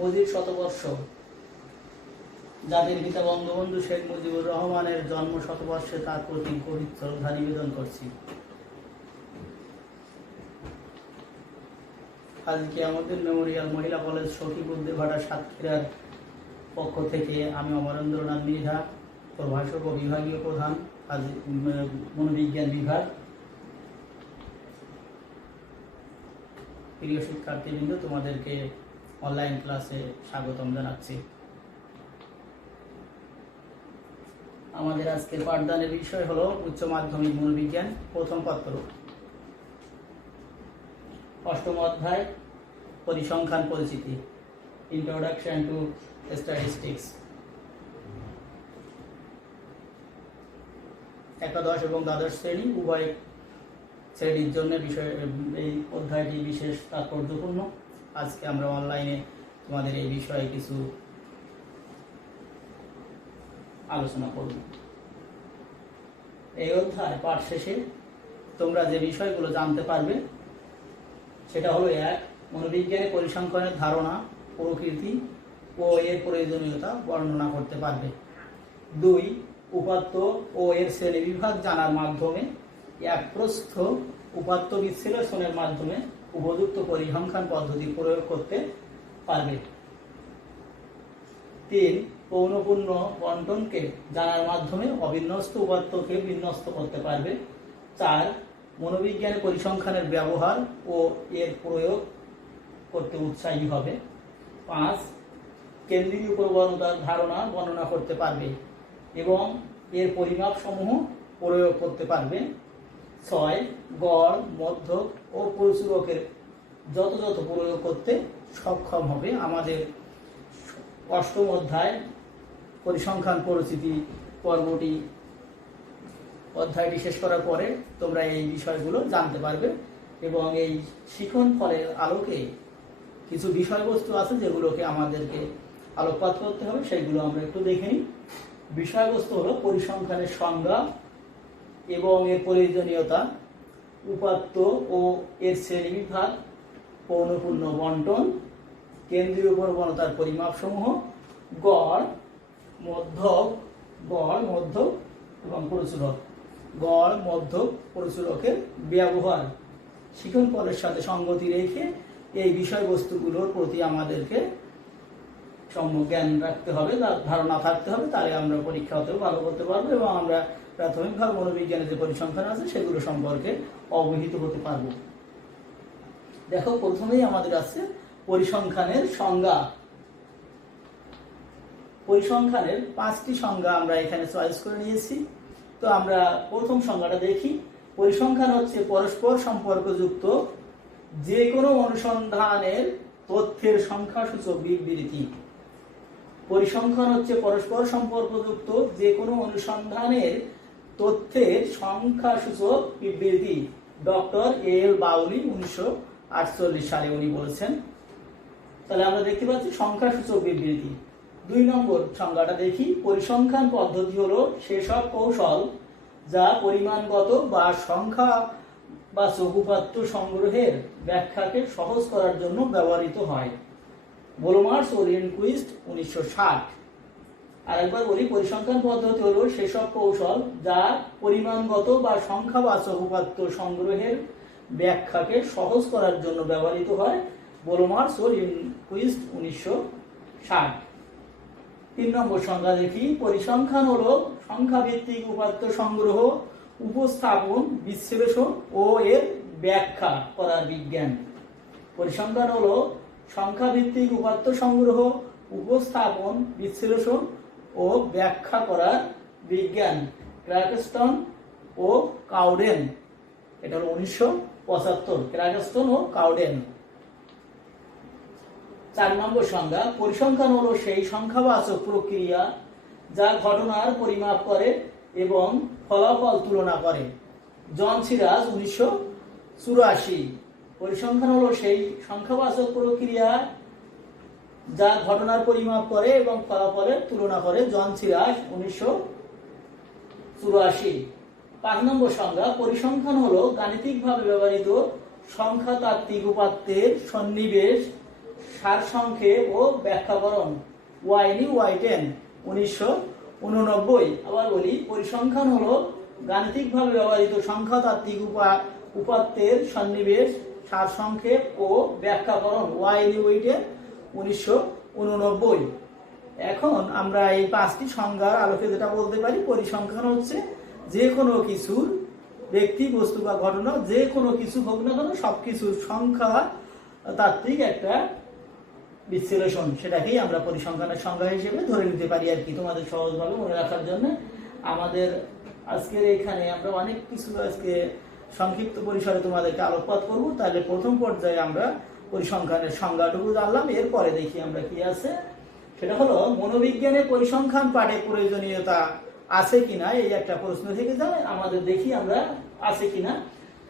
মুজিব শতবর্ষ। জাতির পিতা বঙ্গবন্ধু শেখ মুজিবুর রহমানের জন্ম শতবর্ষে তার প্রতি গভীর শ্রদ্ধা নিবেদন করছি। আজকে আমাদের মেমোরিয়াল মহিলা কলেজ সখীপুর ভাটা সাতক্ষীরার পক্ষ থেকে আমি অমরেন্দ্রনাথ মৃধা, প্রভাষক ও বিভাগীয় প্রধান মনোবিজ্ঞান বিভাগ। প্রিয় শিক্ষার্থীবৃন্দ, তোমাদেরকে অনলাইন ক্লাসে স্বাগতম জানাচ্ছি। আমাদের আজকের পাঠদানের বিষয় হলো উচ্চ মাধ্যমিক মনোবিজ্ঞান প্রথম পত্র, অষ্টম অধ্যায় পরিসংখ্যান পরিচিতি, ইন্ট্রোডাকশন টু স্ট্যাটিস্টিক্স। একাদশ এবং দ্বাদশ শ্রেণী উভয় শ্রেণীর জন্য এই অধ্যায়টি বিশেষ তাৎপর্যপূর্ণ। আজকে আমরা অনলাইনে তোমাদের এই বিষয়ে কিছু আলোচনা করব। এই অধ্যায় পাঠ শেষে তোমরা যে বিষয়গুলো জানতে পারবে সেটা হলো: 1. মনোবিজ্ঞানে পরিসংখ্যানের ধারণা, প্রকৃতি ও এর প্রয়োজনীয়তা বর্ণনা করতে পারবে। 2. উপাত্ত ও এর শ্রেণীবিভাগ জানার মাধ্যমে এক প্রস্থ উপাত্ত বিশ্লেষণের মাধ্যমে উপযুক্ত পরিসংখ্যান পদ্ধতি প্রয়োগ করতে পারবে। 3. পৌনঃপুন্য বণ্টনকে জানার মাধ্যমে অবিন্যস্ত উপাত্তকে বিন্যস্ত করতে পারবে। 4. মনোবিজ্ঞানে পরিসংখ্যানের ব্যবহার ও এর প্রয়োগ করতে উৎসাহী হবে। 5. কেন্দ্রীয় প্রবণতার ধারণা বর্ণনা করতে পারবে এবং এর পরিমাপ সমূহ প্রয়োগ করতে পারবে। 6. গড়, মধ্যক ও পরিসূচকের যথাযথ প্রয়োগ করতে সক্ষম হবে। আমাদের অষ্টম অধ্যায় পরিসংখ্যান পরিচিতি অধ্যায়টি শেষ করার পরে তোমরা এই বিষয়গুলো জানতে পারবে এবং এই শিখন ফলের আলোকে কিছু বিষয়বস্তু আছে যেগুলোকে আমাদেরকে আলোকপাত করতে হবে, সেইগুলো আমরা একটু দেখে নিই। বিষয়বস্তু হলো পরিসংখ্যানের সংজ্ঞা এবং এর প্রয়োজনীয়তা, উপাত্ত ও এর শ্রেণীবিভাগ, পৌনঃপুন্য বণ্টন, কেন্দ্রীয় প্রবণতার পরিমাপসমূহ, গড়, মধ্যক এবং পরিসূচক। গড়, মধ্যক, পরিসূচকের ব্যবহার শিখন ফলের সাথে সঙ্গতি রেখে এই বিষয়বস্তুগুলোর প্রতি আমাদেরকে সম্যক জ্ঞান রাখতে হবে, ধারণা থাকতে হবে, তাহলে আমরা পরীক্ষাতেও ভালো করতে পারবো এবং আমরা প্রাথমিকভাবে মনোবিজ্ঞানের যে পরিসংখ্যান আছে সেগুলো সম্পর্কে অবহিত হতে পারবো। দেখো, প্রথমেই আমাদের আছে পরিসংখ্যানের সংজ্ঞা। পরিসংখ্যানের 5টি সংজ্ঞা আমরা এখানে চয়েস করে নিয়েছি। তো আমরা প্রথম সংজ্ঞাটা দেখি। পরিসংখ্যান হচ্ছে পরস্পর সম্পর্কযুক্ত যে কোনো অনুসন্ধানের তথ্যের সংখ্যাসূচক বিবৃতি। পরিসংখ্যান হচ্ছে পরস্পর সম্পর্কযুক্ত যে কোনো অনুসন্ধানের তথ্যের সংখ্যাসূচক বিবৃতি। ডক্টর এল বাউলি 1948 সালে উনি বলেছেন। তাহলে আমরা দেখতে পাচ্ছি সংখ্যাসূচক বিবৃতি। 2 নম্বর সংজ্ঞাটা দেখি। পরিসংখ্যান পদ্ধতি হলো সেসব কৌশল যা পরিমাণগত বা সংখ্যাবাচক উপাত্ত সংগ্রহের ব্যাখ্যাকে সহজ করার জন্য ব্যবহৃত হয়। বোলমার্স ও রেনকুইস্ট 1960। আরেকবার বলি, পরিসংখ্যান পদ্ধতি হলো সেসব কৌশল যা পরিমাণগত বা সংখ্যাবাচক উপাত্ত সংগ্রহের ব্যাখ্যাকে সহজ করার জন্য ব্যবহৃত হয়। বোলমার্স ও রেনকুইস্ট 1960। 3 নম্বর সংজ্ঞা দেখি। পরিসংখ্যান হলো সংখ্যাভিত্তিক উপাত্ত সংগ্রহ, উপস্থাপন, বিশ্লেষণ ও এর ব্যাখ্যা করার বিজ্ঞান। পরিসংখ্যান হলো সংখ্যাভিত্তিক উপাত্ত সংগ্রহ, উপস্থাপন, বিশ্লেষণ ও ব্যাখ্যা করার বিজ্ঞান। ক্র্যাকস্টন ও কাউডেন, এটা হলো 1975। ক্র্যাকস্টন ও কাউডেন। 4 নম্বর সংজ্ঞা। পরিসংখ্যান হলো সেই সংখ্যাবাচক প্রক্রিয়া যা ঘটনার পরিমাপ করে এবং ফলাফল তুলনা করে। জন সিরাজ 1984। পরিসংখ্যান হলো সেই সংখ্যাবাচক প্রক্রিয়া যা ঘটনার পরিমাপ করে এবং ফলাফলের তুলনা করে। জন সিরাজ 1984। 5 নম্বর সংজ্ঞা। পরিসংখ্যান হলো গাণিতিকভাবে ব্যবহৃত সংখ্যাতাত্ত্বিক উপাত্তের সন্নিবেশ, সারসংক্ষেপ ও ব্যাখ্যাকরণ ওয়াইনি ওয়াইটেন 1989। আবার বলি, পরিসংখ্যান হলো গাণিতিকভাবে ব্যবহৃত সংখ্যাতাত্ত্বিক উপাত্তের সন্নিবেশ, সারসংক্ষেপ ও ব্যাখ্যাকরণ ওয়াইনি ওয়াইটেন 1989। এখন আমরা এই 5টি সংজ্ঞার আলোকে যেটা বলতে পারি, পরিসংখ্যান হচ্ছে যে কোনো কিছুর, ব্যক্তি, বস্তু বা ঘটনা, যে কোনো কিছু হোক না কেন সবকিছুর সংখ্যা তাত্ত্বিক একটা বিশ্লেষণ, সেটাকেই আমরা পরিসংখ্যানের সংজ্ঞা হিসেবে ধরে নিতে পারি আর কি, তোমাদের সহজভাবে মনে রাখার জন্য। আমাদের আজকের এখানে আমরা অনেক কিছু আজকে সংক্ষিপ্ত পরিসরে তোমাদেরকে আলোকপাত করব। তাহলে প্রথম পর্যায়ে আমরা পরিসংখ্যানের সংজ্ঞাটুকু জানলাম, এরপরে দেখি আমরা কি আছে। সেটা হলো, মনোবিজ্ঞানে পরিসংখ্যান পাঠে প্রয়োজনীয়তা আছে কিনা, এই একটা প্রশ্ন থেকে যায় আমাদের। দেখি আমরা আছে কিনা।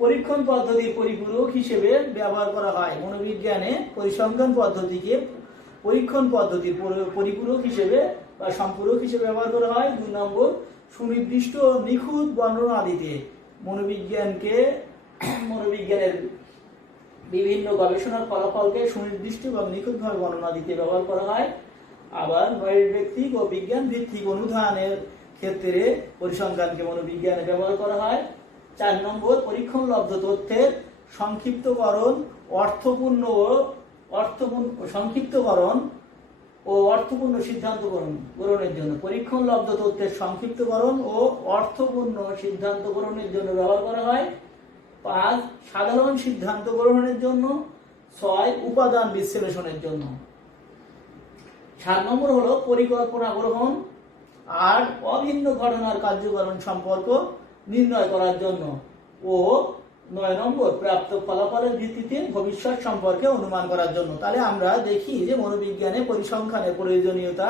পরীক্ষণ পদ্ধতির পরিপূরক হিসেবে ব্যবহার করা হয়। মনোবিজ্ঞানে পরিসংখ্যান পদ্ধতিকে পরীক্ষণ পদ্ধতির পরিপূরক হিসেবে বা সম্পূরক হিসেবে ব্যবহার করা হয়। 2 নম্বর, সুনির্দিষ্ট নিখুঁত বর্ণনা দিতে মনোবিজ্ঞানের বিভিন্ন গবেষণার ফলাফলকে সুনির্দিষ্ট এবং নিখুঁতভাবে বর্ণনা দিতে ব্যবহার করা হয়। আবার নৈর্ব্যক্তিক ও বিজ্ঞান ভিত্তিক অনুধানের ক্ষেত্রে পরিসংখ্যানকে মনোবিজ্ঞানে ব্যবহার করা হয়। 4 নম্বর, পরীক্ষণলব্ধ তথ্যের সংক্ষিপ্তকরণ ও অর্থপূর্ণ সিদ্ধান্ত গ্রহণের জন্য। পরীক্ষণলব্ধ তথ্যের সংক্ষিপ্তকরণ ও অর্থপূর্ণ সিদ্ধান্ত গ্রহণের জন্য ব্যবহার করা হয়। 5, সাধারণ সিদ্ধান্ত গ্রহণের জন্য। 6, উপাদান বিশ্লেষণের জন্য। 7 নম্বর হলো পরিকল্পনা গ্রহণ। 8, অভিন্ন ঘটনার কার্যকারণ সম্পর্ক নির্ণয় করার জন্য। ও 9 নম্বর, প্রাপ্ত ফলাফলের ভিত্তিতে ভবিষ্যৎ সম্পর্কে অনুমান করার জন্য। তাহলে আমরা দেখি যে মনোবিজ্ঞানে পরিসংখ্যানের প্রয়োজনীয়তা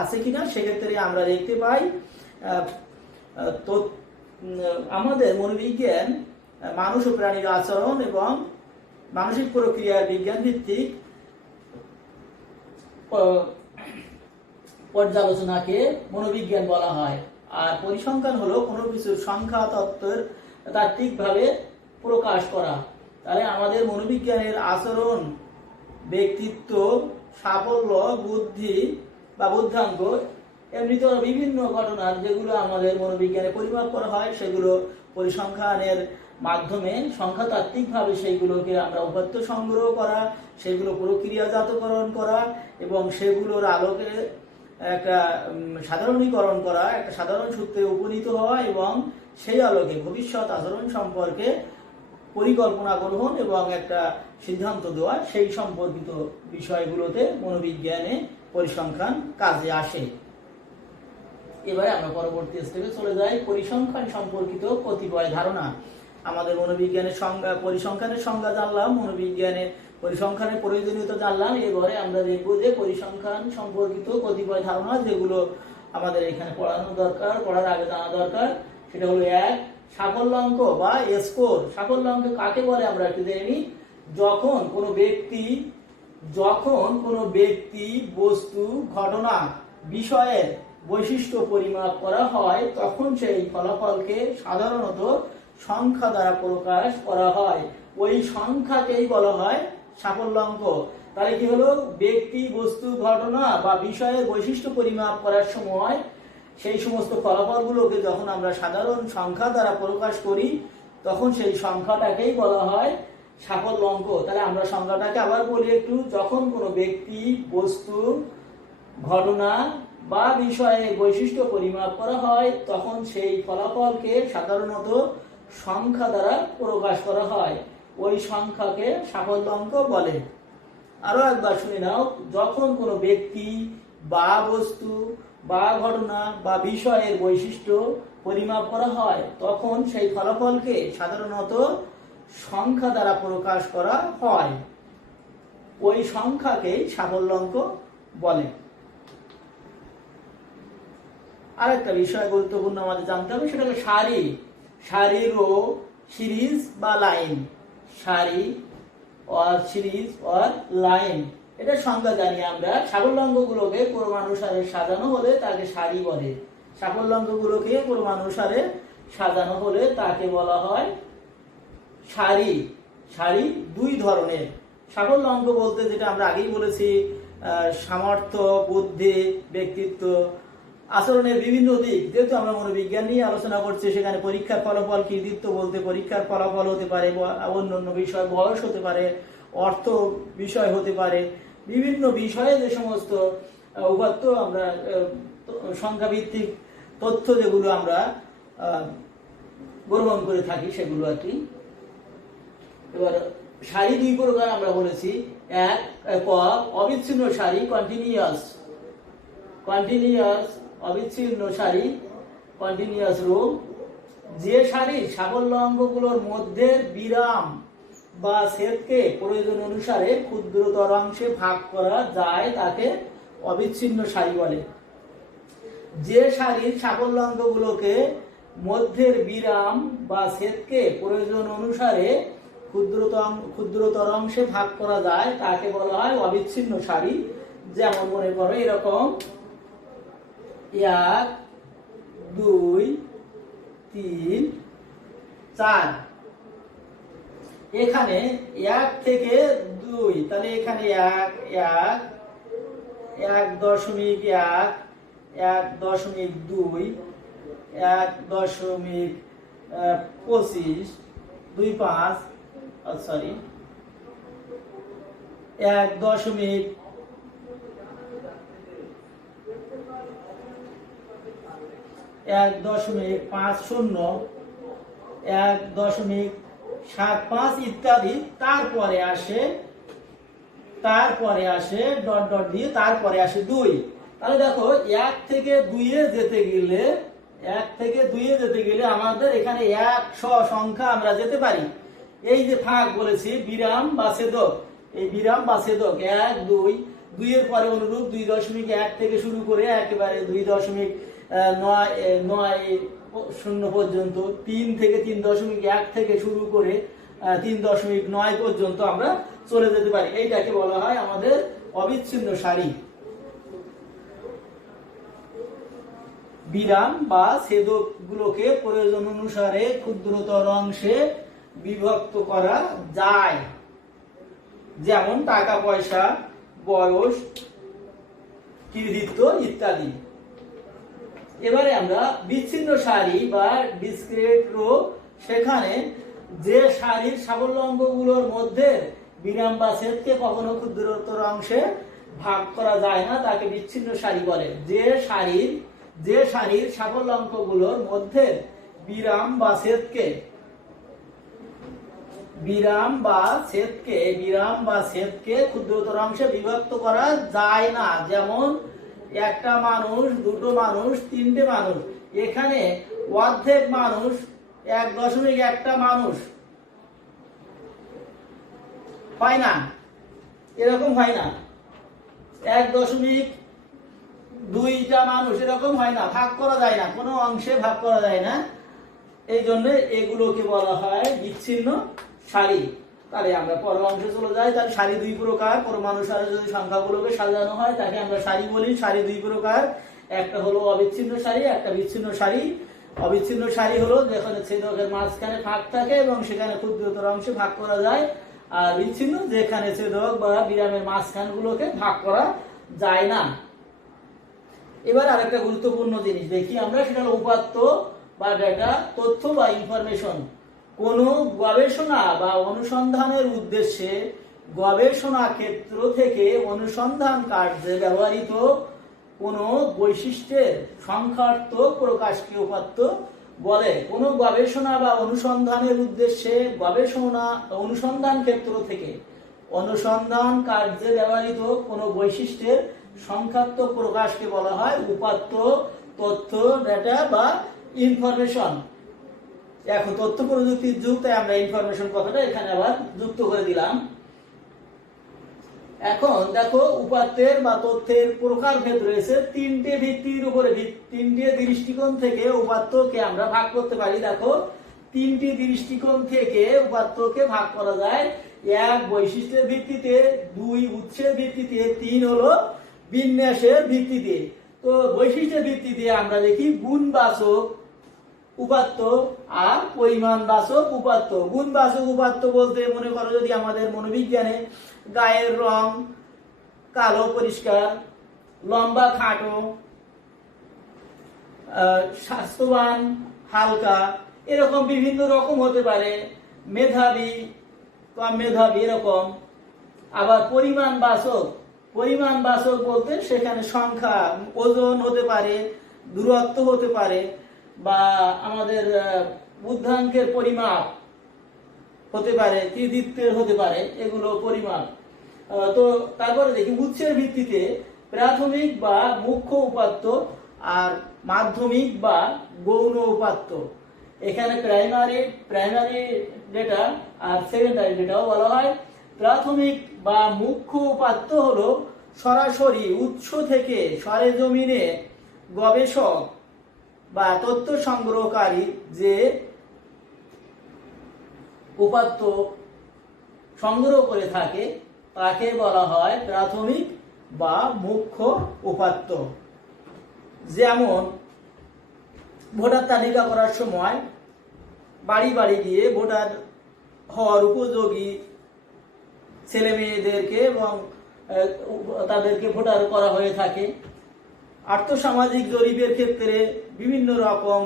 আছে কিনা। সেক্ষেত্রে আমরা দেখতে পাই তো আমাদের মনোবিজ্ঞান মানুষ ও প্রাণীর আচরণ এবং মানসিক প্রক্রিয়ার বিজ্ঞান ভিত্তিক পর্যালোচনাকে মনোবিজ্ঞান বলা হয়। আর পরিসংখ্যান হলো কোনো কিছুর সংখ্যা তত্ত্বের তাত্ত্বিকভাবে প্রকাশ করা। তাহলে আমাদের মনোবিজ্ঞানের আচরণ, ব্যক্তিত্ব, সাফল্য, বুদ্ধি বা বুদ্ধাঙ্ক, এমনিতে বিভিন্ন ঘটনার যেগুলো আমাদের মনোবিজ্ঞানে পরিমাপ করা হয়, সেগুলো পরিসংখ্যানের মাধ্যমে সংখ্যাতাত্ত্বিকভাবে সেইগুলোকে আমরা উপাত্ত সংগ্রহ করা, সেগুলো প্রক্রিয়াজাতকরণ করা এবং সেগুলোর আলোকে একটা সাধারণীকরণ করা, একটা সাধারণ সূত্রে উপনীত হওয়া এবং সেই আলোকে ভবিষ্যৎ আচরণ সম্পর্কে পরিকল্পনা গ্রহণ এবং একটা সিদ্ধান্ত দেওয়া, সেই সম্পর্কিত বিষয়গুলোতে মনোবিজ্ঞানে পরিসংখ্যান কাজে আসে। এবারে আমরা পরবর্তী স্টেপে চলে যাই। পরিসংখ্যান সম্পর্কিত কতিপয় ধারণা। আমাদের মনোবিজ্ঞানের সংজ্ঞা, পরিসংখ্যানের সংজ্ঞা জানলাম, মনোবিজ্ঞানে পরিসংখ্যানের প্রয়োজনীয়তা জানলাম। এবারে আমরা দেখবো যে পরিসংখ্যান সম্পর্কিত কতিপয় ধারণা যেগুলো আমাদের এখানে পড়ানো দরকার, পড়ার আগে জানা দরকার। সেটা হলো 1, সাফল্যাঙ্ক বা স্কোর। সাফল্যাঙ্ক কাকে বলে আমরা একটু জেনে নিই। যখন কোনো ব্যক্তি, বস্তু, ঘটনা, বিষয়ের বৈশিষ্ট্য পরিমাপ করা হয়, তখন সেই ফলাফলকে সাধারণত সংখ্যা দ্বারা প্রকাশ করা হয়। ওই সংখ্যাকেই বলা হয় সাফল্যাঙ্ক। তাহলে কি হলো, ব্যক্তি, বস্তু, ঘটনা বা বিষয়ের বৈশিষ্ট্য পরিমাপ করার সময় সেই সমস্ত ফলাফলগুলোকে যখন আমরা সাধারণ সংখ্যা দ্বারা প্রকাশ করি, তখন সেই সংখ্যাটাকেই বলা হয় সাফল্যাঙ্ক। তাহলে আমরা সংখ্যাটাকে আবার বলি একটু। যখন কোনো ব্যক্তি, বস্তু, ঘটনা বা বিষয়ের বৈশিষ্ট্য পরিমাপ করা হয়, তখন সেই ফলাফলকে সাধারণত সংখ্যা দ্বারা প্রকাশ করা হয়। ওই সংখ্যাকে সাফল্যাঙ্ক বলে। আরো একবার শুনে নাও। যখন কোনো ব্যক্তি বা বস্তু বা ঘটনা বা বিষয়ের বৈশিষ্ট্য পরিমাপ করা হয়, তখন সেই ফলাফলকে সাধারণত সংখ্যা দ্বারা প্রকাশ করা হয়। ওই সংখ্যাকেই সাফল্যাঙ্ক বলে। আরেকটা বিষয় গুরুত্বপূর্ণ আমাদের জানতে হবে, সেটা হলো সারি। সারি, রো, সিরিজ বা লাইন। সারি অর সিরিজ অর লাইন, এটা সংজ্ঞা জানি আমরা। সাফল্যাঙ্কগুলোকে ক্রমানুসারে সাজানো হলে তাকে সারি বলে। সাফল্যাঙ্কগুলোকে ক্রমানুসারে সাজানো হলে তাকে বলা হয় সারি। সারি 2 ধরনের, সাফল্য অঙ্ক বলতে যেটা আমরা আগেই বলেছি, সামর্থ্য, বুদ্ধি, ব্যক্তিত্ব, আচরণের বিভিন্ন দিক। যেহেতু আমরা মনোবিজ্ঞান নিয়ে আলোচনা করছি, সেখানে পরীক্ষার ফলাফল, কৃতিত্ব বলতে পরীক্ষার ফলাফল হতে পারে, অন্য অন্য বিষয়, বয়স হতে পারে, অর্থ বিষয় হতে পারে, বিভিন্ন বিষয়ে যে সমস্ত উপাত্ত আমরা সংখ্যাভিত্তিক তথ্য যেগুলো আমরা গ্রহণ করে থাকি সেগুলো আর কি। এবার সারি দুই প্রকার আমরা বলেছি। এক, অবিচ্ছিন্ন সারি, কন্টিনিউয়াস অবিচ্ছিন্ন সারি, কন্টিনিউয়াস রো। যে সারির সাফল্য অঙ্কগুলোর মধ্যে বিরাম বা ছেদকে প্রয়োজন অনুসারে ক্ষুদ্রতর অংশে ভাগ করা যায় তাকে অবিচ্ছিন্ন সারি বলে। যে সারির সাফল্য অঙ্কগুলোকে মধ্যের বিরাম বা ছেদকে প্রয়োজন অনুসারে ক্ষুদ্রতর অংশে ভাগ করা যায় তাকে বলা হয় অবিচ্ছিন্ন সারি। যেমন মনে করো এরকম 1 2 3 4, এখানে 1 থেকে 2, তাহলে এখানে 1 1 1.1 1.2 1.25 25 সরি 1.50 1.75 ইত্যাদি। তারপরে আসে ডট ডট দিয়ে, তারপরে আসে 2। তাহলে দেখো 1 থেকে 2 এ যেতে গেলে আমাদের এখানে 100 সংখ্যা আমরা যেতে পারি। এই যে ফাঁক বলেছি, বিরাম বা ছেদক, এই বিরাম বা ছেদক 1 2 2 এর পরে অনুরূপ 2.1 থেকে শুরু করে একেবারে 2.90 পর্যন্ত, 3 থেকে 3.1 থেকে শুরু করে 3.9 পর্যন্ত আমরা চলে যেতে পারি। এইটাকে বলা হয় আমাদের অবিচ্ছিন্ন সারি। বিরাম বা ছেদক গুলোকে প্রয়োজন অনুসারে ক্ষুদ্রতর অংশে বিভক্ত করা যায়, যেমন টাকা পয়সা, বয়স, কৃতিত্ব ইত্যাদি। এবারে আমরা বিচ্ছিন্ন সারি বা ডিসক্রিট রো, সেখানে যে সারির সাফল্য অঙ্কগুলোর মধ্যে বিরাম বা ছেদকে কখনো ক্ষুদ্রতর অংশে ভাগ করা যায় না তাকে বিচ্ছিন্ন সারি বলে। যে সারির সাফল্য অঙ্কগুলোর মধ্যে বিরাম বা ছেদকে ক্ষুদ্রতর অংশে বিভক্ত করা যায় না, যেমন একটা মানুষ, দুটো মানুষ, তিনটে মানুষ। এখানে অর্ধেক মানুষ, 1.1টা মানুষ হয় না, এরকম হয় না। 1.2টা মানুষ এরকম হয় না, ভাগ করা যায় না, কোনো অংশে ভাগ করা যায় না। এই জন্য এগুলোকে বলা হয় বিচ্ছিন্ন সারি। তাহলে আমরা পরের অংশে চলে যাই। তাহলে সারি দুই প্রকার। পরমাণু সারে যদি সংখ্যাগুলোকে সাজানো হয় তাকে আমরা সারি বলি। সারি দুই প্রকার, একটা হলো অবিচ্ছিন্ন সারি, একটা বিচ্ছিন্ন সারি। অবিচ্ছিন্ন সারি হলো যেখানে ছেদকের মাঝখানে ফাঁক থাকে এবং সেখানে ক্ষুদ্রতর অংশে ভাগ করা যায়। আর বিচ্ছিন্ন যেখানে ছেদক বা বিরামের মাঝখানগুলোকে ভাগ করা যায় না। এবার আরেকটা গুরুত্বপূর্ণ জিনিস দেখি আমরা, সেটা হলো উপাত্ত বা ডেটা, তথ্য বা ইনফরমেশন। কোনো গবেষণা বা অনুসন্ধানের উদ্দেশ্যে গবেষণা ক্ষেত্র থেকে অনুসন্ধান কার্যে ব্যবহৃত কোনো বৈশিষ্ট্যের সংখ্যাত্মক প্রকাশকে উপাত্ত বলে। কোনো গবেষণা বা অনুসন্ধানের উদ্দেশ্যে অনুসন্ধান ক্ষেত্র থেকে অনুসন্ধান কার্যে ব্যবহৃত কোনো বৈশিষ্ট্যের সংখ্যাত্মক প্রকাশকে বলা হয় উপাত্ত, তথ্য, ডেটা বা ইনফরমেশন। এখন তথ্য প্রযুক্তির যুগ, তাই আমরা ইনফরমেশন কথাটা এখানে আবার যুক্ত করে দিলাম। এখন দেখো উপাত্তের বা তথ্যের প্রকারভেদ রয়েছে তিনটে ভিত্তির উপরে, তিনটে দৃষ্টিকোণ থেকে উপাত্তকে আমরা ভাগ করতে পারি। দেখো তিনটি দৃষ্টিকোণ থেকে উপাত্তকে ভাগ করা যায়। 1 বৈশিষ্ট্যের ভিত্তিতে, 2 উৎসের ভিত্তিতে, 3 হলো বিন্যাসের ভিত্তিতে। তো বৈশিষ্ট্যের ভিত্তিতে আমরা দেখি গুণবাচক উপাত্ত আর পরিমাণবাচক উপাত্ত। গুণবাচক উপাত্ত বলতে মনে করো যদি আমাদের মনোবিজ্ঞানে গায়ের রং কালো পরিষ্কার, লম্বা খাটো, স্বাস্থ্যবান হালকা, এরকম বিভিন্ন রকম হতে পারে, মেধাবী কম মেধাবী এরকম। আবার পরিমাণবাচক বলতে সেখানে সংখ্যা, ওজন হতে পারে, দূরত্ব হতে পারে, বা আমাদের বুদ্ধাঙ্কের পরিমাপ হতে পারে, কৃতিত্বের হতে পারে, এগুলো পরিমাপ। তো তারপরে দেখি উৎসের ভিত্তিতে প্রাথমিক বা মুখ্য উপাত্ত আর মাধ্যমিক বা গৌণ উপাত্ত। এখানে প্রাইমারি ডেটা আর সেকেন্ডারি ডেটাও বলা হয়। প্রাথমিক বা মুখ্য উপাত্ত হলো সরাসরি উৎস থেকে সরেজমিনে গবেষক বা তথ্য সংগ্রহকারী যে উপাত্ত সংগ্রহ করে থাকে তাকে বলা হয় প্রাথমিক বা মুখ্য উপাত্ত। যেমন ভোটার তালিকা করার সময় বাড়ি বাড়ি গিয়ে ভোটার হওয়ার উপযোগী ছেলে মেয়েদেরকে এবং তাদেরকে ভোটার করা হয়ে থাকে। আর্থসামাজিক জরিপের ক্ষেত্রে বিভিন্ন রকম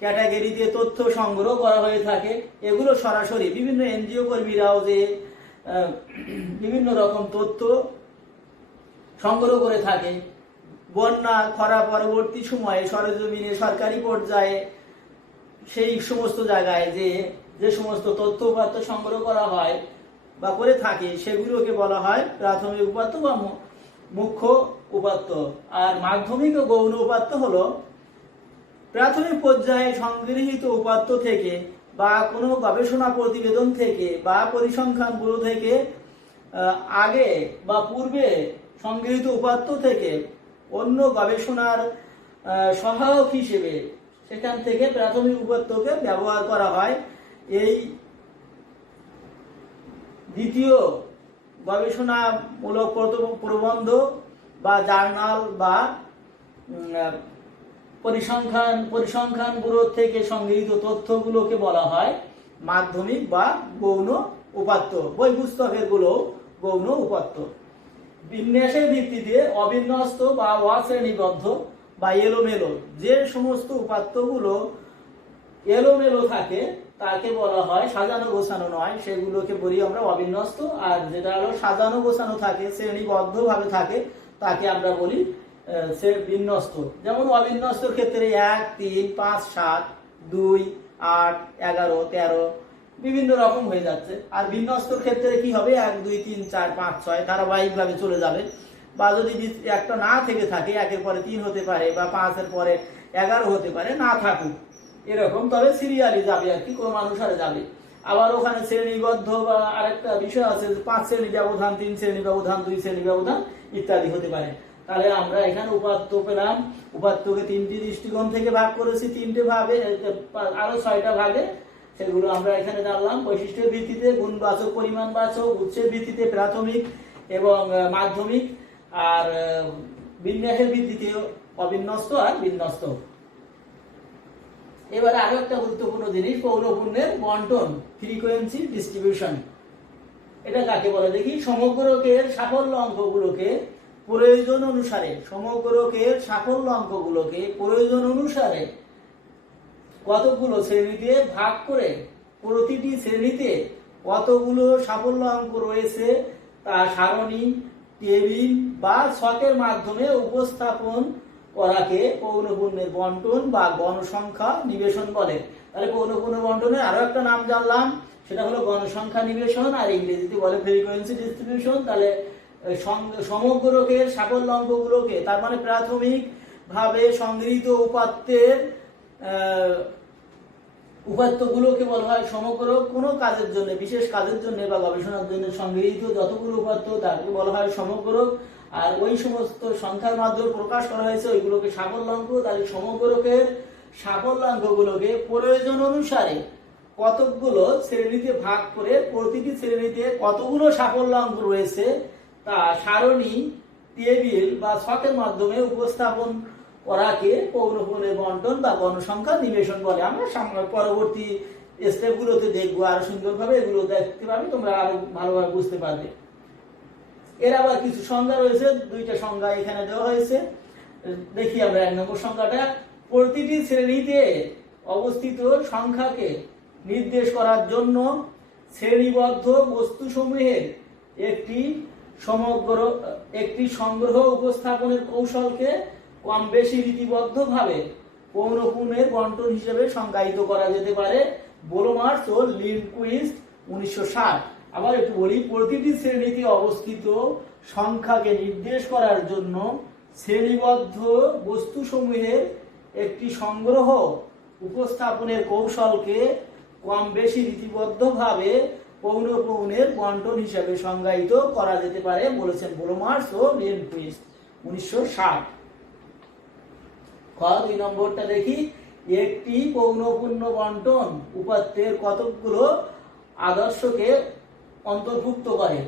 ক্যাটাগরিতে তথ্য সংগ্রহ করা হয়ে থাকে। এগুলো সরাসরি বিভিন্ন এনজিও কর্মীরাও যে বিভিন্ন রকম তথ্য সংগ্রহ করে থাকে। বন্যা খরা পরবর্তী সময়ে সরেজমিনে সরকারি পর্যায়ে সেই সমস্ত জায়গায় যে সমস্ত তথ্য উপাত্ত সংগ্রহ করা হয় বা করে থাকে সেগুলোকে বলা হয় প্রাথমিক উপাত্ত বা মুখ্য উপাত্ত। আর মাধ্যমিক ও গৌণ উপাত্ত হলো প্রাথমিক পর্যায়ে সংগৃহীত উপাত্ত থেকে বা কোনো গবেষণা প্রতিবেদন থেকে বা পরিসংখ্যান ব্যুরো থেকে আগে বা পূর্বে সংগৃহীত উপাত্ত থেকে অন্য গবেষণার সহায়ক হিসেবে সেখান থেকে প্রাথমিক উপাত্তকে ব্যবহার করা হয়। এই দ্বিতীয় গবেষণামূলক প্রবন্ধ বা জার্নাল বা পরিসংখ্যান ব্যুরো থেকে সংগৃহীত তথ্যগুলোকে বলা হয় মাধ্যমিক বা গৌণ উপাত্ত। বই পুস্তকের গুলো গৌণ উপাত্ত। বিন্যাসের ভিত্তিতে অবিন্যস্ত বা অশ্রেণীবদ্ধ বা এলোমেলো যে সমস্ত উপাত্তগুলো এলোমেলো থাকে তাকে বলা হয় সাজানো গোছানো নয়, সেগুলোকে বলি আমরা অবিন্যস্ত। আর যেটা হলো সাজানো গোছানো থাকে, শ্রেণীবদ্ধ ভাবে থাকে, তাকে আমরা বলি বিন্যস্ত। যেমন অবিন্যস্তর ক্ষেত্রে 1, 3, 5, 7, 2, 8, 11, 13 বিভিন্ন রকম হয়ে যাচ্ছে। আর বিন্যস্তর ক্ষেত্রে কি হবে 1, 2, 3, 4, 5, 6 ধারাবাহিক ভাবে চলে যাবে। বা যদি একটা না থেকে থাকে 1-এর পরে 3 হতে পারে বা 5-এর পরে 11 হতে পারে, না থাকুক এরকম, তবে সিরিয়ালি যাবে আর কি, ক্রমানুসারে যাবে। আবার ওখানে শ্রেণীবদ্ধ বা আরেকটা বিষয় আছে 5 শ্রেণী ব্যবধান, 3 শ্রেণী ব্যবধান, 2 শ্রেণী ব্যবধান ইত্যাদি হতে পারে। তাহলে আমরা এখানে উপাত্ত পেলাম। উপাত্তকে 3টি দৃষ্টিকোণ থেকে ভাগ করেছি, 3টে ভাগে, আরো 6টা ভাগে, সেগুলো আমরা এখানে জানলাম। বৈশিষ্ট্যের ভিত্তিতে গুণবাচক, পরিমাণবাচক, উৎসের ভিত্তিতে প্রাথমিক এবং মাধ্যমিক, আর বিন্যাসের ভিত্তিতে অবিন্যস্ত আর বিন্যস্ত। এবারে আরো একটা গুরুত্বপূর্ণ জিনিস, পৌনঃপুন্যের বন্টন, ফ্রিকোয়েন্সি ডিস্ট্রিবিউশন। এটা কাকে বলে দেখি। সমগ্রকের সাফল্য অঙ্কগুলোকে প্রয়োজন অনুসারে কতগুলো শ্রেণীতে ভাগ করে প্রতিটি শ্রেণীতে কতগুলো সাফল্য অঙ্ক রয়েছে তা সারণী, টেবিল বা ছকের মাধ্যমে উপস্থাপন করাকে পৌনঃপুন্যের বন্টন বা গণসংখ্যা নিবেশন বলে। তাহলে পৌনঃপুন্যের বন্টনের আরো একটা নাম জানলাম, সেটা হলো গণসংখ্যা নিবেশন, আর ইংরেজিতে বলে ফ্রিকোয়েন্সি ডিস্ট্রিবিউশন। তাহলে সমগ্রকের সাফল্য অঙ্কগুলোকে, তার মানে প্রাথমিক ভাবে সংগৃহীত উপাত্তগুলোকে বলা হয় সমগ্র। কোনো কাজের জন্য, বিশেষ কাজের জন্য বা গবেষণার জন্য সংগৃহীত যতগুলো উপাত্ত তাকে বলা হয় সমগ্র। আর ওই সমস্ত সংখ্যার মাধ্যমে প্রকাশ করা হয়েছে ওইগুলোকে সাফল্যাঙ্ক। তাহলে সমগ্রকের সাফল্যাঙ্কগুলোকে প্রয়োজন অনুসারে কতগুলো শ্রেণীতে ভাগ করে প্রতিটি শ্রেণীতে কতগুলো সাফল্যাঙ্ক রয়েছে তা সারণী, টেবিল বা ছকের মাধ্যমে উপস্থাপন করাকে পৌনঃপুন্যের বন্টন বা গণসংখ্যা নিবেশন বলে। আমরা পরবর্তী স্টেপগুলোতে দেখবো, আরো সুন্দরভাবে এগুলো দেখতে পাবে, তোমরা আরো ভালোভাবে বুঝতে পারবে। এর আবার কিছু সংজ্ঞা রয়েছে, দুইটা সংজ্ঞা এখানে দেওয়া হয়েছে। দেখি আমরা 1 নম্বর সংজ্ঞাটা। প্রতিটি শ্রেণীতে অবস্থিত সংখ্যাকে নির্দেশ করার জন্য শ্রেণীবদ্ধ বস্তুসমূহের একটি সংগ্রহ উপস্থাপনের কৌশলকে কম বেশি রীতিবদ্ধভাবে পৌনঃপুন্যের বন্টন হিসেবে সংজ্ঞায়িত করা যেতে পারে। বোলোমার্স ও লিন্ডকুইস্ট 1960। আবার একটু বলি, প্রতিটি শ্রেণীতে অবস্থিত সংখ্যাকে নির্দেশ করার জন্য শ্রেণীবদ্ধ বস্তুসমূহের একটি সংগ্রহ উপস্থাপনের কৌশলকে কম বেশি রীতিবদ্ধভাবে পৌনঃপুন্যের বন্টন হিসেবে সংজ্ঞায়িত করা যেতে পারে বলেছেন বোলোমার্স ও লিন্ডকুইস্ট 1960। 2 নম্বরটা দেখি। একটি পৌনঃপুন্য বন্টন উপাত্তের কতকগুলো আদর্শকে অন্তর্ভুক্ত করে।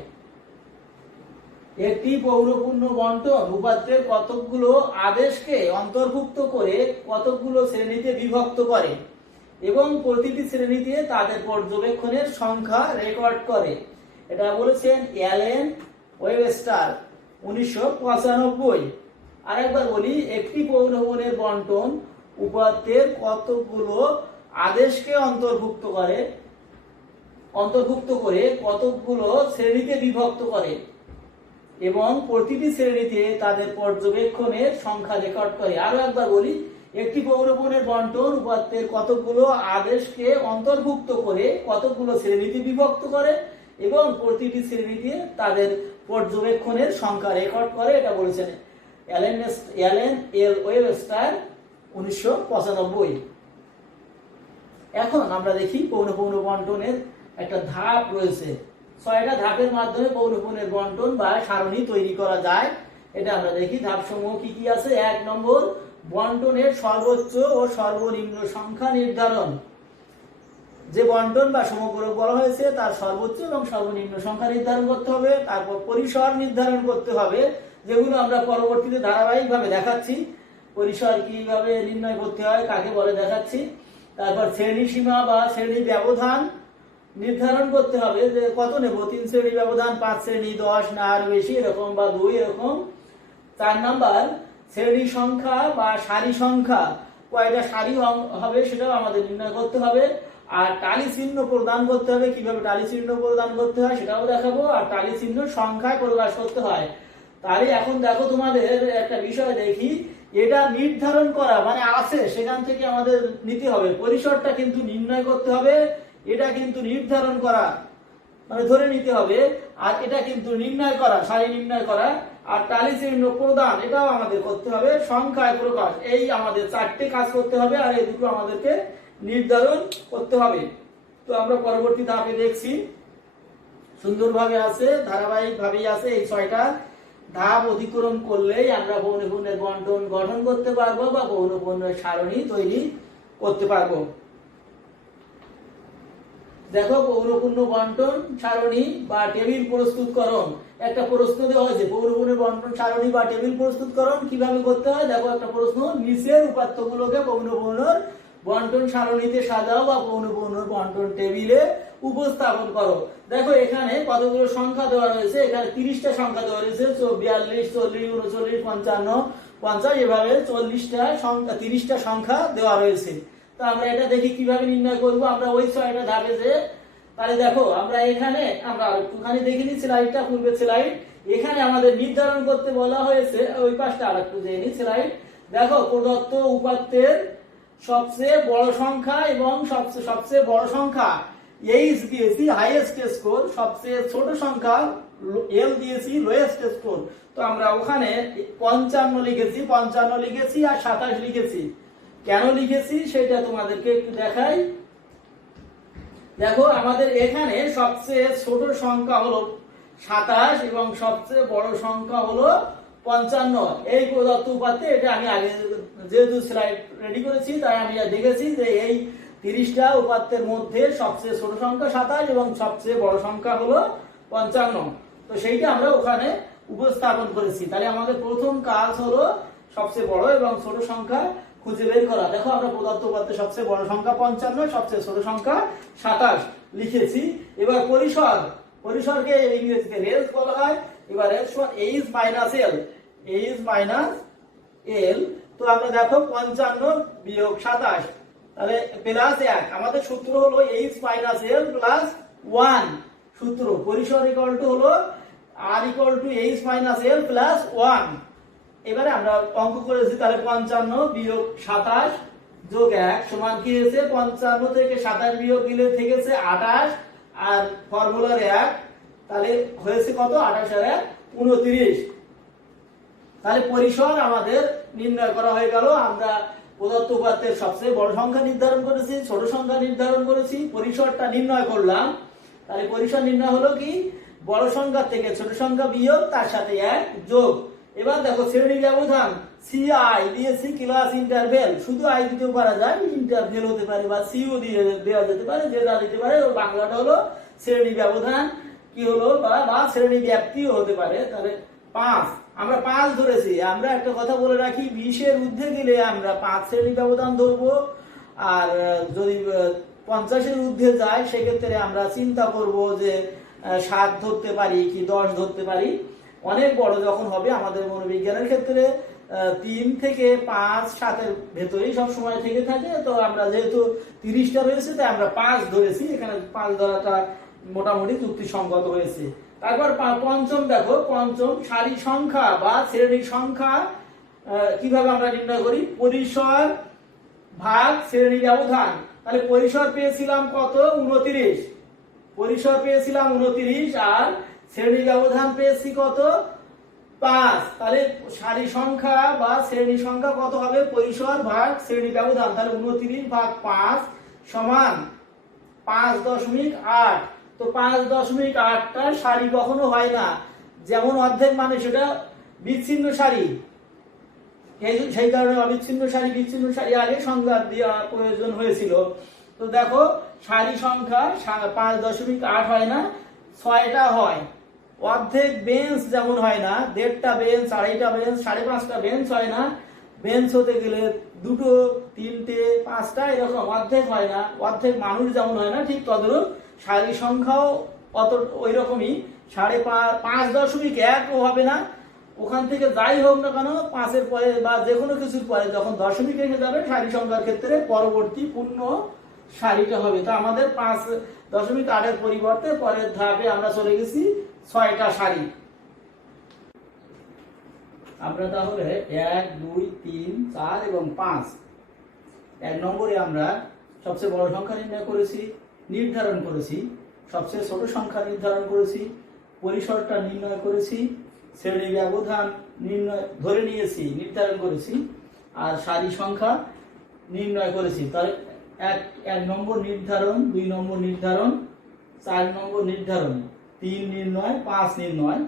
একটি পৌনঃপুন্য বন্টন উপাত্তের কতকগুলো আদেশকে অন্তর্ভুক্ত করে কতকগুলো শ্রেণীতে বিভক্ত করে এবং প্রতিটি শ্রেণীতে তাদের পর্যবেক্ষণের সংখ্যা রেকর্ড করে। এটা বলেছেন অ্যালেন ওয়েবস্টার 1995। আরেকবার বলি, একটি পৌনঃপুন্যের বন্টন উপাত্তের কতকগুলো আদেশকে অন্তর্ভুক্ত করে কতকগুলো শ্রেণীতে বিভক্ত করে এবং প্রতিটি শ্রেণীতে তাদের পর্যবেক্ষণের সংখ্যা রেকর্ড করে। আরো একবার বলি, একটি পৌনঃপুন্যের বন্টন উপাত্তের কতকগুলো আদেশকে অন্তর্ভুক্ত করে কতকগুলো শ্রেণীতে বিভক্ত করে এবং প্রতিটি শ্রেণীতে তাদের পর্যবেক্ষণের সংখ্যা রেকর্ড করে। এটা বলেছেন অ্যালেন এল ওয়েবস্টার 1995। এখন আমরা দেখি পৌনঃপুন্য বন্টনের একটা ধাপ রয়েছে। 6টা ধাপের মাধ্যমে পৌনঃপুন্যের বন্টন বা সারণী তৈরি করা যায়। এটা আমরা দেখি ধাপসমূহ কি কি আছে। 1 নম্বর, বন্টনের সর্বোচ্চ ও সর্বনিম্ন সংখ্যা নির্ধারণ। যে বন্টন বা সমগ্র বলা হয়েছে তার সর্বোচ্চ এবং সর্বনিম্ন সংখ্যা নির্ধারণ করতে হবে। তারপর পরিসর নির্ধারণ করতে হবে, যেগুলো আমরা পরবর্তীতে ধারাবাহিকভাবে দেখাচ্ছি। পরিসর কিভাবে নির্ণয় করতে হয়, কাকে বলে দেখাচ্ছি। তারপর শ্রেণী সীমা বা শ্রেণী ব্যবধান নির্ধারণ করতে হবে, যে কত নেব, 3 শ্রেণী ব্যবধান, 5 শ্রেণী, 10 না আর বেশি এরকম, বা 2 এরকম। 4 নাম্বার, শ্রেণী সংখ্যা বা সারি সংখ্যা, কয়টা সারি হবে সেটাও আমাদের নির্ণয় করতে হবে। আর টালি চিহ্ন প্রদান করতে হবে, কিভাবে টালি চিহ্ন প্রদান করতে হয় সেটাও দেখাবো। আর টালি চিহ্ন সংখ্যায় প্রকাশ করতে হয়। তাহলে এখন দেখো, তোমাদের একটা বিষয় দেখি, এটা নির্ধারণ করা মানে আছে সেখান থেকে আমাদের নিতে হবে। পরিসরটা কিন্তু নির্ণয় করতে হবে, এটা কিন্তু নির্ধারণ করা মানে ধরে নিতে হবে। আর এটা কিন্তু নির্ণয় করা, সারি নির্ণয় করা। আর টালি চিহ্ন প্রদান এটাও আমাদের করতে হবে। সংখ্যায় প্রকাশ, এই আমাদের 4টে কাজ করতে হবে। আর এই দুটো আমাদেরকে নির্ধারণ করতে হবে। তো আমরা পরবর্তী ধাপে দেখছি, সুন্দরভাবে আছে, ধারাবাহিকভাবেই আছে। এই 6টা ধাপ অতিক্রম করলেই আমরা পৌনঃপুন্যের বন্টন গঠন করতে পারবো বা পৌনঃপুন্যের সারণী তৈরি করতে পারবো। দেখো, পৌনঃপুন্য বন্টন সারণী বা টেবিল প্রস্তুতকরণ। একটা প্রশ্ন দেওয়া হয়েছে, পৌনঃপুন্যের বন্টন সারণী বা টেবিল প্রস্তুতকরণ কিভাবে করতে হয়। দেখো একটা প্রশ্ন, নিচের উপাত্তগুলোকে পৌনঃপুন্যের বন্টন সারণীতে সাজাও বা পৌনঃপুন্যের বন্টন টেবিলে উপস্থাপন করো। দেখো এখানে কতগুলো সংখ্যা দেওয়া রয়েছে। এখানে 30টা সংখ্যা দেওয়া রয়েছে, 42, 40, 39, 55, 50, এভাবে 40টা সংখ্যা, 30টা সংখ্যা দেওয়া রয়েছে। তো আমরা এটা দেখি কিভাবে নির্ণয় করব। আমরা ওই 6টা ধাপে যে, তাহলে দেখো আমরা এখানে আমরা একটুখানি দেখে নিই স্লাইডটা, পূর্বের স্লাইড। এখানে আমাদের নির্ধারণ করতে বলা হয়েছে, ওই পাশটা আরেকটু দেখে নিই স্লাইড। দেখো, প্রদত্ত উপাত্তের সবচেয়ে বড় সংখ্যা এবং সবচেয়ে বড় সংখ্যা এইচ দিয়েছি হাইয়েস্ট স্কোর, সবচেয়ে ছোট সংখ্যা এল দিয়েছি লোয়েস্ট স্কোর। তো আমরা ওখানে 55 লিখেছি, 55 লিখেছি আর 27 লিখেছি। কেন লিখেছি সেটা তোমাদেরকে একটু দেখাই। দেখো, আমাদের এখানে সবচেয়ে ছোট সংখ্যা হলো 27 এবং সবচেয়ে বড় সংখ্যা হলো 55। এই প্রদত্ত উপাত্তে, এটা আমি আগে যেহেতু স্লাইড রেডি করেছি তাই আমি দেখেছি যে এই 30টা উপাত্তের মধ্যে সবচেয়ে ছোট সংখ্যা 27 এবং সবচেয়ে বড় সংখ্যা হলো 55। তো সেইটা আমরা ওখানে উপস্থাপন করেছি। তাহলে আমাদের প্রথম কাজ হলো সবচেয়ে বড় এবং ছোট সংখ্যা খুঁজে বের করা। দেখো আমরা পদার্থ উপাত্তের সবচেয়ে বড় সংখ্যা 55, সবচেয়ে ছোট সংখ্যা 27 লিখেছি। এবার পরিসরকে ইংরেজিতে রেঞ্জ বলা হয়। এবার এইচ মাইনাস এল, তো আমরা দেখো 55 বিয়োগ 27 তাহলে প্লাস 1, আমাদের সূত্র হলো এইচ মাইনাস এল প্লাস 1। সূত্র পরিসর ইকুয়াল টু হলো R equal to H minus L plus 1। এবারে আমরা অঙ্ক করেছি, তাহলে 55 বিয়োগ 27 যোগ 1 সমান কি হয়েছে? 55 থেকে 27 বিয়োগ দিলে থেকেছে 28, আর ফর্মুলার 1, তাহলে হয়েছে কত? 28 আর 1 29। তাহলে পরিসর আমাদের নির্ণয় করা হয়ে গেল। আমরা পদার্থ উপাত্তের সবচেয়ে বড় সংখ্যা নির্ধারণ করেছি, ছোট সংখ্যা নির্ধারণ করেছি, পরিসরটা নির্ণয় করলাম। তাহলে পরিসর নির্ণয় হলো কি? বড় সংখ্যা থেকে ছোট সংখ্যা বিয়োগ, তার সাথে 1 যোগ। এবার দেখো শ্রেণী ব্যবধান সিআই দিয়েছি, ক্লাস ইন্টারভেল, শুধু আই দিতেও পারা যায়, ইন্টারভেল হতে পারে বা সিও দিয়ে দেওয়া যেতে পারে, যে যা দিতে পারে। বাংলাটা হলো শ্রেণী ব্যবধান, কি হলো বা শ্রেণী ব্যাপ্তিও হতে পারে। তাহলে 5, আমরা 5 ধরেছি। আমরা একটা কথা বলে রাখি, 20 এর ঊর্ধ্বে গেলে আমরা 5 শ্রেণী ব্যবধান ধরবো, আর যদি 50 এর ঊর্ধ্বে যায় সেক্ষেত্রে আমরা চিন্তা করব যে 7 ধরতে পারি কি 10 ধরতে পারি। অনেক বড় যখন হবে, আমাদের মনোবিজ্ঞানের ক্ষেত্রে 3 থেকে 5 7 ভেতরেই সব সময় থেকে থাকে। তো আমরা যেহেতু 30টা রয়েছে, তাই আমরা 5 ধরেছি। এখানে 5 ধরাটা মোটামুটি যুক্তিসঙ্গত হয়েছে। তারপর পঞ্চম, দেখো পঞ্চম সারি সংখ্যা বা শ্রেণী সংখ্যা কিভাবে আমরা নির্ণয় করি? পরিসর ভাগ শ্রেণী ব্যবধান। তাহলে পরিসর পেয়েছিলাম কত? 29। পরিসর পেয়েছিলাম 29, আর শ্রেণী ব্যবধান পেয়েছি কত? 5। তাহলে সারি সংখ্যা বা শ্রেণী সংখ্যা কত হবে? পরিসর ভাগ শ্রেণী ব্যবধান। তাহলে 29 ভাগ 5 সমান 5.8। তো 5.8টা সারি কখনো হয় না, যেমন অর্ধেক মানে সেটা বিচ্ছিন্ন সারি, সেই কারণে অবিচ্ছিন্ন সারি বিচ্ছিন্ন সারি আগে সংজ্ঞা দেওয়া প্রয়োজন হয়েছিল। তো দেখো সারি সংখ্যা 5.8 হয় না, 6টা হয়। অর্ধেক বেঞ্চ যেমন হয় না, 1.5টা বেঞ্চ, 2.5টা বেঞ্চ, 5.5টা বেঞ্চ হয় না। বেঞ্চ হতে গেলে 2টো 3টে 5টা, এরকম অর্ধেক হয় না। অর্ধেক মানুষ যেমন হয় না, ঠিক তদ্রূপ সারি সংখ্যাও ওই রকমই। 5.1ও হবে না। ওখান থেকে যাই হোক না কেন, 5-এর পরে বা যে কোনো কিছুর পরে যখন দশমিক এসে যাবে, সারি সংখ্যার ক্ষেত্রে পরবর্তী পূর্ণ সারিটা হবে। তো আমাদের 5.8-এর পরিবর্তে পরের ধাপে আমরা চলে গেছি 6টা সারি। আমরা তাহলে 1 2 3 4 এবং 5, 1 নম্বরে আমরা সবচেয়ে বড় সংখ্যা নির্ধারণ করেছি, সবচেয়ে ছোট সংখ্যা নির্ধারণ করেছি, পরিসরটা নির্ণয় করেছি, শ্রেণী ব্যবধান নির্ধারণ করেছি, আর সারি সংখ্যা নির্ণয় করেছি। তাহলে 1 নম্বর নির্ধারণ, 2 নম্বর নির্ধারণ, 4 নম্বর নির্ধারণ, 3 নির্ণয়, 5 নির্ণয়।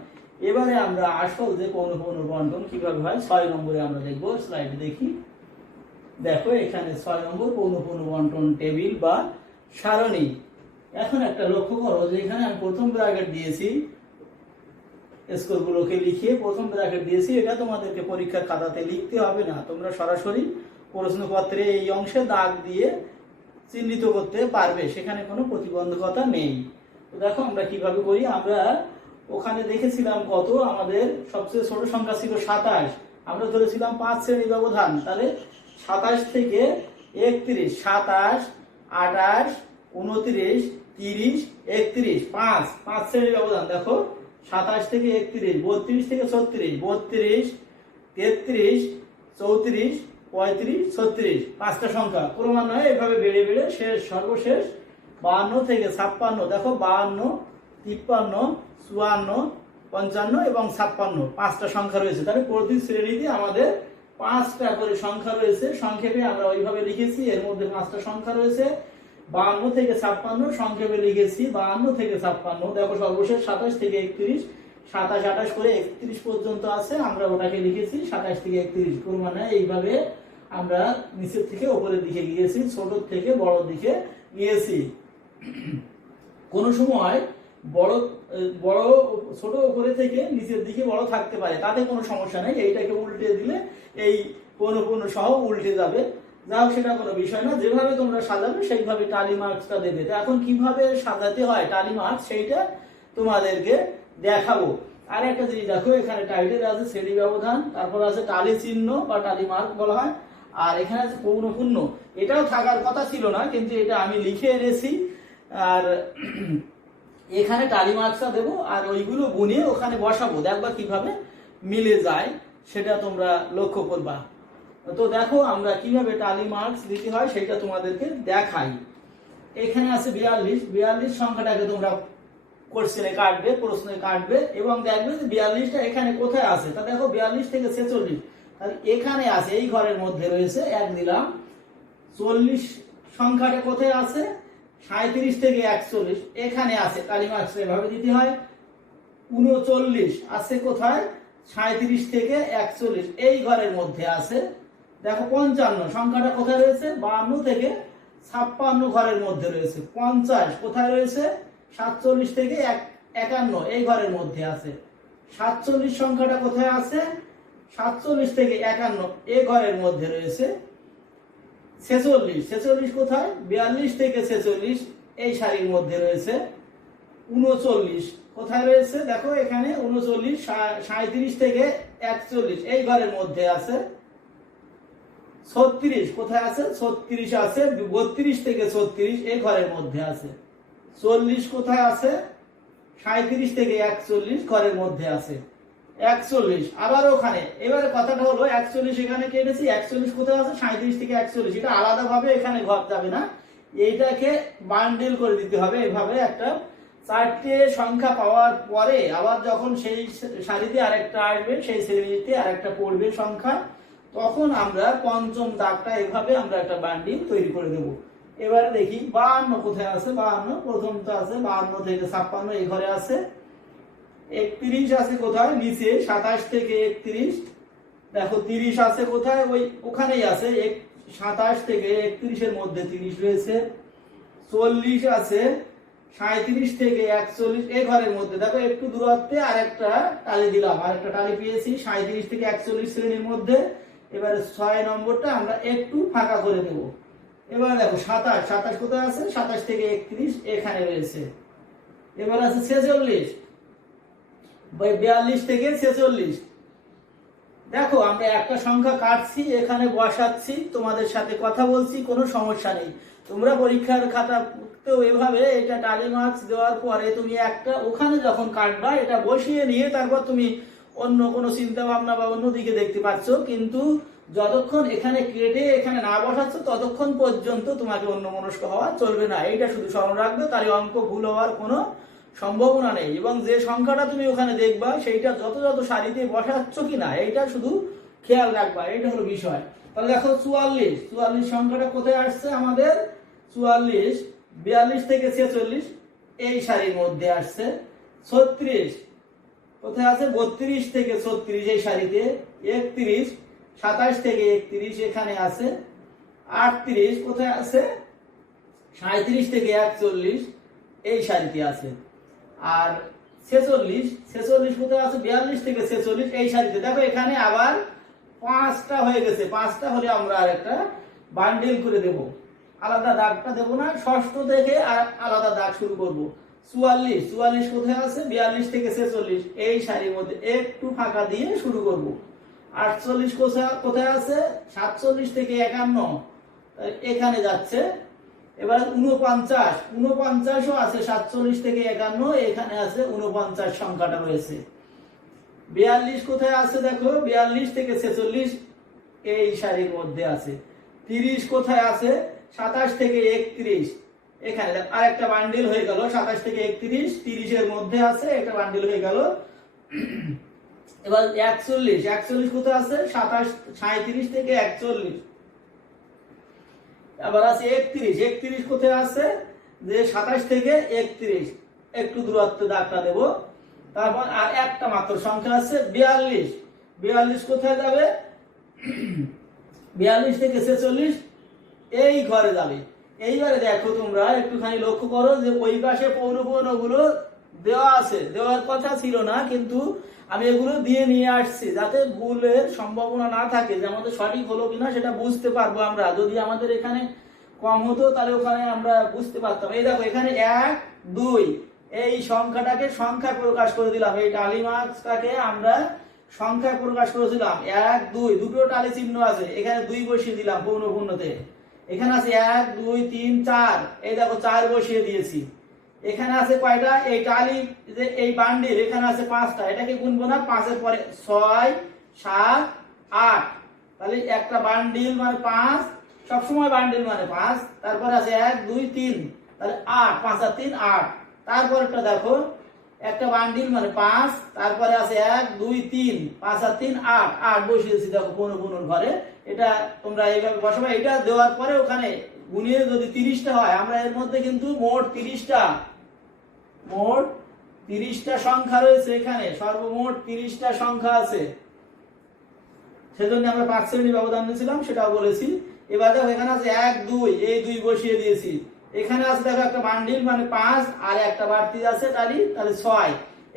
এবারে আমরা আসল যে পৌনঃপুন্য বন্টন কিভাবে হয় 6 নম্বরে আমরা দেখব। স্লাইডে দেখি, দেখো এখানে 6 নম্বর পৌনঃপুন্য বন্টন টেবিল বা সারণী। এখন একটা লক্ষ্য করো যে এখানে আমি প্রথম ব্র্যাকেট দিয়েছি, স্কোরগুলোকে লিখিয়ে প্রথম ব্র্যাকেট দিয়েছি। এটা তোমাদেরকে পরীক্ষার খাতাতে লিখতে হবে না, তোমরা সরাসরি প্রশ্নপত্রে এই অংশে দাগ দিয়ে চিহ্নিত করতে পারবে, সেখানে কোনো প্রতিবন্ধকতা নেই। তো দেখো আমরা কিভাবে করি। আমরা ওখানে দেখেছিলাম কত, আমাদের সবচেয়ে ছোট সংখ্যা ছিল 27, আমরা ধরেছিলাম 5 শ্রেণী ব্যবধান। তাহলে 27 থেকে 31, 27, 28, 29, 30, 31, 5 শ্রেণী ব্যবধান। দেখো 27 থেকে 31, 32 থেকে 36, 32, 33, 34, 35, 36, 5টা সংখ্যা ক্রমান্বয়ে এভাবে বেড়ে বেড়ে সর্বশেষ 52 থেকে 56। দেখো 52, 53, 54, 55 এবং 56, 5টা সংখ্যা রয়েছে। তাহলে প্রতি শ্রেণীতে আমাদের 5টা করে সংখ্যা রয়েছে। সংক্ষেপে আমরা ওইভাবে লিখেছি, এর মধ্যে 5টা সংখ্যা রয়েছে। 52 থেকে 56 সংক্ষেপে লিখেছি 52 থেকে 56। দেখো সর্বশেষ 27 থেকে 31, 27, 28 করে 31 পর্যন্ত আছে, আমরা ওটাকে লিখেছি 27 থেকে 31 ক্রমান্বয়ে। এইভাবে আমরা নিচের থেকে উপরের দিকে গিয়েছি, ছোট থেকে বড় দিকে গিয়েছি। কোন সময় বড় বড় ছোট উপরে থেকে নিচের দিকে বড় থাকতে পারে, তাতে কোনো সমস্যা নেই। এইটাকে উল্টে দিলে এই পৌনঃপুন্য সহ উল্টে যাবে। যা হোক, সেটা কোনো বিষয় না, যেভাবে তোমরা সাজাবে সেইভাবে টালি মার্কসটা দেবে। তো এখন কিভাবে সাজাতে হয় টালি মার্কস সেইটা তোমাদেরকে দেখাবো। আর একটা জিনিস দেখো, এখানে টাইটেল আছে শ্রেণী ব্যবধান, তারপর আছে টালি চিহ্ন বা টালি মার্ক বলা হয়, আর এখানে আছে পৌনঃপুন্য। এটাও থাকার কথা ছিল না, কিন্তু এটা আমি লিখে এনেছি। আর এখানে টালি মার্কসটা দেবো আর ওইগুলো গুনে ওখানে বসাবো, দেখবা কিভাবে মিলে যায় সেটা তোমরা লক্ষ্য করবা। তো দেখো আমরা কিভাবে টালি মার্কস দিতে হয় সেটা তোমাদেরকে দেখাই। এখানে আছে 42 সংখ্যাটাকে তোমরা কোশ্চেনে কাটবে, প্রশ্নে কাটবে এবং দেখবে যে 42টা এখানে কোথায় আছে। তা দেখো 42 থেকে 46 তাহলে এখানে আছে, এই ঘরের মধ্যে রয়েছে, এক দিলাম। 40 সংখ্যাটা কোথায় আছে, 37 থেকে 41 এখানে আছে। টালি মার্কস এভাবে দিতে হয়। 39 আছে কোথায়, 37 থেকে 41 এই ঘরের মধ্যে আছে। দেখো 55 সংখ্যাটা কোথায় রয়েছে, 52 থেকে 56 ঘরের মধ্যে রয়েছে। 50 কোথায় রয়েছে, 47 থেকে 51 এই ঘরের মধ্যে আছে। 47 সংখ্যাটা কোথায় আছে, 47 থেকে 51 এই ঘরের মধ্যে রয়েছে। 46 কোথায়, 42 থেকে 46 এই সারির মধ্যে রয়েছে। 39 কোথায় রয়েছে, দেখো এখানে 39 37 থেকে 41 এই ঘরের মধ্যে আছে। 36 কোথায় আছে, 36 আছে 32 থেকে 36 এই ঘরের মধ্যে আছে। 40 কোথায় আছে, 37 থেকে 41 ঘরের মধ্যে আছে। 41 আবার ওখানে, এবারে কথাটা হলো 41 এখানে কেটেছি, 41 কোথায় আছে, 37 থেকে 41 এটা আলাদা ভাবে এখানে ঘর যাবে না, এইটাকে বান্ডেল করে দিতে হবে। এভাবে একটা চারটে সংখ্যা পাওয়ার পরে আবার যখন সেই সারিতে আরেকটা আসবে, সেই শ্রেণীতে আরেকটা পড়বে সংখ্যা, তখন আমরা পঞ্চম দাগটা এভাবে আমরা একটা বান্ডিল তৈরি করে দেব। এবারে দেখি 52 কোথায় আছে, 52 প্রথমটা আছে, 52 থেকে 56 এই ঘরে আছে। 31 আছে কোথায়, নিচে 27 থেকে 31। দেখো 30 আছে কোথায়, ওই ওখানেই আছে, 27 থেকে 31 এর মধ্যে 30 রয়েছে। 40 আছে 37 থেকে 41 এই ঘরের মধ্যে। দেখো একটু দূরত্বে আরেকটা টালি দিলাম, আরেকটা টালি পেয়েছি 37 থেকে 41 শ্রেণীর মধ্যে। এবারে 6 নম্বরটা আমরা একটু ফাঁকা করে দেব। এবারে দেখো 27 কোথায় আছে, 27 থেকে 31 এখানে রয়েছে। এবার আছে 46 42 থেকে 46। দেখো আমরা একটা সংখ্যা কাটছি, এখানে বসাচ্ছি, তোমাদের সাথে কথা বলছি, কোনো সমস্যা নেই। তোমরা পরীক্ষার খাতাতেও এভাবে এটা টালি মার্কস দেওয়ার পরে তুমি একটা ওখানে যখন কাটবা এটা বসিয়ে নিয়ে তারপর তুমি অন্য কোনো চিন্তা ভাবনা বা অন্য দিকে দেখতে পাচ্ছ, কিন্তু যতক্ষণ এখানে কেটে এখানে না বসাচ্ছ ততক্ষণ পর্যন্ত তোমাকে অন্যমনস্ক হওয়া চলবে না। এইটা শুধু স্মরণ রাখবে, তাহলে অঙ্ক ভুল হওয়ার কোনো সম্ভাবনা নেই। এবং যে সংখ্যাটা তুমি ওখানে দেখবা সেইটা যত সারিতে বসাচ্ছ কিনা এইটা শুধু খেয়াল রাখবা, এইটা হলো বিষয়। তাহলে দেখো 44 সংখ্যাটা কোথায় আসছে আমাদের, 44 42 থেকে 46 এই সারির মধ্যে আসছে। 36 কোথায় আছে, 32 থেকে 36 এই সারিতে। 31 27 থেকে 31 এখানে আছে। 38 কোথায় আছে, 37 থেকে 41 এই সারিতে আছে। আর 46 কোথায় আছে, 42 থেকে 46 এই সারিতে। দেখো এখানে আবার 5টা হয়ে গেছে, 5টা হলে আমরা আর একটা বান্ডেল করে দেব, আলাদা দাগটা দেব না, ষষ্ঠ থেকে আর আলাদা দাগ শুরু করব। 44 কোথায় আছে, 42 থেকে 46 এই সারির মধ্যে একটু ফাঁকা দিয়ে শুরু করব। 48 কোথায় আছে, 47 থেকে 51 এখানে যাচ্ছে। এবার 49ও আছে, 47 থেকে 51 এখানে আছে, 49 সংখ্যাটা রয়েছে। 42 কোথায় আছে, দেখো 42 থেকে 46 এই সারির মধ্যে আছে। 30 কোথায় আছে, 27 থেকে 31 এখানে আরেকটা বান্ডিল হয়ে গেল। 27 থেকে 31 এর মধ্যে আছে, একটা বান্ডিল হয়ে গেল। এবার 41 কোথায় আছে, 37 থেকে 41। আবার আছে 31 কোথায় আছে, যে 27 থেকে 31 একটু দূরত্ব দাগটা দেব। তারপর আর একটা মাত্র সংখ্যা আছে 42 কোথায় যাবে, 42 থেকে 46 এই ঘরে যাবে। এইবারে দেখো তোমরা একটুখানি লক্ষ্য করো যে ওই পাশে পৌনঃপুন্য গুলো দেওয়া আছে, দেওয়ার কথা ছিল না, কিন্তু আমি এগুলো দিয়ে নিয়ে আসছি যাতে ভুলের সম্ভাবনা না থাকে, যে আমাদের সঠিক হলো কিনা সেটা বুঝতে পারবো আমরা। যদি আমাদের এখানে কম হতো তাহলে ওখানে আমরা বুঝতে পারতাম। এই দেখো এখানে 1 2 এই সংখ্যাটাকে সংখ্যা প্রকাশ করে দিলাম, এই টালি মার্কসটাকে আমরা সংখ্যা প্রকাশ করেছিলাম। 1 2 দুটো টালি চিহ্ন আছে, এখানে 2 বসিয়ে দিলাম পূর্ণতে। এখানে আছে 1 2 3 4, এই দেখো 4 বসিয়ে দিয়েছি। এখানে আছে কয়টা, এই টালি যে এই বান্ডিল এখানে আছে 5টা, এটাকে গুনবো না, 5 এর পরে 6 7 8, তাহলে একটা বান্ডিল মানে 5, সবসময় বান্ডিল মানে 5। তারপরে আছে 1 2 3, তাহলে 8, 5 আর 3 8। তারপরটা দেখো একটা বান্ডিল মানে 5, তারপরে আছে 1 2 3, 5 আর 3 8, 8 বসিয়েছি দেখো পুনর ঘরে। এটা তোমরা এইভাবে বসাবে। এটা দেওয়ার পরে ওখানে গুণিয়ে যদি 30টা হয়, আমরা এর মধ্যে কিন্তু মোট 30টা সংখ্যা রয়েছে, এখানে সর্বমোট 30টা সংখ্যা আছে, সেজন্য আমরা 5 শ্রেণী ব্যবধান নিয়েছিলাম, সেটাও বলেছি। এবার দেখো এখানে আছে 1 2, এই 2 বসিয়ে দিয়েছি। এখানে আছে দেখো একটা বান্ডিল মানে 5, আর একটা বাড়তি আছে টালি, তাহলে 6।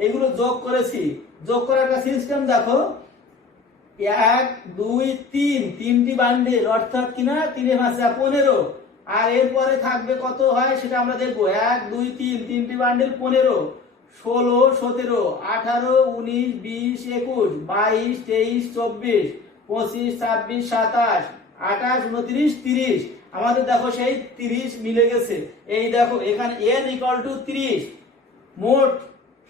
এগুলো যোগ করেছি, যোগ করার একটা সিস্টেম দেখো, 1 2 3, 3টি বান্ডিল, অর্থাৎ কিনা 3 এ 5 15, আর এরপরে থাকবে কত হয় সেটা আমরা দেখবো। 1 2 3, 3টি বান্ডিল 15 16 17 18 19 20 21 22 23 24 25 26 27 28 29 30। আমাদের দেখো সেই 30 মিলে গেছে। এই দেখো এখানে n = 30, মোট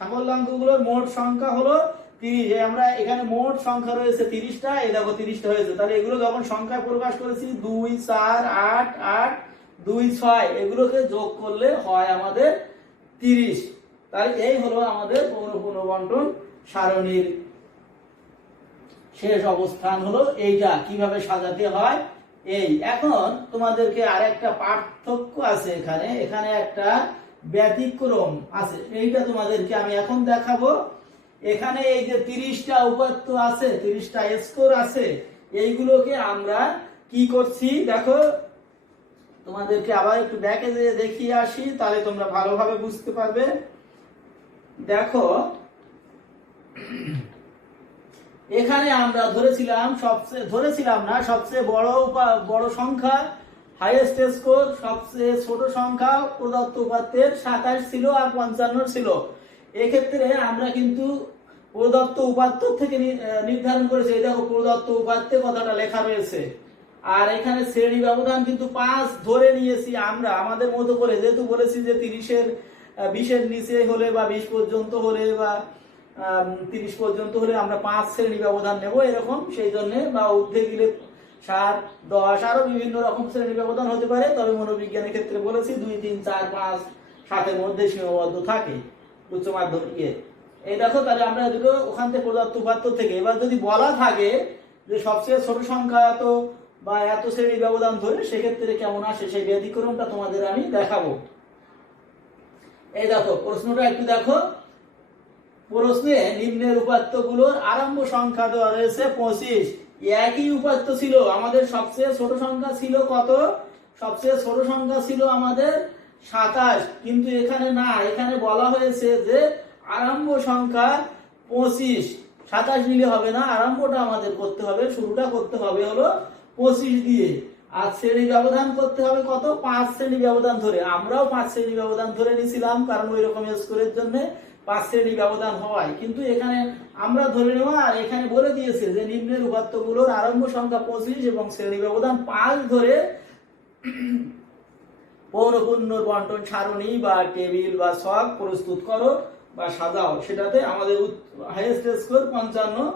সাফল্যাঙ্কগুলোর মোট সংখ্যা হলো 30। আমরা এখানে মোট সংখ্যা রয়েছে 30টা, এই দেখো 30টা হয়েছে। তাহলে এগুলো যখন সংখ্যা প্রকাশ করেছি 2 4 8 8 2 6, এগুলোকে যোগ করলে হয় আমাদের 30। তাই এই হলো আমাদের পুনর্বণ্টন সারণীর শেষ অবস্থান হলো এইটা। কিভাবে সাজাতে হয় এই। এখন তোমাদেরকে আরেকটা পার্থক্য আছে এখানে, এখানে একটা ব্যতিক্রম আছে, এইটা তোমাদেরকে আমি এখন দেখাবো। এখানে এই যে 30টা উপাত্ত আছে, 30টা স্কোর আছে, এইগুলোকে আমরা কি করছি দেখো, তোমাদেরকে আবার একটু ব্যাকে যেয়ে দেখিয়ে আসি, তাহলে তোমরা ভালোভাবে বুঝতে পারবে। দেখো এখানে আমরা ধরেছিলাম সবচেয়ে বড় সংখ্যা হাইয়েস্ট স্কোর, সবচেয়ে ছোট সংখ্যা প্রদত্ত উপাত্তের 27 ছিল আর 55 ছিল। এক্ষেত্রে আমরা কিন্তু প্রদত্ত উপাত্ত থেকে নির্ধারণ করেছি। এই দেখো প্রদত্ত উপাত্তে কথাটা লেখা রয়েছে, আর এখানে শ্রেণী ব্যবধান কিন্তু 5 ধরে নিয়েছি আমরা আমাদের মতো করে, যেহেতু বলেছি যে 20-এর নিচে হলে বা 20 পর্যন্ত হলে বা 30 পর্যন্ত হলে আমরা 5 শ্রেণী ব্যবধান নেব এরকম, সেই জন্য, বা ঊর্ধ্বে গেলে 7 10 আরো বিভিন্ন রকম শ্রেণী ব্যবধান হতে পারে। তবে মনোবিজ্ঞানের ক্ষেত্রে বলেছি 2 3 4 5 7-এর মধ্যে সীমাবদ্ধ থাকে উচ্চ মাধ্যমিকে। এই দেখো তাহলে আমরা দুটো ওখান থেকে প্রদত্ত উপাত্ত থেকে, এবার যদি বলা থাকে যে সবচেয়ে ছোট সংখ্যা এত বা এত শ্রেণী ব্যবধান ধরে, সেক্ষেত্রে কেমন আসে সেই ব্যতিক্রমটা তোমাদের আমি দেখাবো। এই দেখো প্রশ্নটা একটু দেখো। প্রশ্নে নিম্নের উপাত্তগুলোর আরম্ভ সংখ্যা দেওয়া রয়েছে 25। একই উপাত্ত ছিল, আমাদের সবচেয়ে ছোট সংখ্যা ছিল কত? সবচেয়ে ছোট সংখ্যা ছিল আমাদের 27, কিন্তু এখানে না, এখানে বলা হয়েছে যে আরম্ভ সংখ্যা 25। 27 নিলে হবে না, আরম্ভটা আমাদের করতে হবে, শুরুটা করতে হবে হলো 25 দিয়ে। আর শ্রেণী ব্যবধান করতে হবে কত? 5 শ্রেণী ব্যবধান ধরে। আমরাও 5 শ্রেণী ব্যবধান ধরে নিয়েছিলাম, কারণ ওই রকম স্কোরের জন্য 5 শ্রেণী ব্যবধান হয়। কিন্তু এখানে আমরা ধরে নেওয়া, আর এখানে বলে দিয়েছে যে নিম্নের উপাত্তগুলোর আরম্ভ সংখ্যা 25 এবং শ্রেণী ব্যবধান 5 ধরে পুনর্বণ্টন সারণী বা টেবিল বা ছক প্রস্তুত করো বা সাজাও। সেটাতে আমাদের হাইয়েস্ট স্কোর 55।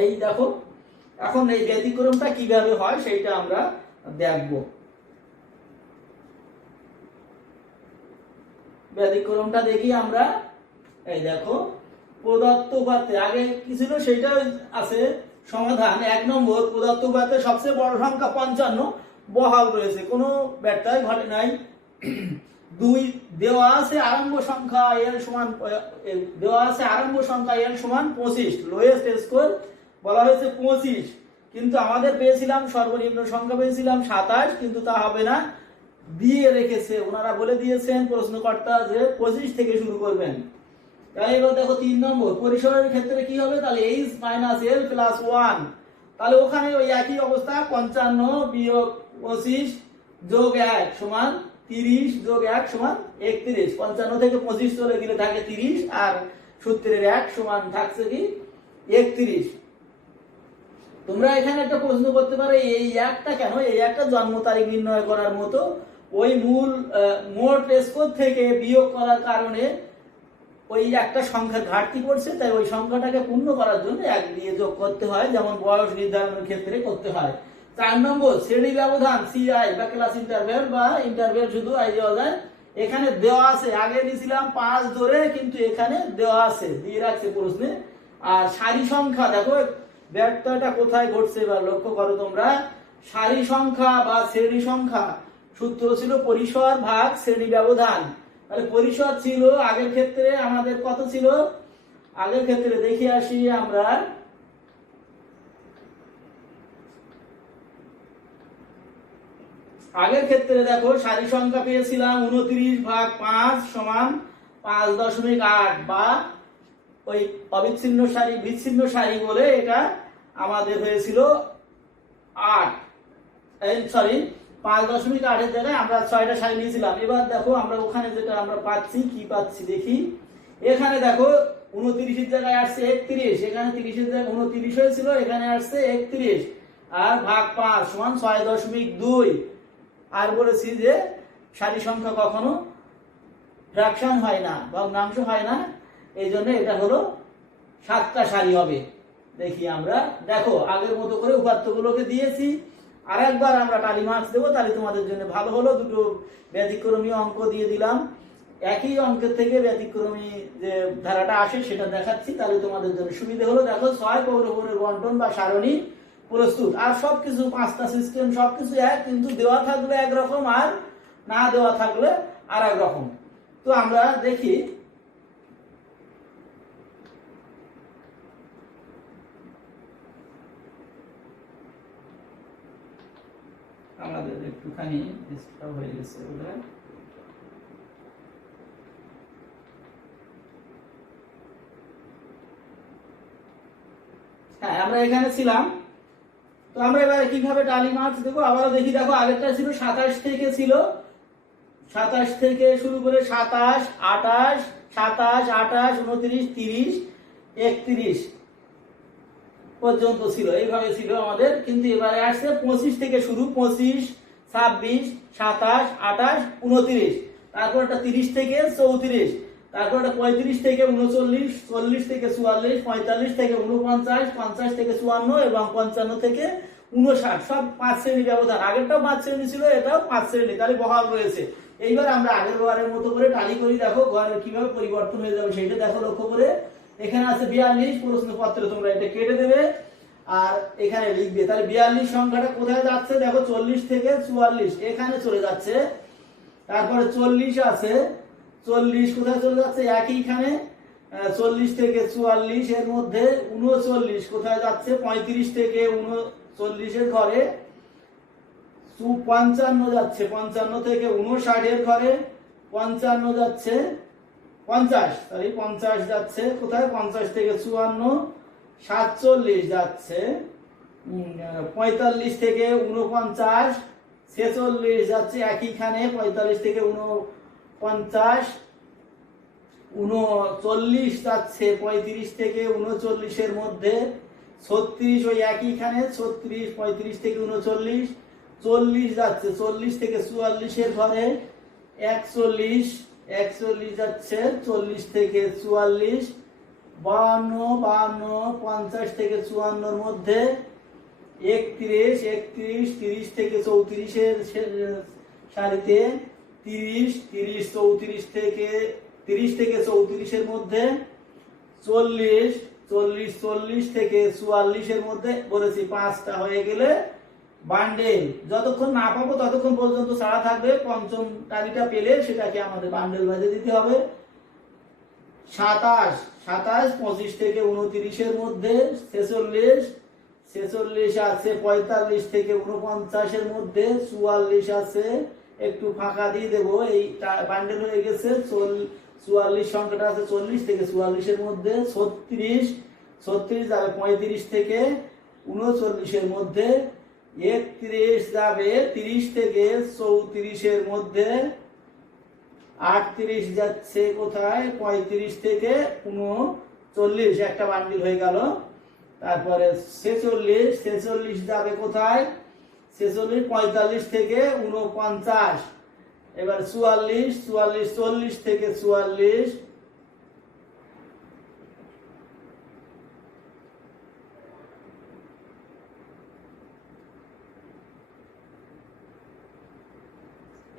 এই দেখো এখন এই ব্যতিক্রমটা কিভাবে হয় সেইটা আমরা দেখব। ব্যতিক্রমটা দেখি আমরা। এই দেখো প্রদত্ত উপাত্তে আগে কি ছিল সেটা আছে সমাধান। 1 নম্বর, প্রদত্ত উপাত্তে সবচেয়ে বড় সংখ্যা 55 বহাল রয়েছে, কোনো ব্যত্যয় ঘটে নাই। 2, দেওয়া আছে আরম্ভ সংখ্যা n সমান, দেওয়া আছে আরম্ভ সংখ্যা n সমান 25, লোয়েস্ট স্কোর বলা হয়েছে 25, কিন্তু আমাদের পেয়েছিলাম সর্বনিম্ন সংখ্যা পেয়েছিলাম 27, কিন্তু তা হবে না। দিয়ে রেখেছে, ওনারা বলে দিয়েছেন প্রশ্নকর্তা যে 25 থেকে শুরু করবেন। তাহলে এবার দেখো 3 নম্বর পরিসরের ক্ষেত্রে কি হবে, তাহলে h - l + 1, তাহলে ওখানে ওই একই অবস্থা 55 - 25 + 1 = 30 + 1 = 31। 55 থেকে 25 চলে গেলে থাকে 30, আর সূত্রের 1 সমান থাকছে কি 31। তোমরা এখানে একটা প্রশ্ন করতে পারো, এই একটা কেন, এই একটা জন্ম তারিখ নির্ণয় করার মতো, ওই মূল মোট স্কোর থেকে বিয়োগ করার কারণে ওই একটা সংখ্যার ঘাটতি পড়ছে, তাই ওই সংখ্যাটাকে পূর্ণ করার জন্য 1 দিয়ে যোগ করতে হয়, যেমন বয়স নির্ধারণের ক্ষেত্রে করতে হয়। 4 নম্বর শ্রেণী ব্যবধান সিআই বা ক্লাস ইন্টারভ্যাল বা ইন্টারভ্যাল শুধু আই দেওয়া যায়, এখানে দেওয়া আছে, আগে দিয়েছিলাম 5 ধরে, কিন্তু এখানে দেওয়া আছে, দিয়ে রাখছে প্রশ্নে। আর সারি সংখ্যা দেখো ব্যর্থতা কোথায় ঘটছে এবার লক্ষ্য করো তোমরা। সারি সংখ্যা বা শ্রেণী সংখ্যা সূত্র ছিল পরিসর ভাগ শ্রেণী ব্যবধান। তাহলে পরিসর ছিল আগের ক্ষেত্রে আমাদের কত ছিল, আগের ক্ষেত্রে দেখে আসি আমরা, আগের ক্ষেত্রে দেখো সারি সংখ্যা পেয়েছিলাম 29 ভাগ 5 সমান 5.8, বা ওই অবিচ্ছিন্ন সারি বিচ্ছিন্ন সারি বলে এটা আমাদের হয়েছিল 8, সরি 5.8 এর জায়গায় আমরা 6টা সারি নিয়েছিলাম। এবার দেখো আমরা ওখানে যেটা আমরা পাচ্ছি, কি পাচ্ছি দেখি, এখানে দেখো 29 এর জায়গায় আসছে 31, এখানে 30 এর জায়গায় 29 হয়েছিল, এখানে আসছে 31, আর ভাগ 5 সমান 6.2। আর বলেছি যে সারি সংখ্যা কখনো ফ্র্যাকশন হয় না, ভগ্নাংশ হয় না, এই জন্য এটা হলো 7টা সারি হবে। দেখি আমরা, দেখো আগের মতো করে উপাত্তগুলোকে দিয়েছি, আরেকবার আমরা টালি মার্কস দেবো, তাহলে তোমাদের জন্য ভালো হলো। দুটো ব্যতিক্রমী অঙ্ক দিয়ে দিলাম, একই অঙ্কের থেকে ব্যতিক্রমী যে ধারাটা আসে সেটা দেখাচ্ছি, তাহলে তোমাদের জন্য সুবিধা হলো। দেখো 6 পৌরবনের বন্টন বা সারণী প্রস্তুত, আর সবকিছু 5টা সিস্টেম সবকিছু এক, কিন্তু দেওয়া থাকলে একরকম আর না দেওয়া থাকলে আর এক রকম। তো আমরা দেখি, আমাদের একটুখানি ডিস্টার্ব হয়ে গেছে ওটা। হ্যাঁ আমরা এখানে ছিলাম, তো আমরা এবারে কিভাবে টালি মার্কস দেবো আবারও দেখি। দেখো আগেরটা ছিল 27 থেকে, ছিল 27 থেকে শুরু করে 27, 28, 27, 28, 29, 30, 31 পর্যন্ত ছিল, এইভাবে ছিল আমাদের। কিন্তু এবারে আসছে 25 থেকে শুরু, 25, 26, 27, 28, 29, তারপর একটা 30 থেকে 34, তারপর একটা 35 থেকে 39, 40 থেকে 44, 45 থেকে 49, 50 থেকে 54 এবং 55 থেকে 59, সব 5 শ্রেণী ব্যবধান। আগেরটাও 5 শ্রেণী ছিল, এটাও 5 শ্রেণী, তাহলে বহাল রয়েছে। এইবার আমরা আগের বারের মতো করে টালি করি, দেখো ঘরের কিভাবে পরিবর্তন হয়ে যাবে সেটা দেখো লক্ষ্য করে। এখানে আছে 42, প্রশ্নপত্রে তোমরা এটা কেটে দেবে আর এখানে লিখবে। তাহলে 42 সংখ্যাটা কোথায় যাচ্ছে, দেখো 40 থেকে 44 এখানে চলে যাচ্ছে। তারপরে 40 আছে, 40 কোথায় চলে যাচ্ছে, একইখানে 40 থেকে 44 এর মধ্যে 39 কোথায় যাচ্ছে, 35 থেকে 39 এর ঘরে 55 যাচ্ছে, 55 থেকে 59 এর ঘরে 55 যাচ্ছে, 50 সরি 50 যাচ্ছে কোথায়, 50 থেকে 54, 47 যাচ্ছে, 45 থেকে 49, 46 যাচ্ছে একইখানে, 45 থেকে 49, 39 যাচ্ছে 35 থেকে 39 এর মধ্যে, 36 ওই একইখানে 36, 35 থেকে 39, 40 যাচ্ছে 40 থেকে 44 এর ঘরে, 41 যাচ্ছে 40 থেকে 44, 52, 50 থেকে 54 এর মধ্যে, 31, 30 থেকে 34 এর সারিতে, 30, 34 থেকে 34 এর মধ্যে, 40 থেকে 44 এর মধ্যে। বলেছি 5টা হয়ে গেলে বান্ডেল, যতক্ষণ না পাবো ততক্ষণ পর্যন্ত ছাড়া থাকবে, পঞ্চম টালিটা পেলে সেটাকে আমাদের বান্ডেল বাজে দিতে হবে। 27, 25 থেকে 29 এর মধ্যে, 46 আছে 45 থেকে 49 এর মধ্যে, 44 আছে একটু ফাঁকা দিয়ে দেবো। এই বান্ডেল হয়ে গেছে 44 সংখ্যাটা আছে 40 থেকে 44-এর মধ্যে 36, 36 যাবে 35 থেকে 39-এর মধ্যে, 31 যাবে 30 থেকে 34-এর মধ্যে, 38 যাচ্ছে কোথায় 35 থেকে 39, একটা বান্ডিল হয়ে গেল। তারপরে 46 যাবে কোথায় 46, 45 থেকে 49, এবার 44, 40 থেকে 44,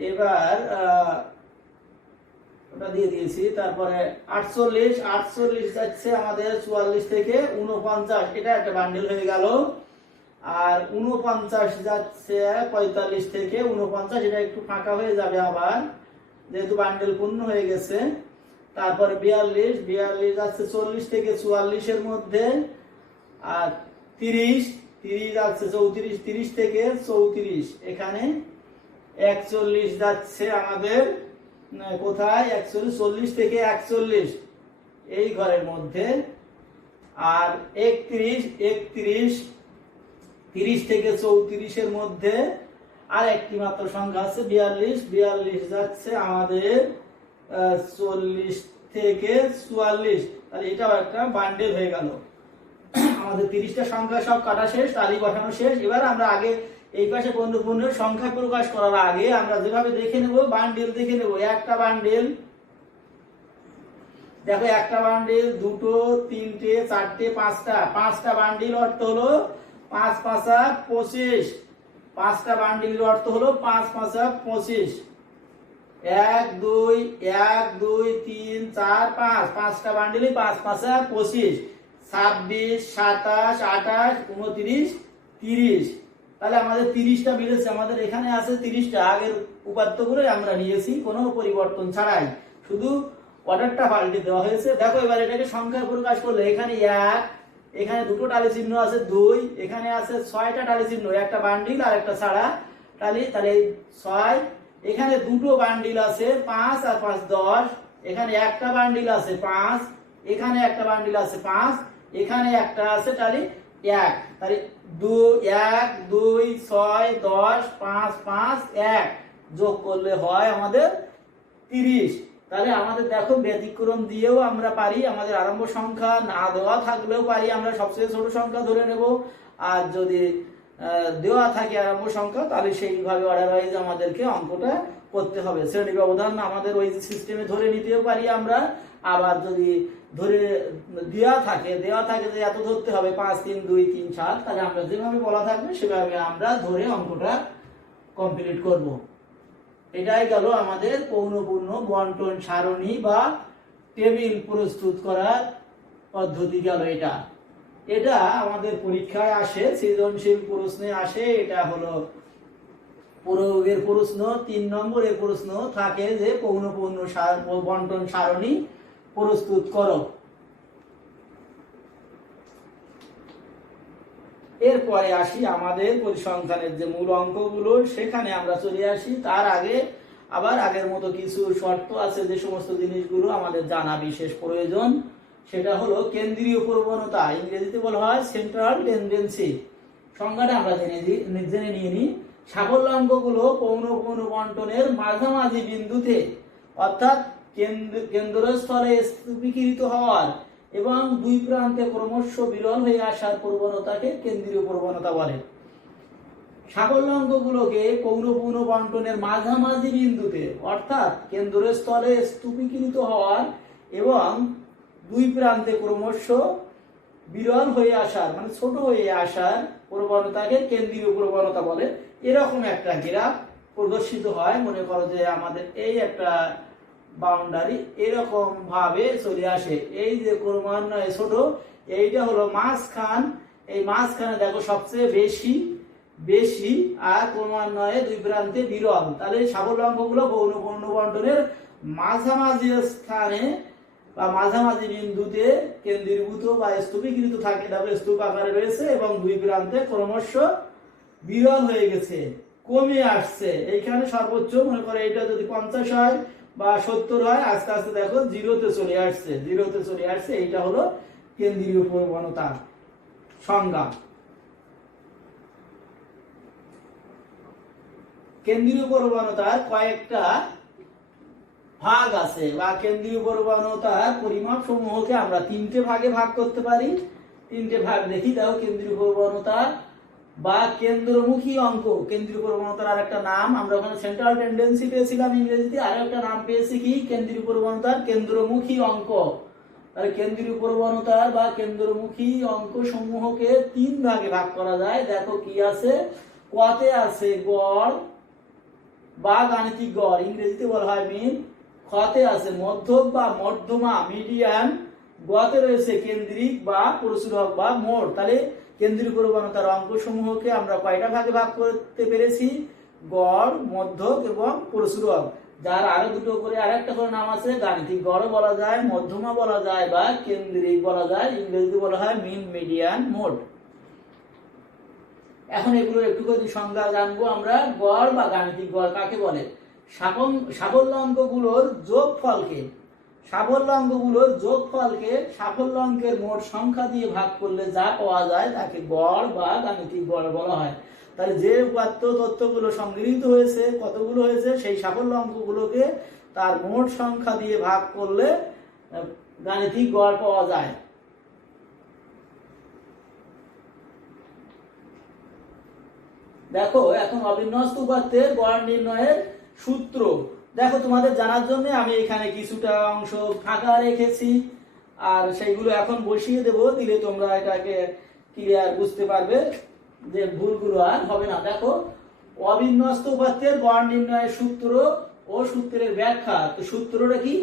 এবার ওটা দিয়ে দিয়েছি। তারপরে 48 যাচ্ছে আমাদের 44 থেকে 49, এটা একটা বান্ডেল হয়ে গেল। আর 49 যাচ্ছে 45 থেকে 49, এটা একটু ফাঁকা হয়ে যাবে আবার, যেহেতু বান্ডেল পূর্ণ হয়ে গেছে। তারপরে 42 যাচ্ছে 40 থেকে 44-এর মধ্যে, আর 30 যাচ্ছে 34, 30 থেকে 34, এখানে 41 যাচ্ছে আমাদের কোথায় 41, 40 থেকে 41, এই ঘরের মধ্যে। আর 31, 30 থেকে 34-এর মধ্যে। আর একটি মাত্র সংখ্যা আছে 42 যাচ্ছে আমাদের 40 থেকে 44, তাহলে এটাও একটা বান্ডেল হয়ে গেল। আমাদের 30টা সংখ্যা সব কাটা শেষ, তালি বসানো শেষ। এবার আমরা আগে এই পাশে পণ্যের সংখ্যা প্রকাশ করার আগে আমরা যেভাবে দেখে নেব, বান্ডেল দেখে নেব। একটা বান্ডেল দেখো, একটা বান্ডেল, দুটো, তিনটে, চারটে, পাঁচটা বান্ডিল অর্থ হলো 5 5 25, 5টা বান্ডিলের অর্থ হলো 5 5 25, 1 2 3 4 5, 5টা বান্ডিলে 5 5 25, 26 27 28 29 30, তাহলে আমাদের 30টা মিলেছে। আমাদের এখানে আছে 30টা, আগের উপাত্তগুলোই আমরা নিয়েছি কোনো পরিবর্তন ছাড়াই, শুধু অর্ডারটা পাল্টে দেওয়া হয়েছে। দেখো এবার এটাকে সংখ্যায় প্রকাশ করলে এখানে 1, এখানে দুটো টালি চিহ্ন আছে 2, এখানে আছে 6টা টালি চিহ্ন, একটা বান্ডিল আর একটা ছাড়া টালি, তাহলে 6, এখানে দুটো বান্ডিল আছে 5 আর 5 10, এখানে একটা বান্ডিল আছে 5, এখানে একটা বান্ডিল আছে 5, এখানে একটা আছে টালি 1, তাহলে 1 2 6 10 5 5 1 যোগ করলে হয় আমাদের 30। তাহলে আমাদের দেখো ব্যতিক্রম দিয়েও আমরা পারি, আমাদের আরম্ভ সংখ্যা না দেওয়া থাকলেও পারি আমরা সবচেয়ে ছোট সংখ্যা ধরে নেব। আর যদি দেওয়া থাকে আরম্ভ সংখ্যা, তাহলে সেইভাবে অর্ডার ওয়াইজ আমাদেরকে অঙ্কটা করতে হবে। শ্রেণী ব্যবধান আমাদের ওই সিস্টেমে ধরে নিতেও পারি আমরা। আবার যদি ধরে দেওয়া থাকে যে এত ধরতে হবে 5 3 2 3 7, তাহলে আমরা যেভাবে বলা থাকবে সেভাবে আমরা ধরে অঙ্কটা কমপ্লিট করব। এটাই গেল আমাদের পৌনঃপুন্য বন্টন সারণী বা টেবিল প্রস্তুত করার পদ্ধতি গেল। এটা আমাদের পরীক্ষায় আসে, সৃজনশীল প্রশ্নে আসে। এটা হলো প্রয়োগের প্রশ্ন, 3 নম্বরের প্রশ্ন থাকে যে পৌনঃপুন্য বন্টন সারণী প্রস্তুত করো। এরপরে আসি আমাদের পরিসংখ্যানের যে মূল অঙ্কগুলো, সেখানে আমরা চলে আসি। তার আগে আবার আগের মতো কিছু শর্ত আছে, যে সমস্ত জিনিসগুলো আমাদের জানা বিশেষ প্রয়োজন। সেটা হলো কেন্দ্রীয় প্রবণতা, ইংরেজিতে বলা হয় সেন্ট্রাল টেন্ডেন্সি। সংজ্ঞাটা আমরা জেনে নিয়ে নিই। সাফল্যাঙ্কগুলো পৌনঃপুন্য বন্টনের মাঝামাঝি বিন্দুতে, অর্থাৎ কেন্দ্রস্থলে স্তূপীকৃত হওয়ার এবং দুই প্রান্তে ক্রমশ বিরল হয়ে আসার প্রবণতাকে কেন্দ্রীয় প্রবণতা বলে। সাফল্যাঙ্কগুলোকে পৌনঃপুন্য বন্টনের মাঝামাঝি বিন্দুতে, অর্থাৎ কেন্দ্রস্থলে স্তূপীকৃত হওয়ার এবং দুই প্রান্তে ক্রমশ বিরল হয়ে আসার, মানে ছোট হয়ে আসার প্রবণতাকে কেন্দ্রীয় প্রবণতা বলে। এরকম একটা গ্রাফ প্রদর্শিত হয়। মনে করো যে আমাদের এই একটা বাউন্ডারি এরকম ভাবে চলে আসে, এই যে ক্রমান্বয়ে ছোট, এইটা হলো মাঝখান। এই মাঝখানে দেখো সবচেয়ে বেশি আর ক্রমান্বয়ে দুই প্রান্তে বিরল। তাহলে সাফল্যাঙ্কগুলো পৌনঃপুন্য বন্টনের মাঝামাঝি স্থানে বা মাঝামাঝি বিন্দুতে কেন্দ্রীভূত বা স্তূপীকৃত থাকে, স্তূপ আকারে রয়েছে এবং দুই প্রান্তে ক্রমশ বিরল হয়ে গেছে। কমে আসছে। এইখানে সর্বোচ্চ মনে করে এটা যদি 50 হয় বা 70 হয়, আস্তে আস্তে দেখো জিরোতে চলে আসছে, জিরোতে চলে আসছে। এইটা হলো কেন্দ্রীয় প্রবণতার সংজ্ঞা। কেন্দ্রীয় প্রবণতার কয়েকটা ভাগ আছে, বা কেন্দ্রীয় প্রবণতার পরিমাপ সমূহকে আমরা তিনটে ভাগে ভাগ করতে পারি। তিনটে ভাগ দেখি, দেখো কেন্দ্রীয় প্রবণতা বা কেন্দ্রমুখী অঙ্ক। কেন্দ্রীয় প্রবণতার আর একটা নাম, আমরা ওখানে সেন্ট্রাল টেন্ডেন্সি পেয়েছিলাম ইংরেজিতে, আর একটা নাম পেয়েছি কি, কেন্দ্রীয় প্রবণতার কেন্দ্রমুখী অঙ্ক। তাহলে কেন্দ্রীয় প্রবণতার বা কেন্দ্রমুখী অঙ্ক সমূহকে তিন ভাগে ভাগ করা যায়। দেখো কি আছে, কতে আছে গড় বা গাণিতিক গড়, ইংরেজিতে বলা হয় মিন। খতে আছে মধ্যক বা মধ্যমা মিডিয়ান। গতে রয়েছে কেন্দ্রিক বা প্রচুরক বা মোট। তাহলে কেন্দ্রীয় প্রবণতার অঙ্ক সমূহকে আমরা কয়টা ভাগে ভাগ করতে পেরেছি, গড়, মধ্যক এবং প্রচুরক। যার আরো দুটো করে আরেকটা করে নাম আছে, গাণিতিক গড় বলা যায়, মধ্যমা বলা যায় বা কেন্দ্রিক বলা যায়, ইংরেজিতে বলা হয় মিন, মিডিয়ান, মোট। এখন এগুলো একটু করে সংজ্ঞা জানবো আমরা। গড় বা গাণিতিক গড় কাকে বলে? সাফল্য অঙ্কগুলোর যোগফলকে, সাফল্য অঙ্কগুলোর যোগফলকে সাফল্য অঙ্কের মোট সংখ্যা দিয়ে ভাগ করলে যা পাওয়া যায় তাকে গড় বা গাণিতিক গড় বলা হয়। তাহলে যে উপাত্ত তথ্যগুলো সংগৃহীত হয়েছে, কতগুলো হয়েছে, সেই সাফল্য অঙ্কগুলোকে তার মোট সংখ্যা দিয়ে ভাগ করলে গাণিতিক গড় পাওয়া যায়। দেখো এখন অবিন্যস্ত উপাত্তের গড় নির্ণয়ের সূত্র। দেখো তোমাদের জানার জন্য আমি এখানে কিছুটা অংশ ফাঁকা রেখেছি, আর সেইগুলো এখন বসিয়ে দেব, দিলে তোমরা এটাকে ক্লিয়ার বুঝতে পারবে, যে ভুলগুলো আর হবে না। দেখো অবিন্যস্ত উপাত্তের গড় নির্ণয়ের সূত্র ও সূত্রের ব্যাখ্যা। তো সূত্রটা কি,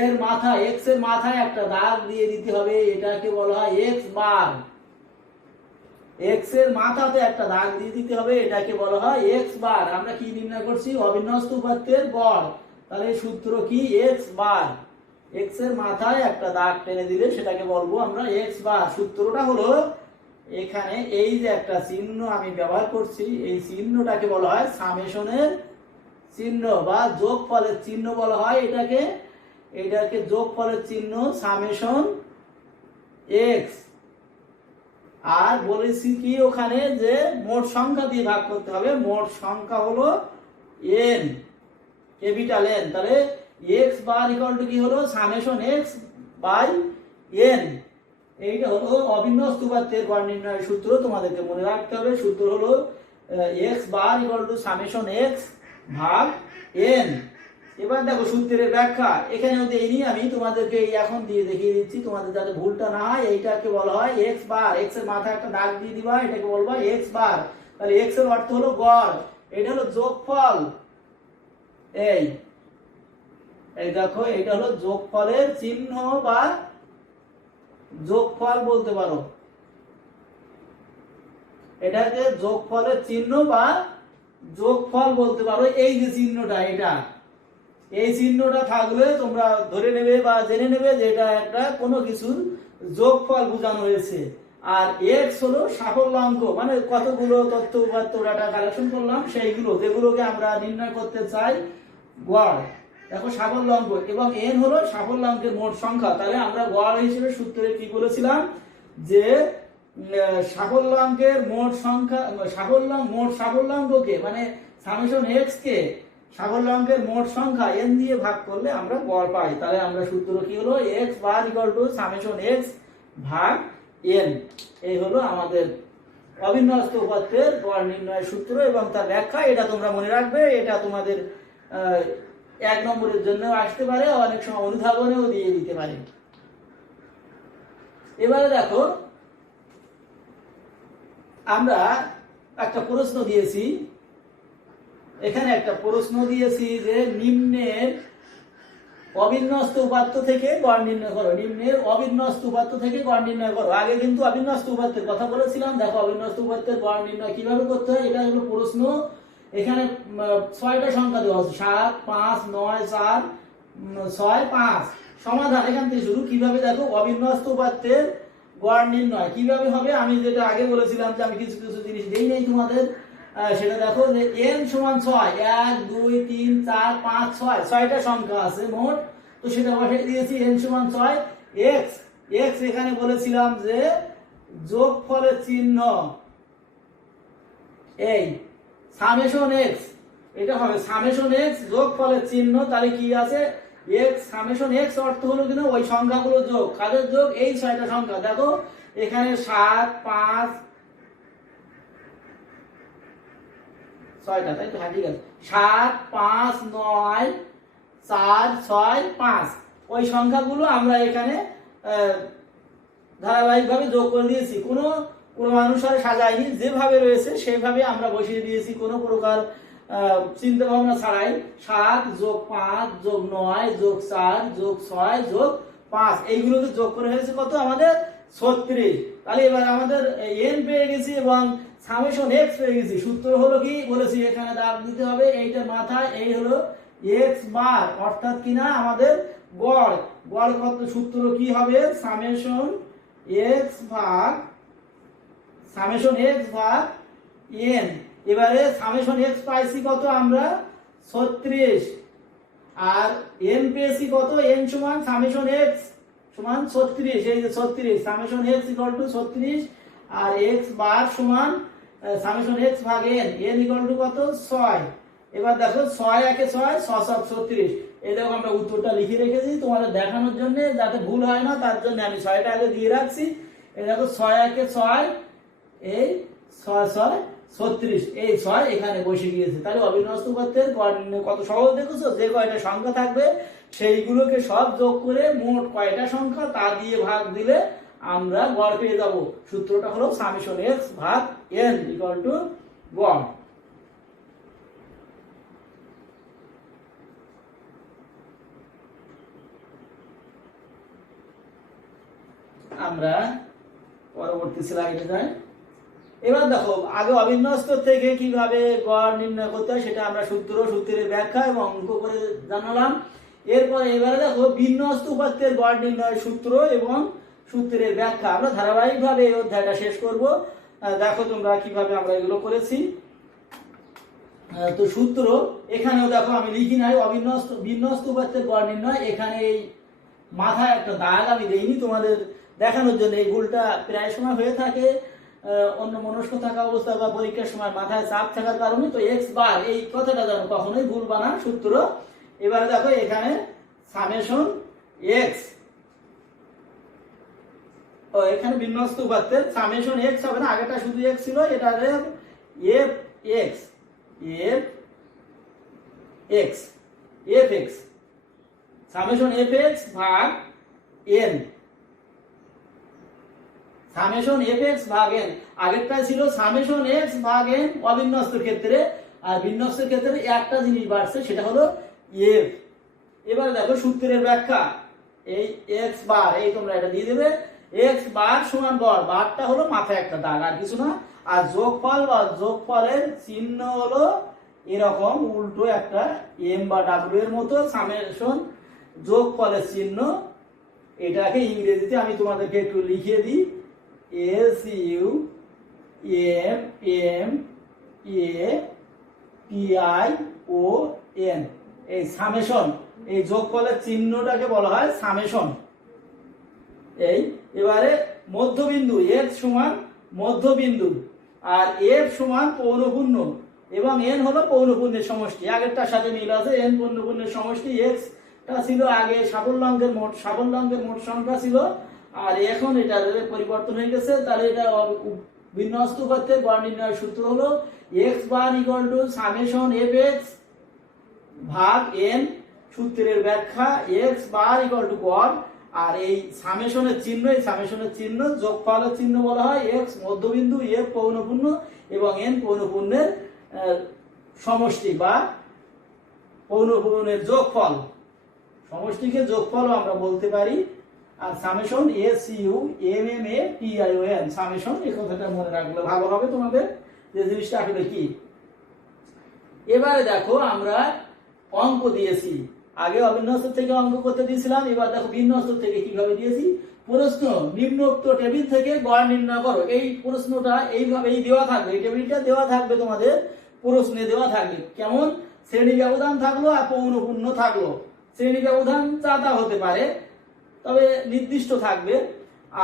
এর মাথায়, এক্স এর মাথায় একটা দাগ দিয়ে দিতে হবে, এটাকে বলা হয় এক্স বার। এক্স এর মাথাতে একটা দাগ দিয়ে দিতে হবে, এটাকে বলা হয় এক্স বার। আমরা কি নির্ণয় করছি, অবিন্যস্ত উপাত্তের গড়। তাহলে সূত্র কি, এক্স বার। এক্স এর মাথায় একটা দাগ টেনে দিলে সেটাকে বলবো আমরা এক্স বার। সূত্রটা হলো, এখানে এই যে একটা চিহ্ন আমি ব্যবহার করছি, এই চিহ্নটাকে বলা হয় সামেশনের চিহ্ন বা যোগফলের চিহ্ন বলা হয় এটাকে। এটাকে যোগফলের চিহ্ন সামেশন এক্স। আর বলেছি কি ওখানে, যে মোট সংখ্যা দিয়ে ভাগ করতে হবে। মোট সংখ্যা হলো এন, ক্যাপিটাল এন। তাহলে এক্স বার ইকুয়াল টু কি হলো, সামেশন এক্স বাই এন। এইটা হলো অবিন্যস্ত উপাত্তের গড় নির্ণয়ের সূত্র। তোমাদেরকে মনে রাখতে হবে, সূত্র হলো x bar equal to summation x ভাগ এন। এবার দেখো সূত্রের ব্যাখ্যা, এখানেও দেইনি আমি, তোমাদেরকে এখন দিয়ে দেখিয়ে দিচ্ছি, তোমাদের যাতে ভুলটা না হয়। এইটাকে বলা হয় এক্স বার। এক্স এর মাথায় একটা দাগ দিয়ে দিবা, এটাকে বলবা এক্স বার। তাহলে এক্স এর অর্থ হলো গড়, এটা হলো যোগফল। এই দেখো, এটা হলো যোগফলের চিহ্ন বা যোগফল বলতে পারো, এটাকে যোগফলের চিহ্ন বা যোগফল বলতে পারো। এই যে চিহ্নটা, এটা, এই চিহ্নটা থাকলে তোমরা ধরে নেবে বা জেনে নেবে যে এটা একটা কোনো কিছুর যোগফল বোঝানো হয়েছে। আর এক্স হলো সাফল্য অঙ্ক, মানে কতগুলো তথ্য উপাত্ত ডাটা কালেকশন করলাম, সেইগুলো যেগুলোকে আমরা নির্ণয় করতে চাই গড়। দেখো সাফল্য অঙ্ক, এবং এন হলো সাফল্য অঙ্কের মোট সংখ্যা। তাহলে আমরা গড় হিসেবে সূত্রে কি বলেছিলাম, যে সাফল্য অঙ্কের মোট সংখ্যা, মোট সাফল্য অঙ্ককে মানে সামেশন এক্স কে সাফল্য অঙ্কের মোট সংখ্যা এন দিয়ে ভাগ করলে আমরা গড় পাই। তাহলে আমরা সূত্র কি হলো, x bar equal to summation x ভাগ এন। এই হলো আমাদের অবিন্যস্ত উপাত্তের গড় নির্ণয়ের সূত্র এবং তার ব্যাখ্যা। এটা তোমরা মনে রাখবে, এটা তোমাদের 1 নম্বরের জন্য আসতে পারে, অনেক সময় অনুধাবনেও দিয়ে দিতে পারে। এবারে দেখো, আমরা একটা প্রশ্ন দিয়েছি, এখানে একটা প্রশ্ন দিয়েছি যে নিম্নের অবিন্যস্ত উপাত্ত থেকে গড় নির্ণয় করো। নিম্নের অবিন্যস্ত উপাত্ত থেকে গড় নির্ণয় করো। আগে কিন্তু অবিন্যস্ত উপাত্তের কথা বলেছিলাম। দেখো অবিন্যস্ত উপাত্তের গড় নির্ণয় কিভাবে করতে হয়, এটা হলো প্রশ্ন। এখানে 6টা সংখ্যা দেওয়া আছে, 7, 5, 9, 4, 6, 5। সমাধান এখান থেকে শুরু। কিভাবে, দেখো অবিন্যস্ত উপাত্তের গড় নির্ণয় কিভাবে হবে, আমি যেটা আগে বলেছিলাম যে আমি কিছু কিছু জিনিস দেই নাই তোমাদের, সেটা দেখো যে n সমান 6, 1 2 3 4 5 6, 6টা সংখ্যা আছে মোট। তো সেটা বসাই দিয়েছি n সমান 6, x x এখানে বলেছিলাম যে যোগফলের চিহ্ন এই সামেশন x, এটা হবে সামেশন x যোগফলের চিহ্ন, তাহলে কি আছে x সামেশন x অর্থ হলো কিনা ওই সংখ্যাগুলো যোগ, কাদের যোগ, এই 6টা সংখ্যা। দেখো এখানে 7 5 6টা, তাই তো, হ্যাঁ ঠিক আছে, 7 5 9 4 6 5 ওই সংখ্যাগুলো আমরা এখানে ধারাবাহিকভাবে যোগ করে দিয়েছি, কোনো ক্রমানুসারে সাজাইনি, যেভাবে রয়েছে সেইভাবে আমরা বসিয়ে দিয়েছি, কোনো প্রকার চিন্তা ভাবনা ছাড়াই। 7 যোগ 5 যোগ 9 যোগ 4 যোগ 6 যোগ 5 এইগুলোকে যোগ করে হয়েছে কত আমাদের 36। তাহলে এবার আমাদের n পেয়ে গেছি এবং সামেশন x পেয়ে গেছি। সূত্র হলো কি বলেছি, এখানে দাগ দিতে হবে, এইটার মাথায় এই হলো x বার, অর্থাৎ কিনা আমাদের গড়। গড় কত, সূত্র কি হবে, সামেশন x ভাগ n। এবারে সামেশন x পাইছি কত আমরা 36, আর n পেয়েছি কত, n সমান সামেশন x সমান 36, এই যে 36 সামেশন x ইকুয়াল টু 36, আর x বার সমান সামেশন x ভাগ n, n ইকুয়াল টু কত 6। এবার দেখো 6 একে 6, 6 7 36, এই দেখো আমরা উত্তরটা লিখে রেখেছি তোমাদের দেখানোর জন্য, যাতে ভুল হয় না তার জন্য আমি 6টা আগে দিয়ে রাখছি। এই দেখো 6 একে 6, এই 6 6 36, এই 6 এখানে বসে গিয়েছে। তাহলে অবিন্যস্ত উপাত্তের গড় নির্ণয় কত সহজ দেখেছো, যে কয়টা সংখ্যা থাকবে সেইগুলোকে সব যোগ করে মোট কয়টা সংখ্যা তা দিয়ে ভাগ দিলে আমরা গড় পেয়ে যাব। সূত্রটা হলো সামেশন x ভাগ n ইকুয়াল টু গড়। আমরা পরবর্তী স্লাইডে যাই। এবার দেখো আগে অবিন্যস্ত থেকে কিভাবে গড় নির্ণয় করতে হয় সেটা আমরা সূত্রের ব্যাখ্যা এবং অঙ্ক করে জানালাম। এরপরে এবারে দেখো বিন্যস্ত উপাত্তের গড় নির্ণয়ের সূত্র এবং সূত্রের ব্যাখ্যা আমরা ধারাবাহিকভাবে এই অধ্যায়টা শেষ করব। দেখো তোমরা কিভাবে আমরা এগুলো করেছি। তো সূত্র এখানেও দেখো আমি লিখি নাই, বিন্যস্ত উপাত্তের গড় নির্ণয়, এখানে এই মাথায় একটা দাগ আমি দেইনি তোমাদের দেখানোর জন্য। এই ভুলটা প্রায় সময় হয়ে থাকে অন্য মনস্ক থাকা অবস্থা বা পরীক্ষার সময় মাথায় চাপ থাকার কারণে। তো x বার এই কথাটা যেন কখনোই ভুল বানান সূত্র। এবারে দেখো এখানে সামেশন x, ও এখানে বিন্যস্ত উপাত্তের সামেশন x হবে না, আগেটা শুধু x ছিল, এটা fx সামেশন fx ভাগ n, সামেশন fx ভাগ n। আগেরটা ছিল সামেশন x ভাগ n অবিন্যস্তের ক্ষেত্রে, আর বিন্যস্তের ক্ষেত্রে একটা জিনিস বাড়ছে, সেটা হলো f। এবারে দেখো সূত্রের ব্যাখ্যা, এই x বার এই তোমরা এটা দিয়ে দেবে, x বার সমান গড়, বারটা হলো মাথায় একটা দাগ আর কিছু না, আর যোগফল বা যোগফলের চিহ্ন হলো এরকম উল্টো একটা m বা w এর মতো, সামেশন যোগফলের চিহ্ন। এটাকে ইংরেজিতে আমি তোমাদেরকে একটু লিখিয়ে দিই, SUMMATION, এই সামেশন, এই যোগফলের চিহ্নটাকে বলা হয় সামেশন। এই এবারে মধ্যবিন্দু x সমান মধ্যবিন্দু, আর f সমান পৌনপূর্ণ, এবং n হলো পৌনপূর্ণের সমষ্টি। আগেরটার সাথে মিল আছে, n পৌনপূর্ণের সমষ্টি। x টা ছিল আগে সাফল্যাঙ্কের মোট সংখ্যা ছিল, আর এখন এটা পরিবর্তন হয়ে গেছে। তাহলে এটা বিন্যস্ত উপাত্তের গড় নির্ণয়ের সূত্র হলো x bar equal to summation fx ভাগ n। সূত্রের ব্যাখ্যা, x বার ইকুয়াল টু গড়, আর এই সামেশনের চিহ্ন, এই সামেশনের চিহ্ন যোগফলের চিহ্ন বলা হয় x মধ্যবিন্দু, f পৌনপূর্ণ এবং n পৌনপূর্ণের সমষ্টি বা পৌনপূর্ণের যোগফল। সমষ্টিকে যোগফলও আমরা বলতে পারি। আর সামেশন SUMMATION সামেশন, এই কথাটা মনে রাখলে ভালো হবে তোমাদের, যে জিনিসটা আসলে কি। এবারে দেখো আমরা অঙ্ক দিয়েছি, আগে অবিন্যস্ত থেকে অঙ্ক করতে দিয়েছিলাম, এবার দেখো বিন্যস্ত থেকে কিভাবে দিয়েছি। প্রশ্ন নিম্নোক্ত টেবিল থেকে গড় নির্ণয় করো। এই প্রশ্নটা এইভাবেই দেওয়া থাকবে, এই টেবিলটা দেওয়া থাকবে তোমাদের, প্রশ্নে দেওয়া থাকবে কেমন, শ্রেণী ব্যবধান থাকলো আর পৌনঃপুন্য থাকলো। শ্রেণী ব্যবধান চাতা হতে পারে, তবে নির্দিষ্ট থাকবে,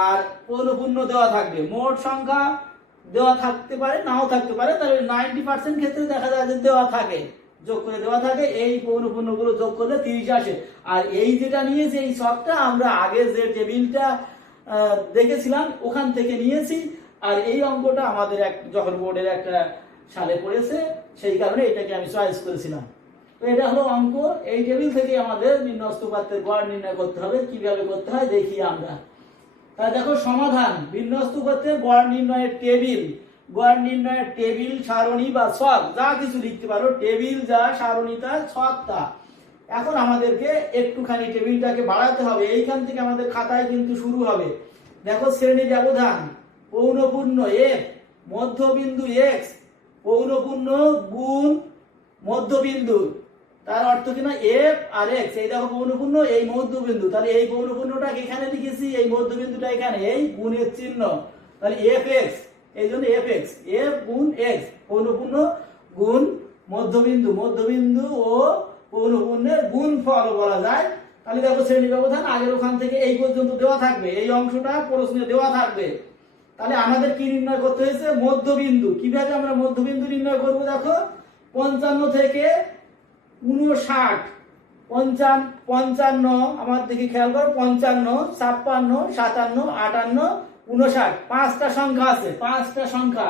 আর পৌনঃপুন্য দেওয়া থাকবে। মোট সংখ্যা দেওয়া থাকতে পারে, নাও থাকতে পারে, তবে 90% ক্ষেত্রে দেখা যায় যে দেওয়া থাকে, যোগ করে দেওয়া থাকে। এই পৌনঃপুন্য গুলো যোগ করলে 30 আসে। আর এই যেটা নিয়েছি, এই সবটা আমরা আগে যে টেবিলটা দেখেছিলাম ওখান থেকে নিয়েছি। আর এই অঙ্কটা আমাদের যখন বোর্ডের একটা সালে পড়েছে, সেই কারণে এটাকে আমি চয়েস করেছিলাম। তো এটা হলো অঙ্ক। এই টেবিল থেকে আমাদের বিন্যস্ত উপাত্তের গড় নির্ণয় করতে হবে। কিভাবে করতে হয় দেখি আমরা। তাহলে দেখো সমাধান, বিন্যস্ত উপাত্তের গড় নির্ণয়ের টেবিল। গড় নির্ণয়ের টেবিল, সারণী বা ছক যা কিছু লিখতে পারো, টেবিল যা, সারণী তা, ছক তা। এখন আমাদেরকে একটুখানি টেবিলটাকে বাড়াতে হবে। এইখান থেকে আমাদের খাতায় কিন্তু শুরু হবে। দেখো শ্রেণী ব্যবধান, পৌনঃপুন্য এফ, মধ্যবিন্দু এক্স, পৌনঃপুন্য গুণ মধ্যবিন্দু, তার অর্থ কিনা এফ আর এক্স। এই দেখো পৌনঃপুন্য, এই মধ্যবিন্দু, তাহলে এই পৌনঃপুন্যটাকে এখানে লিখেছি, এই মধ্যবিন্দুটা এখানে, এই গুণের চিহ্ন, তাহলে এফ এক্স, এই জন্য এফ এক্স, এফ গুণ এক্স, পৌনঃপুন্য গুণ মধ্যবিন্দু, মধ্যবিন্দু ও পৌনঃপুন্যের গুণফল বলা যায়। তাহলে দেখো শ্রেণী ব্যবধান আগের ওখান থেকে এই পর্যন্ত দেওয়া থাকবে, এই অংশটা প্রশ্নে দেওয়া থাকবে। তাহলে আমাদের কি নির্ণয় করতে হয়েছে, মধ্যবিন্দু। কিভাবে আমরা মধ্যবিন্দু নির্ণয় করব, দেখো 55 থেকে 59, 55 আমার দিকে খেয়াল করো, 55, 56, 57, 58, 59, পাঁচটা সংখ্যা আছে, পাঁচটা সংখ্যা।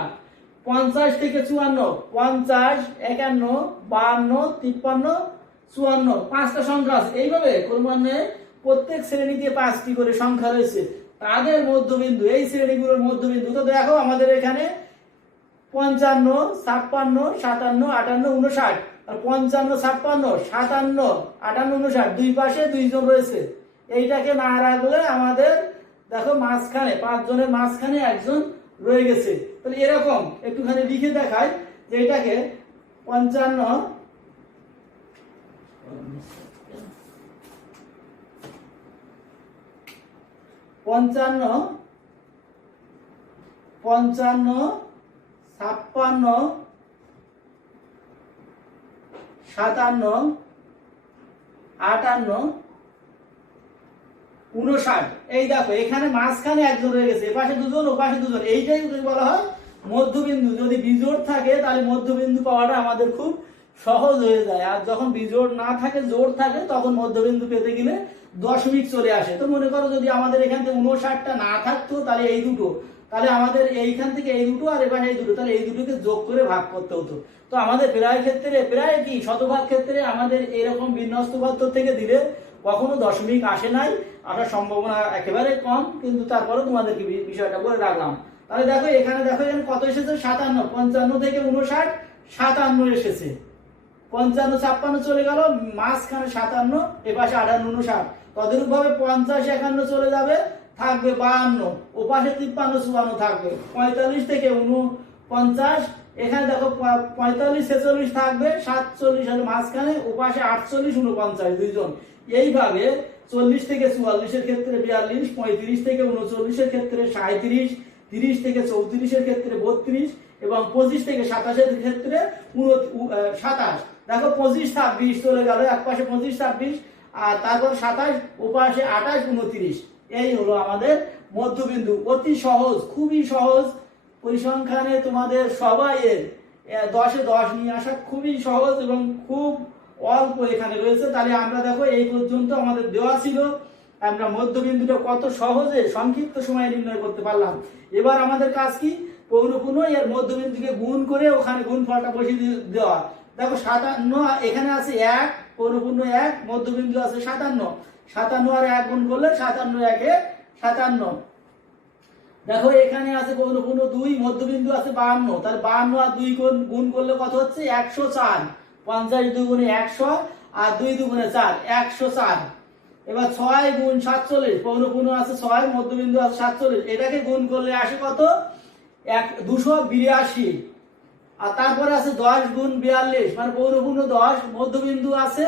50 থেকে 54, 50, 51, 52, 53, 54, পাঁচটা সংখ্যা আছে। এইভাবে ক্রমান্বয়ে প্রত্যেক শ্রেণীতে 5টি করে সংখ্যা রয়েছে, তাদের মধ্যবিন্দু, এই শ্রেণীগুলোর মধ্যবিন্দু। তো দেখো আমাদের এখানে 55, 56, 57, 58, 59, আর 55, 56, 57, 58, 59 দুই পাশে দুইজন রয়েছে। এইটাকে না রাখলে আমাদের দেখো মাঝখানে, 5 জনের মাঝখানে একজন রয়ে গেছে। তাহলে এরকম একটুখানি লিখে দেখায় যে এটাকে 55, 55, 56, 57, 58, 59, এই দেখো এখানে মাঝখানে একজন রয়ে গেছে, এপাশে দুজন, ওপাশে দুজন, এইটাই বলা হয় মধ্যবিন্দু। যদি বিজোড় থাকে তাহলে মধ্যবিন্দু পাওয়াটা আমাদের খুব সহজ হয়ে যায়। আর যখন বিজোড় না থাকে, জোড় থাকে, তখন মধ্যবিন্দু পেতে গেলে দশমিক চলে আসে। তো মনে করো যদি আমাদের এখান থেকে 59টা না থাকতো, তাহলে এই দুটো, তাহলে আমাদের এইখান থেকে এই দুটো আর এবার এই দুটো, তাহলে এই দুটোকে যোগ করে ভাগ করতে হতো। তো আমাদের প্রায় ক্ষেত্রে, প্রায় কি শতভাগ ক্ষেত্রে আমাদের এরকম বিন্যস্ত উপাত্ত থেকে দিলে কখনো দশমিক আসে নাই, আসার সম্ভাবনা একেবারে কম, কিন্তু তারপরে তোমাদেরকে বিষয়টা বলে রাখলাম। তাহলে দেখো এখানে, দেখো এখানে কত এসেছে, 57, 55 থেকে 59, 57 এসেছে। 55, 56 চলে গেল, মাঝখানে 57, এপাশে 58, 59, তদরূপ ভাবে 50, 51 চলে যাবে, থাকবে 52, ওপাশে 53, 54 থাকবে। 45 থেকে 49, এখানে দেখো 45, 46 থাকবে, 47 হলো মাঝখানে, ওপাশে 48, 49 দুইজন। এইভাবে 40 থেকে 44 এর ক্ষেত্রে 42, 35 থেকে 39 এর ক্ষেত্রে 37, 30 থেকে 34 এর ক্ষেত্রে 32, এবং 25 থেকে 27 এর ক্ষেত্রে 27। দেখো 25, 26 চলে গেল, এক পাশে 25, 26, আর তারপর 27, ওপাশে 28, 29। এই হলো আমাদের মধ্যবিন্দু। অতি সহজ, খুবই সহজ পরিসংখ্যানে তোমাদের সবাইয়ের 10-এ 10 নিয়ে আসা খুবই সহজ এবং খুব অল্প এখানে রয়েছে। তাহলে আমরা দেখো এই পর্যন্ত আমাদের দেওয়া ছিল, আমরা মধ্যবিন্দুটা কত সহজে সংক্ষিপ্ত সময়ে নির্ণয় করতে পারলাম। এবার আমাদের কাজ কি, পৌনঃপুন্য এর মধ্যবিন্দুকে গুণ করে ওখানে গুণফলটা বসিয়ে দেওয়া। দেখো 57 এখানে আছে 1, পৌনঃপুন্য 1, মধ্যবিন্দু আছে 57, 57 আর 1 গুণ করলে 57, 1 57। দেখো এখানে আছে পৌনঃপুন্য 2, মধ্যবিন্দু আছে 52, তাহলে 52 আর 2 গুণ করলে কত হচ্ছে, 104। 50 2 গুণে 100, আর 2 2 গুণে 4, 104। এবার 6 গুণ 47, পৌনঃপুন্য আছে 6, মধ্যবিন্দু আছে 47, এটাকে গুণ করলে আসে কত, 282। আর তারপরে আছে 10 গুণ 42, মানে পৌনঃপুন্য 10, মধ্যবিন্দু আছে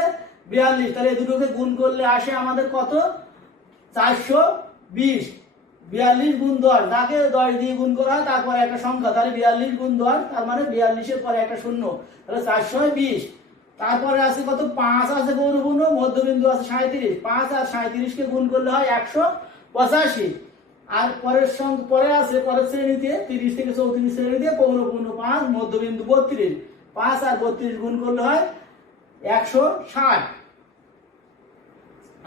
42, তাহলে এই দুটোকে গুণ করলে আসে আমাদের কত, 400 20, 42 গুণ 10, তাকে 10 দিয়ে গুণ করা হয়, তারপরে একটা সংখ্যা, তাহলে 42 গুণ 10, তার মানে 42 এর পরে একটা শূন্য, তাহলে 420। তারপরে আছে কত, 5 আছে পৌনঃপুন্য, মধ্যবিন্দু আছে 37, 5 আর 37 কে গুণ করলে হয় 185। আর পরে আছে পরের শ্রেণীতে 30 থেকে 34 শ্রেণীতে পৌনঃপুন্য 5, মধ্যবিন্দু 32, 5 আর 32 গুণ করলে হয় 160।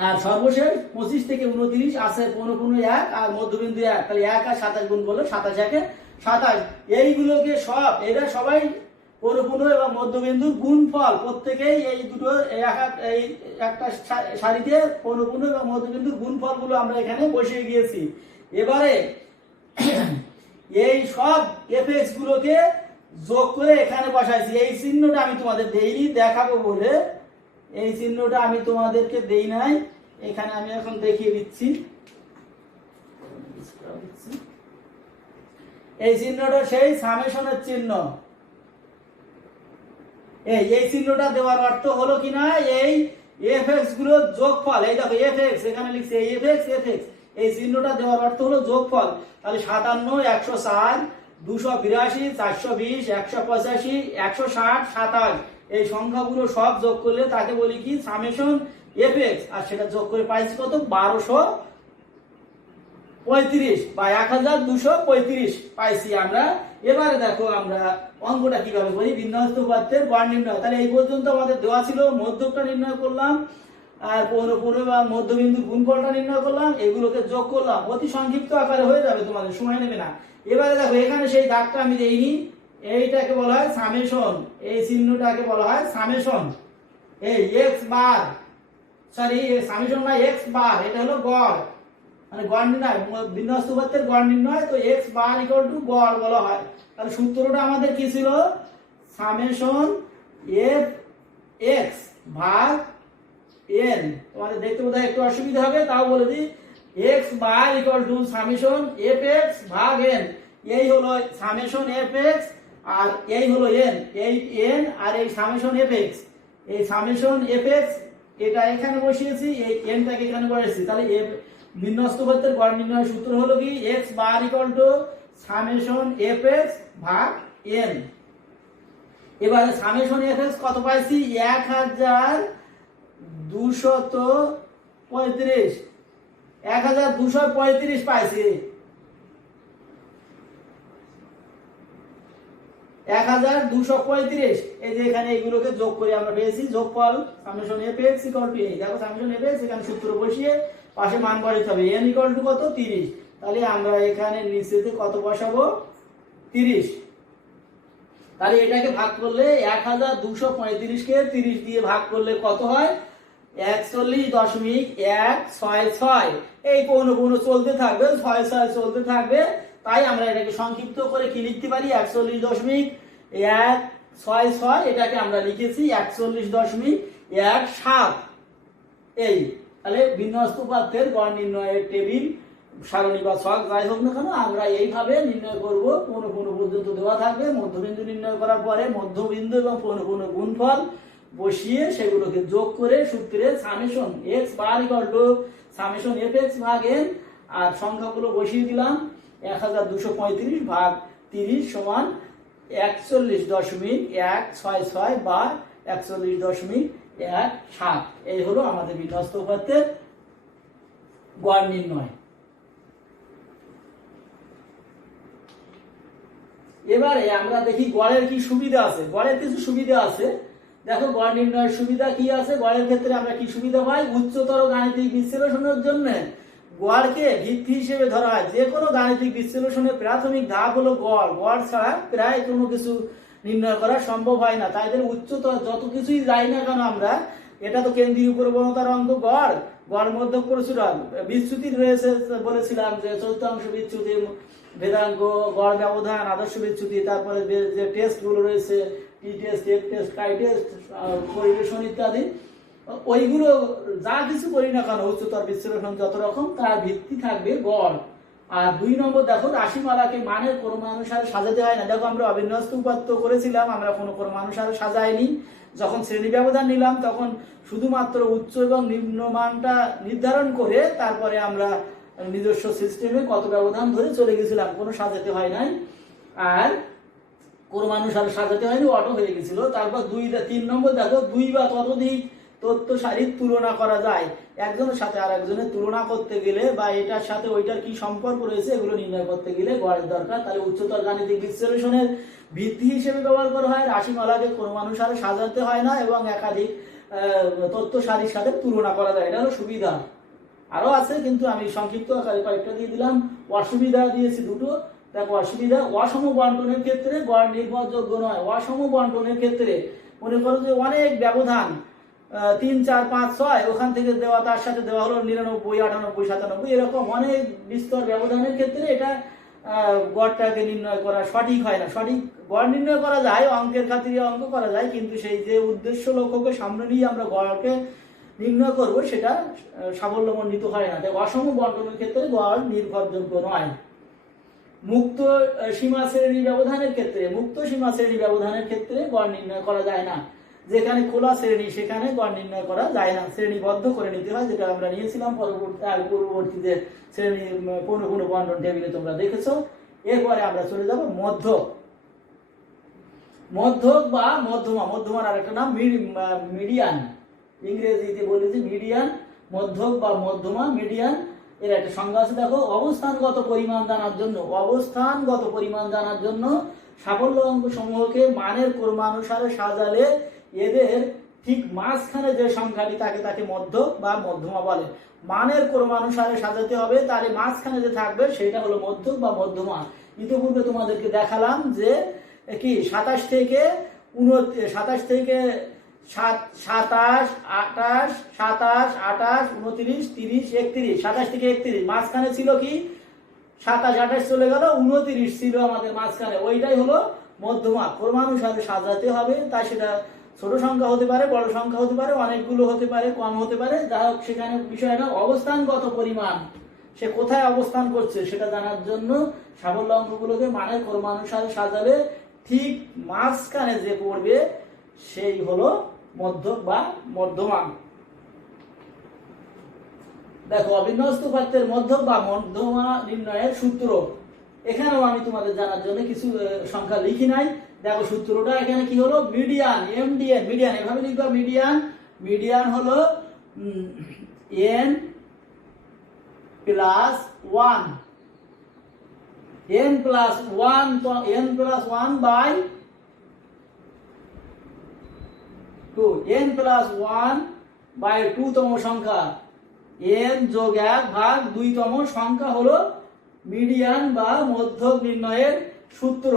আর সর্বশেষ 25 থেকে 29 আছে পৌনঃপুন্য 1 আর মধ্যবিন্দু 1, তাহলে 1 আর 27 গুণ করলে 27 একে 27। এইগুলোকে সব, এরা সবাই পৌনঃপুন্য এবং মধ্যবিন্দুর গুণফল, প্রত্যেকেই এই দুটো এই একটা সারিতে পৌনঃপুন্য এবং মধ্যবিন্দুর গুণফলগুলো আমরা এখানে বসিয়ে গিয়েছি। এবারে এই সব এফএক্স গুলোকে যোগ করে এখানে বসাইছি। এই চিহ্নটা আমি তোমাদের দেইনি, দেখাবো বলে এই চিহ্নটা আমি তোমাদেরকে দেই নাই, এখানে আমি এখন দেখিয়ে দিচ্ছি। এই চিহ্নটা সেই সামেশনের চিহ্ন। এই চিহ্নটা দেওয়ার অর্থ হলো কিনা, এই এফএক্স গুলোর যোগফল, এই দেখো এফএক্স এখানে লিখছে, এই এফএক্স এই চিহ্নটা দেওয়ার অর্থ হলো যোগফল। তাহলে 57, 104, 282, 420, 185, 160, 27, এই সংখ্যাগুলো সব যোগ করলে তাকে বলি কি, সামেশন এফএক্স। আর সেটা যোগ করে পাইছি কত, 1235 বা 1235 পাইছি আমরা। এবারে দেখো আমরা অঙ্কটা কিভাবে করি, বিন্যস্ত উপাত্তের গড় নির্ণয়। তাহলে এই পর্যন্ত আমাদের দেওয়া ছিল, মধ্যকটা নির্ণয় করলাম, আর পৌনঃপুন্য বা মধ্যবিন্দুর গুণফলটা নির্ণয় করলাম, এগুলোকে যোগ করলাম। অতি সংক্ষিপ্ত আকারে হয়ে যাবে, তোমাদের সময় নেবে না। এবারে দেখো এখানে সেই দাগটা আমি দেইনি, এইটাকে বলা হয় সামেশন, এই চিহ্নটাকে বলা হয় সামেশন। এই এক্স বার, সরি সামেশন না, এক্স বার, এটা হলো গড়, মানে গড় নির্ণয়, বিন্যস্ত উপাত্তের গড় নির্ণয়। তো এক্স বার ইকুয়াল টু গড় বলা হয়। তাহলে সূত্রটা আমাদের কি ছিল, সামেশন এফ এক্স ভাগ এন। তোমাদের দেখতে বোধহয় একটু অসুবিধা হবে, তাও বলে দিই, x bar equal to summation F x ভাগ এন। এই হলো সামেশন এফ এক্স আর এই হলো এন, এই এন আর এই সামেশন এফ এক্স। এই সামেশন এফ এক্স এটা এখানে বসিয়েছি, এই এনটাকে এখানে বসিয়েছি। তাহলে বিন্যস্ত উপাত্তের গড় নির্ণয় সূত্র হলো কি, x bar equal to summation F x ভাগ এন। এবারে সামেশন এফ এক্স কত পাইছি, 1235, 1235 পাইছি। 1235, এই যে এখানে এগুলোকে যোগ করে আমরা পেয়েছি যোগফল summation F x equal to এই, দেখো সামেশন এফ এক্স এখানে সূত্র বসিয়ে পাশে মান বসাতে হবে, n ইকুয়াল টু কত, 30। তাহলে আমরা এখানে নিচেতে কত বসাবো, 30। তাহলে এটাকে ভাগ করলে 1235 কে 30 দিয়ে ভাগ করলে কত হয়, 41.166। এই পৌনঃপুন্য চলতে থাকবে, 6 চলতে থাকবে। তাই আমরা এটাকে সংক্ষিপ্ত করে কি লিখতে পারি, 41.166, এটাকে আমরা লিখেছি 41.17। এই তাহলে বিন্যস্ত উপাত্তের গড় নির্ণয়ের টেবিল, সারণী বা ছক যাই হোক না কেন, আমরা এইভাবে নির্ণয় করব। পৌনঃপুন্য পর্যন্ত দেওয়া থাকবে, মধ্যবিন্দু নির্ণয় করার পরে মধ্যবিন্দু এবং পৌনঃপুন্য গুণফল বসিয়ে সেগুলোকে যোগ করে সূত্রে summation x bar equal to summation F x ভাগ এন, আর সংখ্যাগুলো বসিয়ে দিলাম, 1235 ভাগ 30 সমান 41.166 বা 41.17। এই হলো আমাদের বিন্যস্ত উপাত্তের গড় নির্ণয়। এবারে আমরা দেখি গড়ের কি সুবিধা আছে। গড়ের কিছু সুবিধা আছে, দেখো গড় নির্ণয়ের সুবিধা কি আছে। গড়ের ক্ষেত্রে আমরা কি সুবিধা পাই, উচ্চতর গাণিতিক বিশ্লেষণের জন্য গড়কে ভিত্তি হিসেবে ধরা হয়। যে কোনো গাণিতিক বিশ্লেষণের প্রাথমিক ধাপ হলো গড়। গড় ছাড়া প্রায় কোনো কিছু নির্ণয় করা সম্ভব হয় না। তাই উচ্চতর যত কিছুই যাই না কেন আমরা, এটা তো কেন্দ্রীয় প্রবণতার অঙ্ক গড়, গড় মধ্য প্রচুরক, বিচ্যুতি রয়েছে বলেছিলাম যে চতুর্থাংশ বিচ্যুতি, ভেদাঙ্ক, গড় ব্যবধান, আদর্শ বিচ্যুতি, তারপরে যে টেস্ট গুলো রয়েছে, টি টেস্ট, এফ টেস্ট, কাই টেস্ট, পরিবেশন ইত্যাদি, ওইগুলো যা কিছু করি না কেন উচ্চতর বিশ্লেষণ যত রকম, তার ভিত্তি থাকবে গড়। আর 2 নম্বর দেখো, রাশিমালাকে মানের ক্রমানুসারে সাজাতে হয় না। দেখো আমরা অবিন্যস্ত উপাত্ত করেছিলাম, আমরা কোনো ক্রমানুসারে সাজাইনি। যখন শ্রেণী ব্যবধান নিলাম তখন শুধুমাত্র উচ্চ এবং নিম্ন মানটা নির্ধারণ করে তারপরে আমরা নিজস্ব সিস্টেমে কত ব্যবধান ধরে চলে গেছিলাম, কোনো সাজাতে হয় নাই, আর ক্রমানুসারে সাজাতে হয়নি, অটো হয়ে গেছিল। তারপর 3 নম্বর দেখো, 2 বা ততোধিক তথ্য সারির তুলনা করা যায়। একজনের সাথে আর একজনের তুলনা করতে গেলে বা এটার সাথে ওইটার কি সম্পর্ক রয়েছে এগুলো নির্ণয় করতে গেলে গড়ের দরকার। তাহলে উচ্চতর গাণিতিক বিশ্লেষণের ভিত্তি হিসেবে ব্যবহার করা হয়। রাশিমালাকে ক্রমানুসারে সাজাতে হয় না এবং একাধিক তথ্য সারির সাথে তুলনা করা যায়। এটা হলো সুবিধা। আরো আছে কিন্তু আমি সংক্ষিপ্ত আকারে কয়েকটা দিয়ে দিলাম। অসুবিধা দিয়েছি দুটো। দেখো, অসুবিধা, অসম বন্টনের ক্ষেত্রে গড় নির্ভরযোগ্য নয়। অসম বন্টনের ক্ষেত্রে মনে করো যে অনেক ব্যবধান, 3, 4, 5, 6, ওখান থেকে দেওয়া, তার সাথে দেওয়া হলো 99, 98, 97, এরকম অনেক বিস্তর ব্যবধানের ক্ষেত্রে এটা গড়টাকে নির্ণয় করা সঠিক হয় না। সঠিক গড় নির্ণয় করা যায়, অঙ্কের খাতিরে অঙ্ক করা যায়, কিন্তু সেই যে উদ্দেশ্য লক্ষ্যকে সামনে নিয়ে আমরা গড়কে নির্ণয় করব সেটা সাফল্যমণ্ডিত হয় না। তাই অসম বন্টনের ক্ষেত্রে গড় নির্ভরযোগ্য নয়। মুক্ত সীমা শ্রেণী ব্যবধানের ক্ষেত্রে, মুক্ত সীমা শ্রেণী ব্যবধানের ক্ষেত্রে গড় নির্ণয় করা যায় না। যেখানে খোলা শ্রেণী সেখানে গড় নির্ণয় করা যায় না, শ্রেণীবদ্ধ করে নিতে হয়, যেটা আমরা নিয়েছিলাম পূর্ববর্তীতে শ্রেণী পৌনঃপুন্য বন্টন টেবিলে তোমরা দেখেছো। এরপরে আমরা চলে যাব মধ্যক। মধ্যক বা মধ্যমা, মধ্যমার আরেকটা নাম মিডিয়ান, ইংরেজিতে বলি যে মিডিয়ান। মধ্যক বা মধ্যমা, মিডিয়ান, এর একটা সংজ্ঞা আছে। দেখো, অবস্থানগত পরিমাণ জানার জন্য, অবস্থানগত পরিমাণ জানার জন্য সাফল্য অঙ্ক সমূহকে মানের ক্রমানুসারে সাজালে এদের ঠিক মাঝখানে যে সংখ্যাটি থাকে তাকে মধ্যক বা মধ্যমা বলে। মানের ক্রমানুসারে সাজাতে হবে, তার মাঝখানে যে থাকবে সেটা হলো মধ্যক বা মধ্যমা। ইতিপূর্বে তোমাদেরকে দেখালাম যে কি 27 থেকে 29, 27 থেকে 27, 28, 27, 28, 29, 30, 31, 27 থেকে 31, মাঝখানে ছিল কি 27, 28 চলে গেল, 29 ছিল আমাদের মাঝখানে, ওইটাই হলো মধ্যমা। ক্রমানুসারে সাজাতে হবে, তাই সেটা ছোট সংখ্যা হতে পারে, বড় সংখ্যা হতে পারে, অনেকগুলো হতে পারে, কম হতে পারে, যাই হোক সেখানে বিষয়টা অবস্থানগত পরিমাণ, সে কোথায় অবস্থান করছে সেটা জানার জন্য সাফল্য অঙ্কগুলোকে মানের ক্রমানুসারে সাজালে ঠিক মাঝখানে যে পড়বে সেই হলো মধ্যক বা মধ্যমা। দেখো, অবিন্যস্ত উপাত্তের মধ্যক বা মধ্যমা নির্ণয়ের সূত্র। এখানেও আমি তোমাদের জানার জন্য কিছু সংখ্যা লিখি নাই। দেখো, সূত্রটা এখানে কি হলো, মিডিয়ান, এমডিএন, মিডিয়ান এভাবে লিখবা। মিডিয়ান, মিডিয়ান হলো n প্লাস 1, n প্লাস 1, তো n plus 1 by 2, n plus 1 by 2 তম সংখ্যা, n যোগ 1 ভাগ 2 তম সংখ্যা হলো মিডিয়ান বা মধ্যক নির্ণয়ের সূত্র।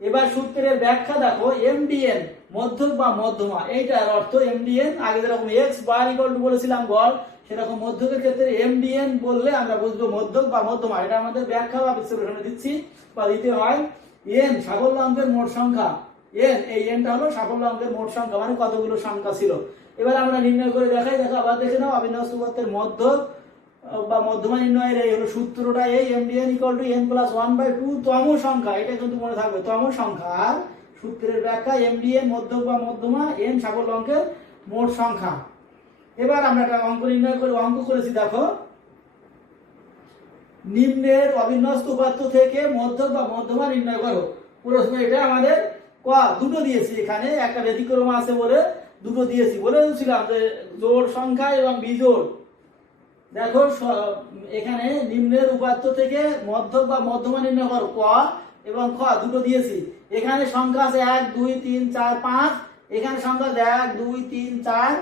এবার সূত্রের ব্যাখ্যা দেখো, এমডিএন মধ্যক বা মধ্যমা, এইটার অর্থ এমডিএন, আগে যেরকম এক্স বার ইকুয়াল টু বলেছিলাম গড়, সেরকম মধ্যকের ক্ষেত্রে এমডিএন বললে আমরা বুঝবো মধ্যক বা মধ্যমা। এটা আমাদের ব্যাখ্যা বা বিশ্লেষণে দিচ্ছি বা দিতে হয়। এন সাফল্য অঙ্কের মোট সংখ্যা, এন, এই এনটা হলো সাফল্য অঙ্কের মোট সংখ্যা, মানে কতগুলো সংখ্যা ছিল। এবার আমরা নির্ণয় করে দেখাই। দেখো, আবার দেখে নাও, অবিন্যস্ত উপাত্তের মধ্যক বা মধ্যমা নির্ণয়ের এই হলো সূত্রটা, এই MDN equal to n plus 1 by 2 তম সংখ্যা, এটা কিন্তু মনে থাকবে, তম সংখ্যা। আর সূত্রের ব্যাখ্যা, এমডিএন মধ্যক বা মধ্যমা, n সাফল্য অঙ্কের মোট সংখ্যা। এবার আমরা একটা অঙ্ক নির্ণয় করে অঙ্ক করেছি। দেখো, নিম্নের অবিন্যস্ত উপাত্ত থেকে মধ্যক বা মধ্যমা নির্ণয় করো। প্রশ্ন এটা আমাদের দুটো দিয়েছি, এখানে একটা ব্যতিক্রম আছে বলে দুটো দিয়েছি। বলেছিলাম যে জোড় সংখ্যা এবং বিজোড়। দেখো, এখানে নিম্নের উপাত্ত থেকে মধ্যক বা মধ্যমা নির্ণয় করো, ক এবং খ দুটো দিয়েছি। এখানে সংখ্যা আছে 1, 2, 3, 4, 5, এখানে সংখ্যা 1, 2, 3, 4,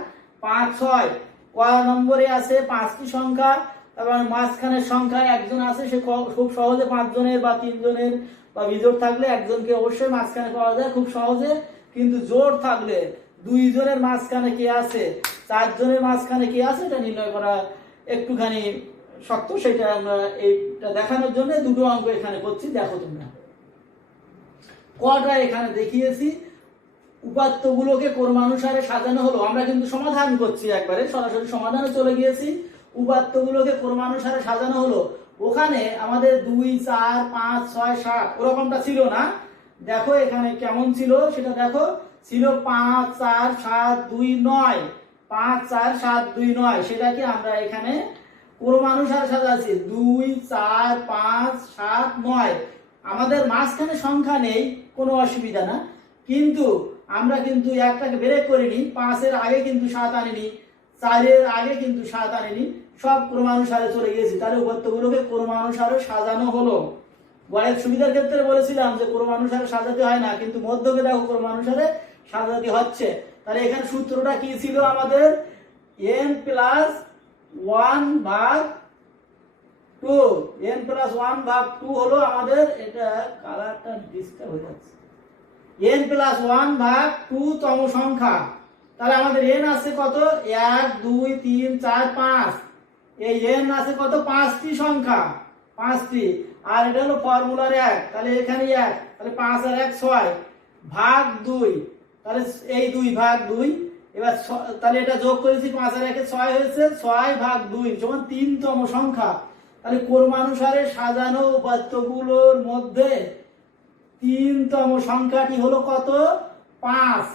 5, 6, ক নম্বরে আছে 5টি সংখ্যা, তারপর মাঝখানের সংখ্যা একজন আছে, সে খুব সহজে 5 জনের বা 3 জনের বা বিজোড় থাকলে একজনকে অবশ্যই মাঝখানে পাওয়া যায় খুব সহজে, কিন্তু জোড় থাকলে 2 জনের মাঝখানে কে আছে, 4 জনের মাঝখানে কে আছে, এটা নির্ণয় করা একটুখানি শক্ত। সেটা আমরা এইটা দেখানোর জন্য দুটো অঙ্ক এখানে করছি। দেখো, তোমরা কটা এখানে দেখিয়েছি, উপাত্তগুলোকে ক্রমানুসারে সাজানো হলো। আমরা কিন্তু সমাধান করছি, একবারে সরাসরি সমাধানে চলে গিয়েছি। উপাত্তগুলোকে ক্রমানুসারে সাজানো হলো। ওখানে আমাদের 2, 4, 5, 6, 7 ওরকমটা ছিল না। দেখো এখানে কেমন ছিল সেটা দেখো, ছিল 5, 4, 7, 2, 9, 5, 4, 7, 2, 9। সেটাকে আমরা এখানে ক্রমানুসারে সাজা আছে 2 4 5 7 9। আমাদের মাঝখানে সংখ্যা নেই, কোনো অসুবিধা না, কিন্তু আমরা কিন্তু একটাকে ব্রেক করিনি, 5 এর আগে কিন্তু 7 আনিনি, 4 এর আগে কিন্তু 7 আনিনি, সব ক্রমানুসারে চলে গেছি। তাহলে উপাত্তগুলোকে ক্রমানুসারে সাজানো হলো। গণিত সুবিধার ক্ষেত্রে বলেছিলাম যে ক্রমানুসারে সাজাতে হয় না, কিন্তু মধ্যকে দেখো ক্রমানুসারে সাজাতে হচ্ছে। তাহলে এখানে সূত্রটা কি ছিল আমাদের? n প্লাস 1 ভাগ 2। n প্লাস 1 ভাগ 2 হলো আমাদের, এটা কালারটা ডিস্টার্ব হয়ে যাচ্ছে, n প্লাস 1 ভাগ 2 তম সংখ্যা। তাহলে আমাদের n আছে কত? 1 2 3 4 5। এই n আছে কত? 5টি সংখ্যা, 5টি। আর এটা হলো ফর্মুলার 1, তাহলে এখানে 1, তাহলে 5 আর 1 6 ভাগ 2। তাহলে এই 2 ভাগ 2। এবার তাহলে এটা যোগ করেছি, 5 আর 1 এ 6 হয়েছে, 6 ভাগ 2 সমান 3তম সংখ্যা। তাহলে ক্রমানুসারে সাজানো উপাত্তগুলোর মধ্যে 3তম সংখ্যাটি হলো কত? 5।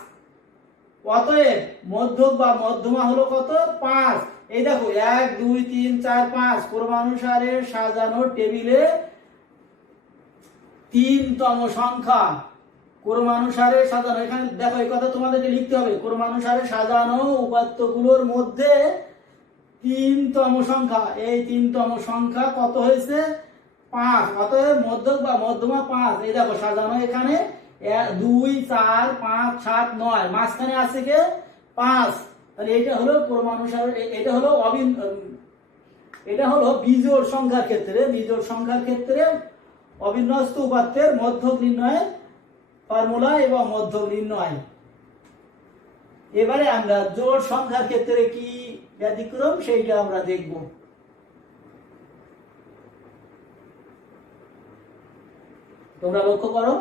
অতএব মধ্যক বা মধ্যমা হলো কত? 5। এই দেখো 1 2 3 4 5 ক্রমানুসারে সাজানো টেবিলে 3তম সংখ্যা। ক্রমানুসারে সাজানো, এখানে দেখো এই কথা তোমাদেরকে লিখতে হবে, ক্রমানুসারে সাজানো উপাত্তগুলোর মধ্যে 3তম সংখ্যা। এই 3তম সংখ্যা কত হয়েছে? 5। অতএব মধ্যক বা মধ্যমা 5। এই দেখো সাজানো এখানে 2 4 5 7 9, মাঝখানে আছে কে? 5। তাহলে এটা হলো ক্রমানুসারে, এটা হলো এটা হলো বিজোড় সংখ্যার ক্ষেত্রে, বিজোড় সংখ্যার ক্ষেত্রে অবিন্যস্ত উপাত্তের মধ্যক নির্ণয়ের ফর্মুলা এবং মধ্যক নির্ণয়। এবারে আমরা জোড় সংখ্যার ক্ষেত্রে কি ব্যতিক্রম সেইটা আমরা দেখব। তোমরা লক্ষ্য করো,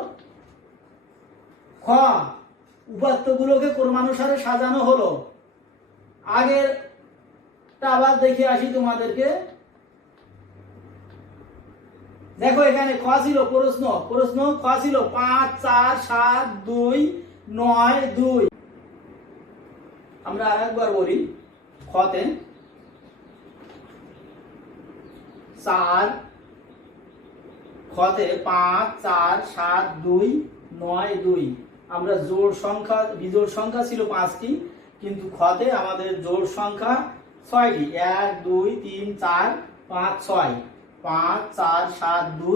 খ উপাত্তগুলোকে ক্রমানুসারে সাজানো হলো। আগেরটা আবার দেখে আসি তোমাদেরকে। দেখো এখানে খ ছিল প্রশ্ন খ ছিল 5 4 7 2 9 2। আমরা আরেকবার বলি, খতে 4 খতে 5 4 7 2 9 2। আমরা জোড় সংখ্যা, বিজোড় সংখ্যা ছিল 5টি, কিন্তু খতে আমাদের জোড় সংখ্যা 6টি, 1 2 3 4 5 6। 5 4 7 2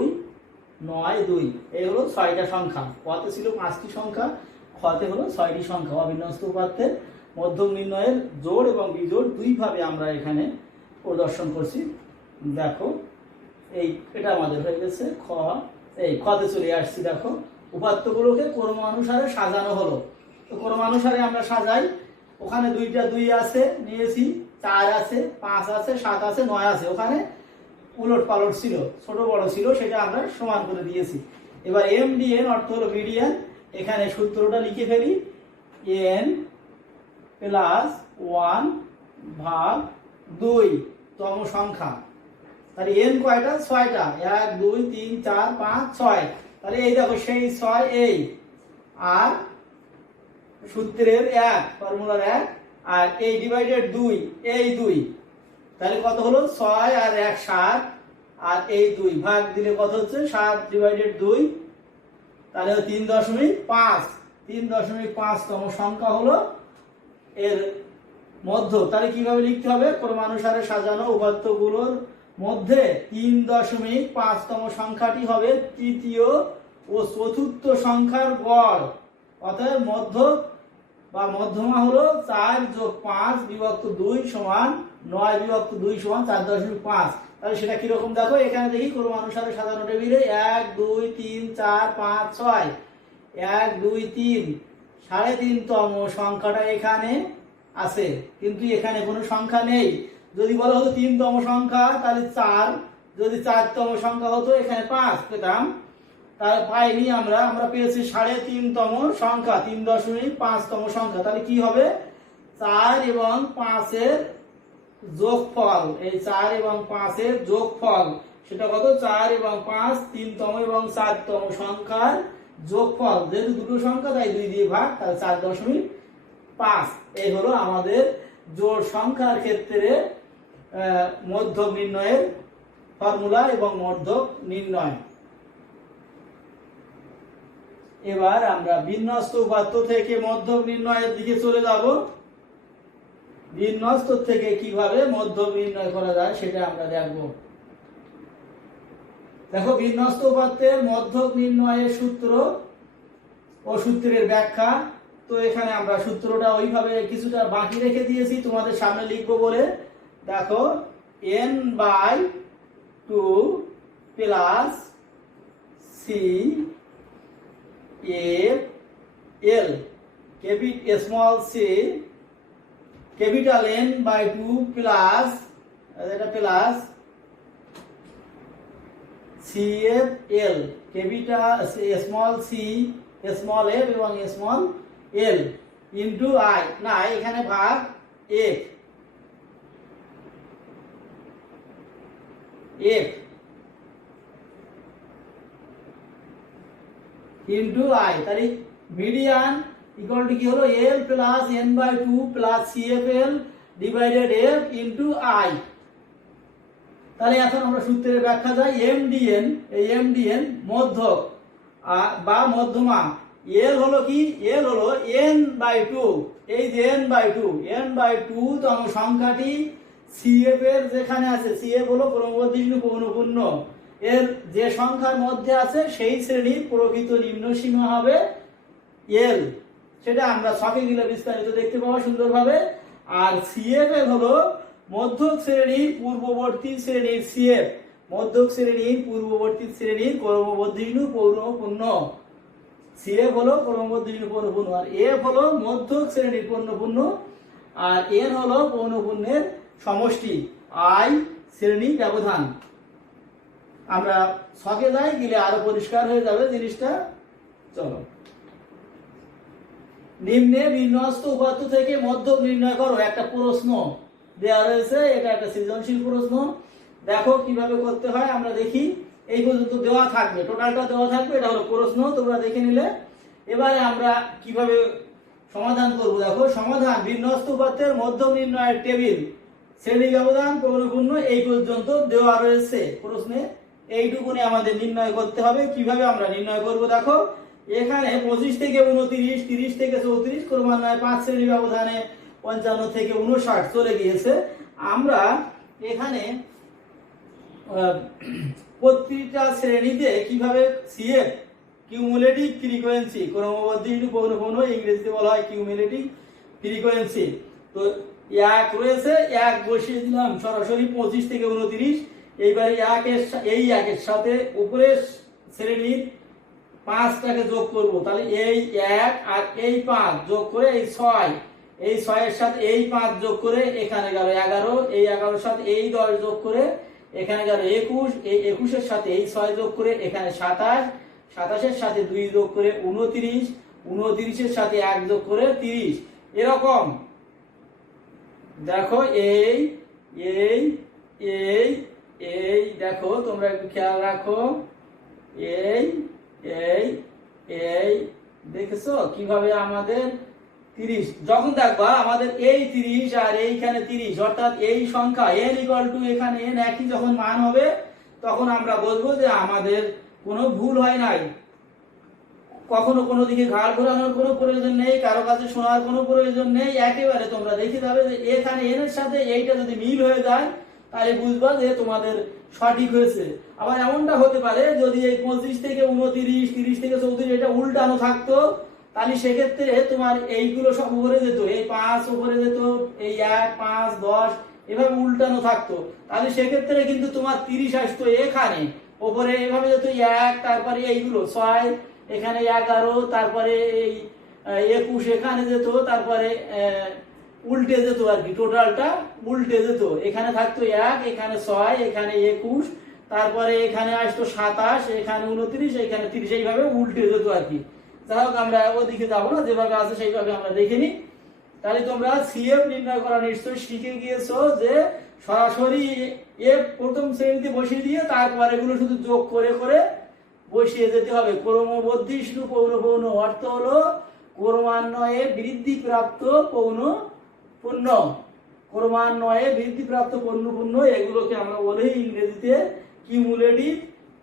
9 2, এই হলো 6টা সংখ্যা। খতে ছিল 5টি সংখ্যা, খতে হলো 6টি সংখ্যা। অবিন্যস্ত উপাত্তের মধ্যক নির্ণয়ের জোড় এবং বিজোড় দুইভাবে আমরা এখানে প্রদর্শন করছি। দেখো এই এটা আমাদের হয়ে গেছে খ। এই খতে চলে আসছি। দেখো উপাত্তগুলোকে ক্রমানুসারে সাজানো হলো। তো ক্রমানুসারে আমরা সাজাই। ওখানে 2টা 2 আছে নিয়েছি, 4 আছে, 5 আছে, 7 আছে, 9 আছে। ওখানে উলট পালট ছিল, ছোট বড় ছিল, সেটা আমরা সমান করে দিয়েছি। এবার MDN অর্থ হলো মিডিয়ান। এখানে সূত্রটা লিখে ফেলি, n প্লাস 1 ভাগ 2 তম সংখ্যা। তাহলে n কয়টা? 6টা, 1 2 3 4 5 6। তাহলে এই দেখো সেই 6 এই, আর সূত্রের 1 ফর্মুলার 1, আর এই ডিভাইডেড 2 এই 2। তাহলে কত হলো? 6 আর 1 7, আর এই 2 ভাগ দিলে কত হচ্ছে? 7 ডিভাইডেড 2, তাহলে 3.5। 3.5 তম সংখ্যা হলো এর মধ্য। তাহলে কিভাবে লিখতে হবে? ক্রমানুসারে সাজানো উপাত্তগুলোর মধ্যে 3.5 তম সংখ্যাটি হবে তৃতীয় ও চতুর্থ সংখ্যার গড়। অতএব মধ্যক বা মধ্যমা হলো 4 যোগ 5 বিভক্ত 2 সমান 9 বিভক্ত 2 সমান 4.5। তাহলে সেটা কিরকম দেখো, এখানে দেখি ক্রমানুসারে সাজানো টেবিলে 1 2 3 4 5 6, 1 2 3 3.5 তম সংখ্যাটা এখানে আছে, কিন্তু এখানে কোনো সংখ্যা নেই। যদি বলা হতো 3তম সংখ্যা তাহলে 4, যদি 4তম সংখ্যা হতো এখানে 5 পেতাম, তাহলে পাইনি আমরা পেয়েছি 3.5তম সংখ্যা, 3.5 তম সংখ্যা। তাহলে কি হবে? 4 এবং 5 এর যোগফল, এই 4 এবং 5 এর যোগফল, সেটা কত? 4 এবং 5 3তম এবং 4তম সংখ্যার যোগফল। যেহেতু দুটো সংখ্যা তাই 2 দিয়ে ভাগ, তাহলে 4.5। এই হলো আমাদের জোড় সংখ্যার ক্ষেত্রে মধ্যক নির্ণয়ের ফর্মুলা এবং মধ্যক নির্ণয়। এবার আমরা বিন্যস্ত উপাত্ত থেকে মধ্যক নির্ণয়ের দিকে চলে যাব। বিন্যস্ত থেকে কিভাবে মধ্যক নির্ণয় করা যায় সেটা আমরা দেখব। দেখো, বিন্যস্ত উপাত্তের মধ্যক নির্ণয়ের সূত্র ও সূত্রের ব্যাখ্যা। তো এখানে আমরা সূত্রটা ওইভাবে কিছুটা বাকি রেখে দিয়েছি তোমাদের সামনে লিখবো বলে। দেখো, n/2 plus C F L small C capital n/2 plus এটা plus C F L capital small C small F এবং স্মল এল ইন্টু আই, না এখানে ভাগ এফ এফ ইন্টু আই। তাহলে মিডিয়ান ইকুয়াল টু কি হলো, L plus n/2 plus CFL divided F into I. তাহলে এখন আমরা সূত্রের ব্যাখ্যা যাই। MDN, এই MDN মধ্যক বা মধ্যমা। এল হলো কি, এল হলো n/2, এই যে n/2 তম সংখ্যাটি CF এর যেখানে আছে, CF হলো ক্রমবর্ধমান পৌনঃপুন্য, এর যে সংখ্যার মধ্যে আছে সেই শ্রেণীর প্রকৃত নিম্ন সীমা হবে এল। সেটা আমরা ছকে গেলে বিস্তারিত দেখতে পাবো সুন্দরভাবে। আর CFL হলো মধ্যক শ্রেণীর পূর্ববর্তী শ্রেণীর CF, মধ্যক শ্রেণীর পূর্ববর্তী শ্রেণীর ক্রমবর্ধমান পৌনঃপুন্য। CF হলো ক্রমবর্ধমান পৌনঃপুন্য, আর F হলো মধ্যক শ্রেণীর পৌনঃপুন্য, আর N হলো পৌনঃপুন্যের সমষ্টি, I শ্রেণী ব্যবধান। আমরা ছকে যাই, গেলে আরো পরিষ্কার হয়ে যাবে জিনিসটা। চলো, নিম্নে বিন্যস্ত উপাত্ত থেকে মধ্যক নির্ণয় করো। একটা প্রশ্ন দেওয়া রয়েছে, এটা একটা সৃজনশীল প্রশ্ন। দেখো কিভাবে করতে হয় আমরা দেখি। এই পর্যন্ত দেওয়া থাকবে, টোটালটা দেওয়া থাকবে, এটা হলো প্রশ্ন, তোমরা দেখে নিলে। এবারে আমরা কিভাবে সমাধান করব। দেখো, সমাধান বিন্যস্ত উপাত্তের মধ্যক নির্ণয়ের টেবিল, শ্রেণী ব্যবধান, পৌনঃপুন্য এই পর্যন্ত দেওয়া রয়েছে প্রশ্নে। এইটুকুনি আমাদের নির্ণয় করতে হবে। কিভাবে আমরা নির্ণয় করব, দেখো এখানে 25 থেকে 29, 30 থেকে 34 ক্রমান্বয়ে 5 শ্রেণী ব্যবধানে 55 থেকে 59 চলে গিয়েছে। আমরা এখানে প্রতিটা শ্রেণীতে কিভাবে CF কিউমুলেটিভ ফ্রিকোয়েন্সি, ক্রমবর্ধমান পৌনঃপুন্য ইংরেজিতে বলা হয় কিউমুলেটিভ ফ্রিকোয়েন্সি। তো এক রয়েছে, এক বসিয়ে দিলাম সরাসরি 25 থেকে 29। এইবারে এই একের সাথে উপরের শ্রেণীর 5টাকে যোগ করব। তাহলে এই 1 আর এই 5 যোগ করে এই 6, এই 6 এর সাথে এই 5 যোগ করে এখানে গেল 11, এই 11 এর সাথে এই 10 যোগ করে এখানে গেল 21, এই 21 এর সাথে এই 6 যোগ করে এখানে 27, 27 এর সাথে 2 যোগ করে 29, 29 এর সাথে 1 যোগ করে 30। এরকম দেখো, এই এই এই এই দেখো, তোমরা একটু খেয়াল রাখো, এই এই এই দেখেছো কিভাবে আমাদের 30, যখন দেখবা আমাদের এই 30 আর এইখানে 30, অর্থাৎ এই সংখ্যা n = এখানে n একই যখন মান হবে, তখন আমরা বলবো যে আমাদের কোনো ভুল হয় নাই। কখনো কোনো দিকে ঘাড় ঘোরানোর কোনো প্রয়োজন নেই, কারো কাছে শোনার কোনো প্রয়োজন নেই। একেবারে তোমরা দেখে যাবে যে এখানে n এর সাথে এইটা যদি মিল হয়ে যায়, তাহলে বুঝবা যে তোমাদের সঠিক হয়েছে। আবার এমনটা হতে পারে যদি এই 25 থেকে 29, 30 থেকে 34 এটা উল্টানো থাকতো, তাহলে সেক্ষেত্রে তোমার এইগুলো সব উপরে যেত, এই 5 উপরে যেত, এই 1, 5, 10 এভাবে উল্টানো থাকতো। তাহলে সেক্ষেত্রে কিন্তু তোমার 30 আসতো এখানে উপরে, এভাবে যেত 1, তারপরে এইগুলো 6, এখানে 11, তারপরে এই 21 এখানে যেত, তারপরে উল্টে যেত আর কি, টোটালটা উল্টে যেত। এখানে থাকতো 1, এখানে 6, এখানে 21, তারপরে এখানে আসতো 27, এখানে 29, এখানে 30, এইভাবে উল্টে যেত আর কি। যাই হোক, আমরা ওদিকে যাবো না, যেভাবে আছে সেইভাবে আমরা দেখে নিই। তাহলে তোমরা CF নির্ণয় করা নিশ্চয়ই শিখে গিয়েছো, যে সরাসরি F প্রথম শ্রেণীতে বসিয়ে দিয়ে তারপর এগুলো শুধু যোগ করে করে বসিয়ে যেতে হবে। ক্রমবর্ধমান পৌনঃপুন্য অর্থ হলো ক্রমান্বয়ে বৃদ্ধিপ্রাপ্ত পৌনঃপুন্য। ক্রমান্বয়ে বৃদ্ধিপ্রাপ্ত পণ্য এগুলোকে আমরা বলি ইংরেজিতে কিউমুলেটিভ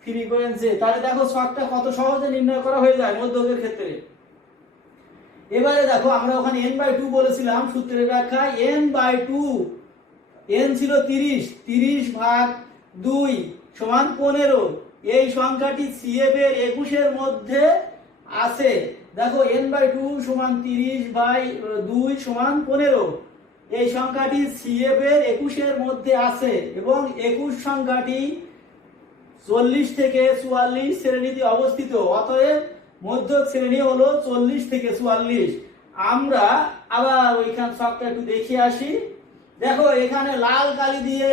ফ্রিকোয়েন্সি। তাহলে দেখো শর্টটা কত সহজে নির্ণয় করা হয়ে যায় মধ্যকের ক্ষেত্রে। এবারে দেখো আমরা ওখানে n/2 বলেছিলাম সূত্রের ব্যাখ্যা n/2, n ছিল 30, 30 ভাগ 2 সমান 15। এই সংখ্যাটি CF এর 21 এর মধ্যে আছে। দেখো n/2 সমান 30/2 সমান 15। এই সংখ্যাটি CF এর 21 এর মধ্যে আছে এবং 21 সংখ্যাটি 40 থেকে 44 শ্রেণীতে অবস্থিত। অতএব মধ্যক শ্রেণী হলো 40 থেকে 44। আমরা আবার ওইখান সবটা একটু দেখে আসি। দেখো এখানে লাল কালি দিয়ে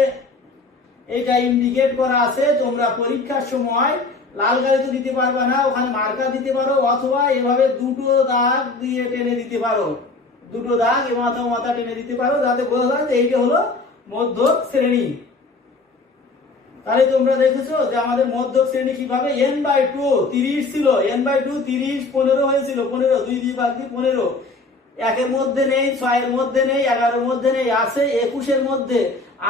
এটা ইন্ডিকেট করা আছে। তোমরা পরীক্ষার সময় লাল কালি তো দিতে পারবে না, ওখানে মার্কার দিতে পারো অথবা এভাবে দুটো দাগ দিয়ে টেনে দিতে পারো, দুটো দাগ এ মাথা মাথা টেনে দিতে পারো যাতে বোঝা যায় যে এইটা হলো মধ্যক শ্রেণী। তাহলে তোমরা দেখেছো যে আমাদের মধ্যক শ্রেণী কিভাবে n/2 30 ছিল, n/2 30 15 হয়েছিল, 15 2 ভাগ 15। 1 এর মধ্যে নেই, 6 এর মধ্যে নেই, 11 এর মধ্যে নেই, আছে 21 এর মধ্যে।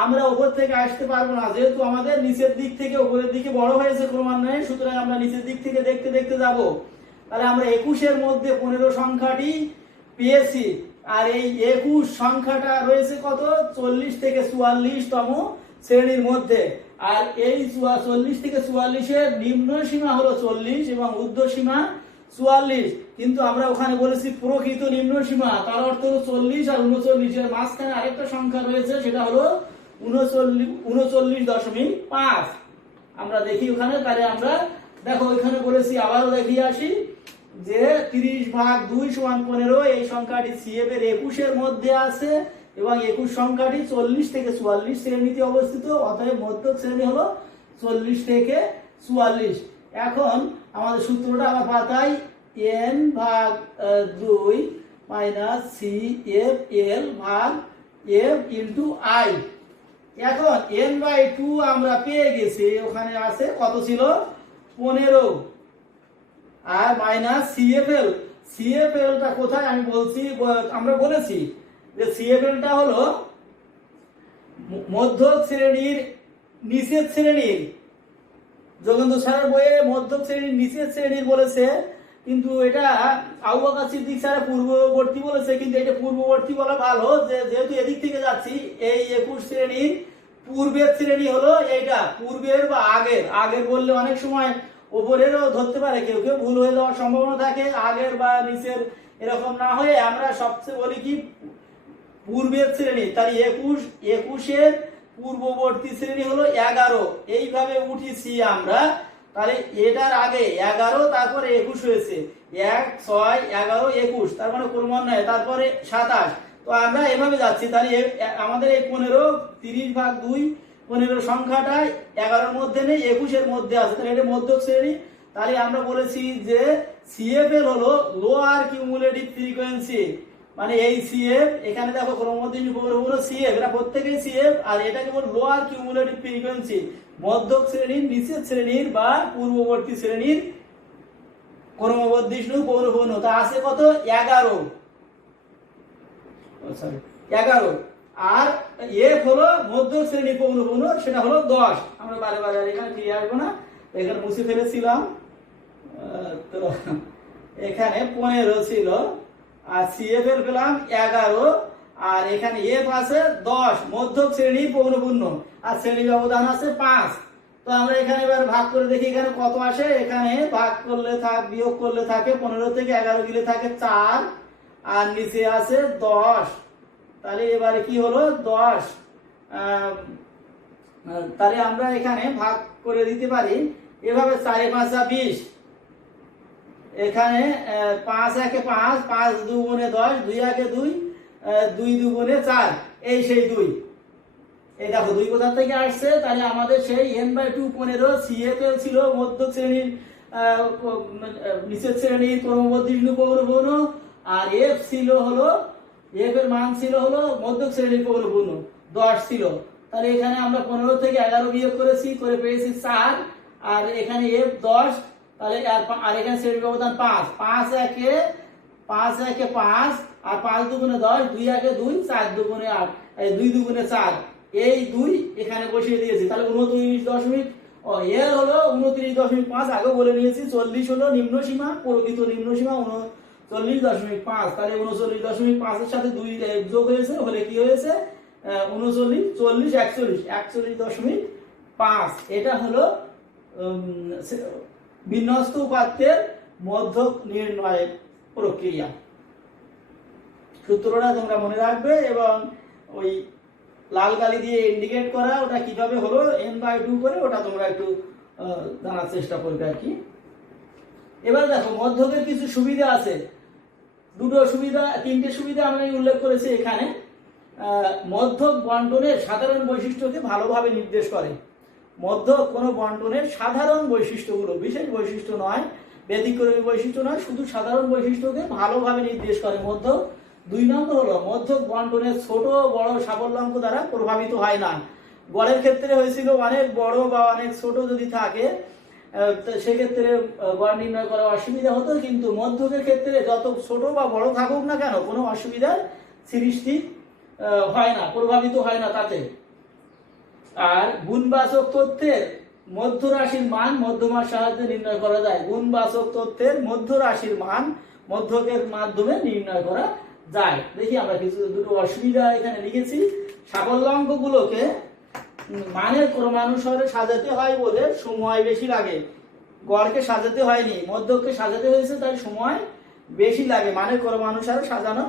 আমরা উপর থেকে আসতে পারবো না যেহেতু আমাদের নিচের দিক থেকে উপরের দিকে বড় হয়েছে ক্রমান্বয়ে, সুতরাং আমরা নিচের দিক থেকে দেখতে দেখতে যাব। তাহলে আমরা 21 এর মধ্যে 15 সংখ্যাটি পেয়েছি। আর এই 21 সংখ্যাটা রয়েছে কত 40 থেকে 44 তম শ্রেণীর মধ্যে। আর এই 40 থেকে 44 এর নিম্ন সীমা হলো 40 এবং ঊর্ধ্ব সীমা 44। কিন্তু আমরা ওখানে বলেছি প্রকৃত নিম্ন সীমা, তার অর্থ হলো 40 আর 39 এর মাঝখানে আরেকটা সংখ্যা রয়েছে সেটা হলো 39.5। আমরা দেখি ওখানে। তাহলে আমরা দেখো ওইখানে বলেছি আবারও দেখিয়ে আসি যে 30 ভাগ 2 সমান 15। এই সংখ্যাটি CF এর 21 এর মধ্যে আছে এবং 21 সংখ্যাটি 40 থেকে 44 শ্রেণীতে অবস্থিত। অতএব মধ্যক শ্রেণী হলো 40 থেকে 44। এখন আমাদের সূত্রটা আবার পাতাই n ভাগ 2 মাইনাস CFL ভাগ F ইনটু I। এখন n/2 আমরা পেয়ে গেছি, ওখানে আছে কত ছিল 15 আর মাইনাস CFL টা কোথায় আমি বলছি, আমরা বলেছি যে CFL টা হলো মধ্যক শ্রেণীর নিচের শ্রেণীর। যোগেন্দ্র স্যারের বইয়ে মধ্যক শ্রেণীর নিচের শ্রেণীর বলেছে, কিন্তু এটা আবু বকর সিদ্দিক স্যার পূর্ববর্তী বলেছে। কিন্তু এটা পূর্ববর্তী বলা ভালো, যে যেহেতু এদিক থেকে যাচ্ছি এই 21 শ্রেণীর পূর্বের শ্রেণী হলো এইটা, পূর্বের বা আগের বললে অনেক সময় উপরেরও ধরতে পারে, কেউ কেউ ভুল হয়ে যাওয়ার সম্ভাবনা থাকে। আগের বা নিচের এরকম না হয়ে আমরা সবচেয়ে বলি কি পূর্বের শ্রেণী। তাহলে 21 এর পূর্ববর্তী শ্রেণী হলো 11। এইভাবে উঠেছি আমরা। তাহলে এটার আগে 11 তারপরে 21 হয়েছে, 1 6 11 21, তার মানে ক্রমান্বয়ে তারপরে 27। তো আমরা এভাবে যাচ্ছি। তাহলে আমাদের এই 15 30 ভাগ 2 15 সংখ্যাটা 11 এর মধ্যে নেই, 21 এর মধ্যে আছে, তাহলে এটা মধ্যক শ্রেণী। তাহলে আমরা বলেছি যে CFL হলো লোয়ার কিউমুলেটিভ ফ্রিকোয়েন্সি। মানে এই CF এখানে দেখো ক্রমবর্ধমান পুরো CF, এটা প্রত্যেকই CF, আর এটা কেবল লোয়ার কিউমুলেটিভ ফ্রিকোয়েন্সি, মধ্যক শ্রেণীর নিচের শ্রেণীর বা পূর্ববর্তী শ্রেণীর ক্রমবর্ধমান পৌনঃপুন্য। তা আছে কত 11, আর F হলো মধ্যক শ্রেণীর পৌনঃপুন্য, সেটা হলো 10। আমরা বারে বারে এখানে ফিরে আসবো না, এখানে মুছে ফেলেছিলাম। তো এখানে 15 ছিল আর CFL পেলাম 11, আর এখানে F আছে 10 মধ্যক শ্রেণীর পৌনঃপুন্য, আর শ্রেণী ব্যবধান আছে 5। তো আমরা এখানে এবার ভাগ করে দেখি এখানে কত আসে। এখানে ভাগ করলে বিয়োগ করলে থাকে 15 থেকে 11 গেলে থাকে 4, আর নিচে আছে 10। তাহলে এবারে কি হলো 10। তাহলে আমরা এখানে ভাগ করে দিতে পারি এভাবে 4 এ 5 20, এখানে 5 একে 5, 5 2 গুণে 10, 2 একে 2, 2 2 গুণে 4, এই সেই 2। এই দেখো 2 কোথা থেকে আসছে, তাহলে আমাদের সেই n/2 15 CFL ছিল মধ্যক শ্রেণীর নিচের শ্রেণীর ক্রমবর্ধমান পৌনঃপুন্য, আর F ছিল হলো F এর মান ছিল হলো মধ্যক শ্রেণীর পৌনঃপুন্য 10 ছিল। তাহলে এখানে আমরা 15 থেকে 11 বিয়োগ করেছি, করে পেয়েছি 4, আর এখানে F 10। তাহলে আর এখানে শ্রেণী ব্যবধান 5, 5 একে 5 একে 5 আর 5 দুগুণে 10, 2 একে 2, 4 দুগুণে 8, এই 2 দুগুণে 4, এই 2 এখানে বসিয়ে দিয়েছি। তাহলে 29 দশমিক এর হলো 29.5, আগে বলে নিয়েছি। 40 হলো নিম্ন সীমা, প্রকৃত নিম্ন সীমা 39.5। তাহলে 39.5 এর সাথে 2 যোগ হয়েছে, হলে কি হয়েছে 39, 40, 41, 41.5। এটা হলো বিন্যস্ত উপাত্তের মধ্যক নির্ণয়ের প্রক্রিয়া। সূত্রটা তোমরা মনে রাখবে এবং ওই লাল কালি দিয়ে ইন্ডিকেট করা ওটা কিভাবে হলো n/2 করে ওটা তোমরা একটু জানার চেষ্টা করবে আর কি। এবার দেখো মধ্যকের কিছু সুবিধা আছে, দুটো সুবিধা, তিনটে সুবিধা আমি উল্লেখ করেছি এখানে। মধ্যক বন্টনের সাধারণ বৈশিষ্ট্যকে ভালোভাবে নির্দেশ করে। মধ্যক কোনো বন্টনের সাধারণ বৈশিষ্ট্যগুলো, বিশেষ বৈশিষ্ট্য নয়, ব্যতিক্রমী বৈশিষ্ট্য নয়, শুধু সাধারণ বৈশিষ্ট্যকে ভালোভাবে নির্দেশ করে মধ্যক। 2 নম্বর হলো মধ্যক বন্টনের ছোট বড় সাফল্যাঙ্ক দ্বারা প্রভাবিত হয় না। গড়ের ক্ষেত্রে হয়েছিল অনেক বড় বা অনেক ছোট যদি থাকে সেক্ষেত্রে গড় নির্ণয় করা অসুবিধা হতো, কিন্তু মধ্যকের ক্ষেত্রে যত ছোট বা বড় থাকুক না কেন কোনো অসুবিধার সৃষ্টি হয় না, প্রভাবিত হয় না তাতে। আর গুণবাচক তথ্যের মধ্য রাশির মান মধ্যমার সাহায্যে নির্ণয় করা যায়। গুণবাচক তথ্যের মধ্য রাশির মান মধ্যকের মাধ্যমে নির্ণয় করা যায়। দেখি আমরা দুটো অসুবিধা এখানে লিখেছি। সাফল্যাঙ্কগুলোকে মানের ক্রমানুসারে সাজাতে হয় বলে সময় বেশি লাগে। গড়কে সাজাতে হয়নি, মধ্যককে সাজাতে হয়েছে, তাই সময় বেশি লাগে। মানের ক্রমানুসারে সাজানো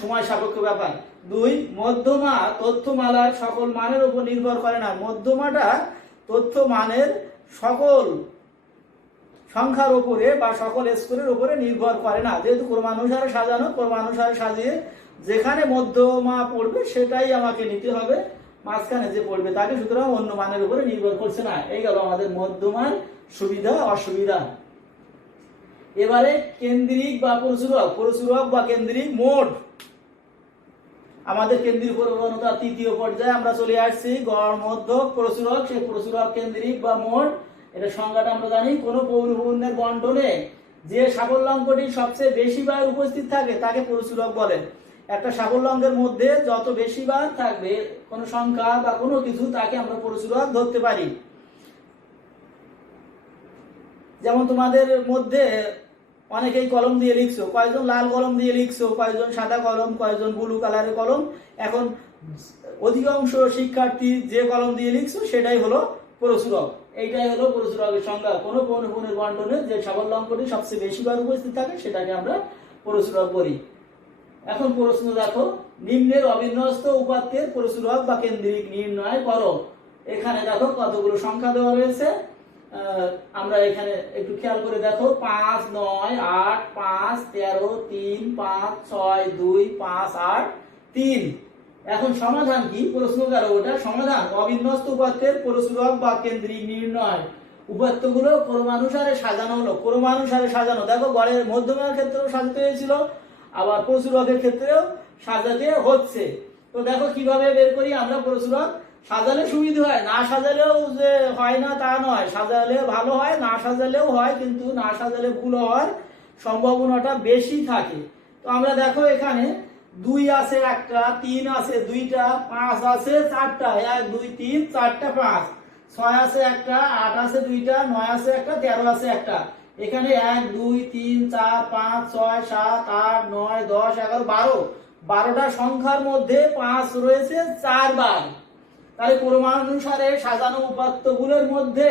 সময় সাপেক্ষ ব্যাপার। 2, মধ্যমা তথ্যমালার সকল মানের উপর নির্ভর করে না। মধ্যমাটা তথ্য মানের সকল সংখ্যার উপরে বা সকল স্কোরের উপরে নির্ভর করে না, যেহেতু ক্রমানুসারে সাজানো, ক্রমানুসারে সাজিয়ে যেখানে মধ্যমা পড়বে সেটাই আমাকে নিতে হবে, মাঝখানে যে পড়বে তাকে সুতরাং অন্য মানের উপরে নির্ভর করছে না। এই গেল আমাদের মধ্যমার সুবিধা অসুবিধা। এবারে কেন্দ্রিক বা প্রচুরক, প্রচুরক বা কেন্দ্রিক মোড। আমাদের কেন্দ্রিক প্রবণতা তৃতীয় পর্যায়ে আমরা চলে আসছি। গড়, মধ্যক, প্রচুরক, সেই প্রচুরক কেন্দ্রিক বা মোড, এটা সংজ্ঞাটা আমরা জানি। কোন পৌরপূর্ণের বন্টনে যে সাফল্যাঙ্কটি সবচেয়ে বেশি বার উপস্থিত থাকে তাকে প্রচুরক বলে। একটা সাফল্যাঙ্কের মধ্যে যত বেশি বার থাকবে কোন সংখ্যা বা কোনো কিছু, তাকে আমরা প্রচুরক ধরতে পারি। যেমন তোমাদের মধ্যে অনেকেই কলম দিয়ে লিখছো, কয়েকজন লাল কলম দিয়ে লিখছো, কয়েকজন সাদা কলম, কয়েকজন ব্লু কালারের কলম। এখন অধিকাংশ শিক্ষার্থী যে কলম দিয়ে লিখছো সেটাই হলো প্রচুরক। এইটাই হলো প্রচুরকের সংজ্ঞা। কোনো পৌরপূর্ণের বন্টনে যে সাফল্যাঙ্কটি সবচেয়ে বেশি বার উপস্থিত থাকে সেটাকে আমরা প্রচুরক বলি। এখন প্রশ্ন দেখো, নিম্নের অবিন্যস্ত উপাত্তের প্রচুরক বা কেন্দ্রিক নির্ণয় করো। এখানে দেখো কতগুলো সংখ্যা দেওয়া রয়েছে, আমরা এখানে একটু খেয়াল করে দেখো। 5, 9, 8, 5, 13, 3, 5, 6, 2, 5, 8, 3। এখন সমাধান কি? প্রশ্ন গেল ওটা সমাধান। অবিন্যস্ত উপাত্তের প্রচুরক বা কেন্দ্রিক নির্ণয়। উপাত্তগুলো ক্রমানুসারে সাজানো হলো। ক্রমানুসারে সাজানো, দেখো গড়ের মধ্যমার ক্ষেত্রেও সাজাতে হয়েছিল, আবার প্রচুরকের ক্ষেত্রেও সাজাতে হচ্ছে। তো দেখো কিভাবে বের করি আমরা প্রচুরক। সাজালে সুবিধা হয়, না সাজালেও যে হয় না তা নয়, সাজালে ভালো হয়, না সাজালেও হয়, কিন্তু না সাজালে ভুল হওয়ার সম্ভাবনাটা বেশি থাকে। তো আমরা দেখো এখানে 2 আছে একটা, 3 আছে 2টা, 5 আছে 4টা, 1 2 3 4টা 5, 6 আছে একটা, 8 আছে 2টা, 9 আছে একটা, 13 আছে একটা। এখানে 1 2 3 4 5 6 7 8 9 10 11 12, 12টা সংখ্যার মধ্যে 5 রয়েছে 4 বার। তাহলে ক্রমানুসারে সাজানো উপাত্তগুলোর মধ্যে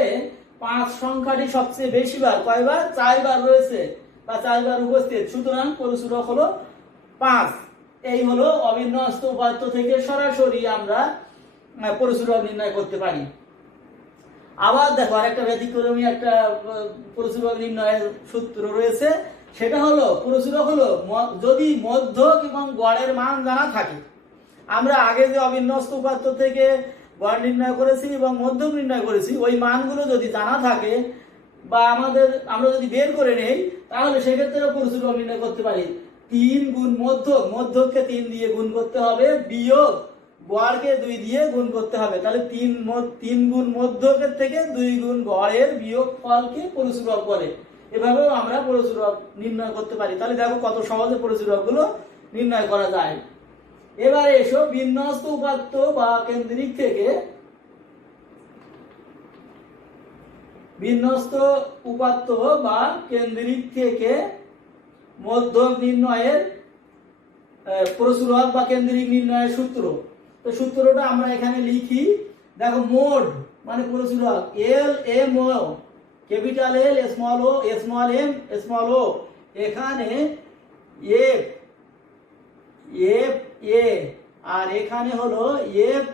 5 সংখ্যাটি সবচেয়ে বেশি বার, কয়বার? 4 বার রয়েছে বা 4 বার উপস্থিত। সুতরাং প্রচুরক হলো 5। এই হলো অবিন্যস্ত উপাত্ত থেকে সরাসরি আমরা প্রচুরক নির্ণয় করতে পারি। আবার দেখো আরেকটা ব্যতিক্রমী একটা প্রচুরক নির্ণয়ের সূত্র রয়েছে, সেটা হলো প্রচুরক হলো যদি মধ্যক এবং গড়ের মান জানা থাকে। আমরা আগে যে অবিন্যস্ত উপাত্ত থেকে গড় নির্ণয় করেছি এবং মধ্যক নির্ণয় করেছি, ওই মানগুলো যদি জানা থাকে বা আমরা যদি বের করে নেই, তাহলে সেক্ষেত্রে প্রচুরক নির্ণয় করতে পারি। 3 গুণ মধ্যক, মধ্যককে 3 দিয়ে গুণ করতে হবে, বিয়োগ গড়কে 2 দিয়ে গুণ করতে হবে। তাহলে 3 গুণ মধ্যকের থেকে 2 গুণ গড়ের বিয়োগ ফলকে প্রচুরক বলে। এভাবেও আমরা পরিপূরক নির্ণয় করতে পারি। তাহলে দেখো কত সহজে পরিপূরক গুলো নির্ণয় করা যায়। এবারে এসো বিন্যস্ত উপাত্ত বা কেন্দ্রিক থেকে বিন্যস্ত উপাত্ত বা কেন্দ্রিক থেকে মধ্যক নির্ণয়ের পরিপূরক বা কেন্দ্রিক নির্ণয়ের সূত্র। তো সূত্রটা আমরা এখানে লিখি। দেখো মোড মানে পরিপূরক L M O, capital L small O small M small O, এখানে এফ এফ এ আর এখানে হলো F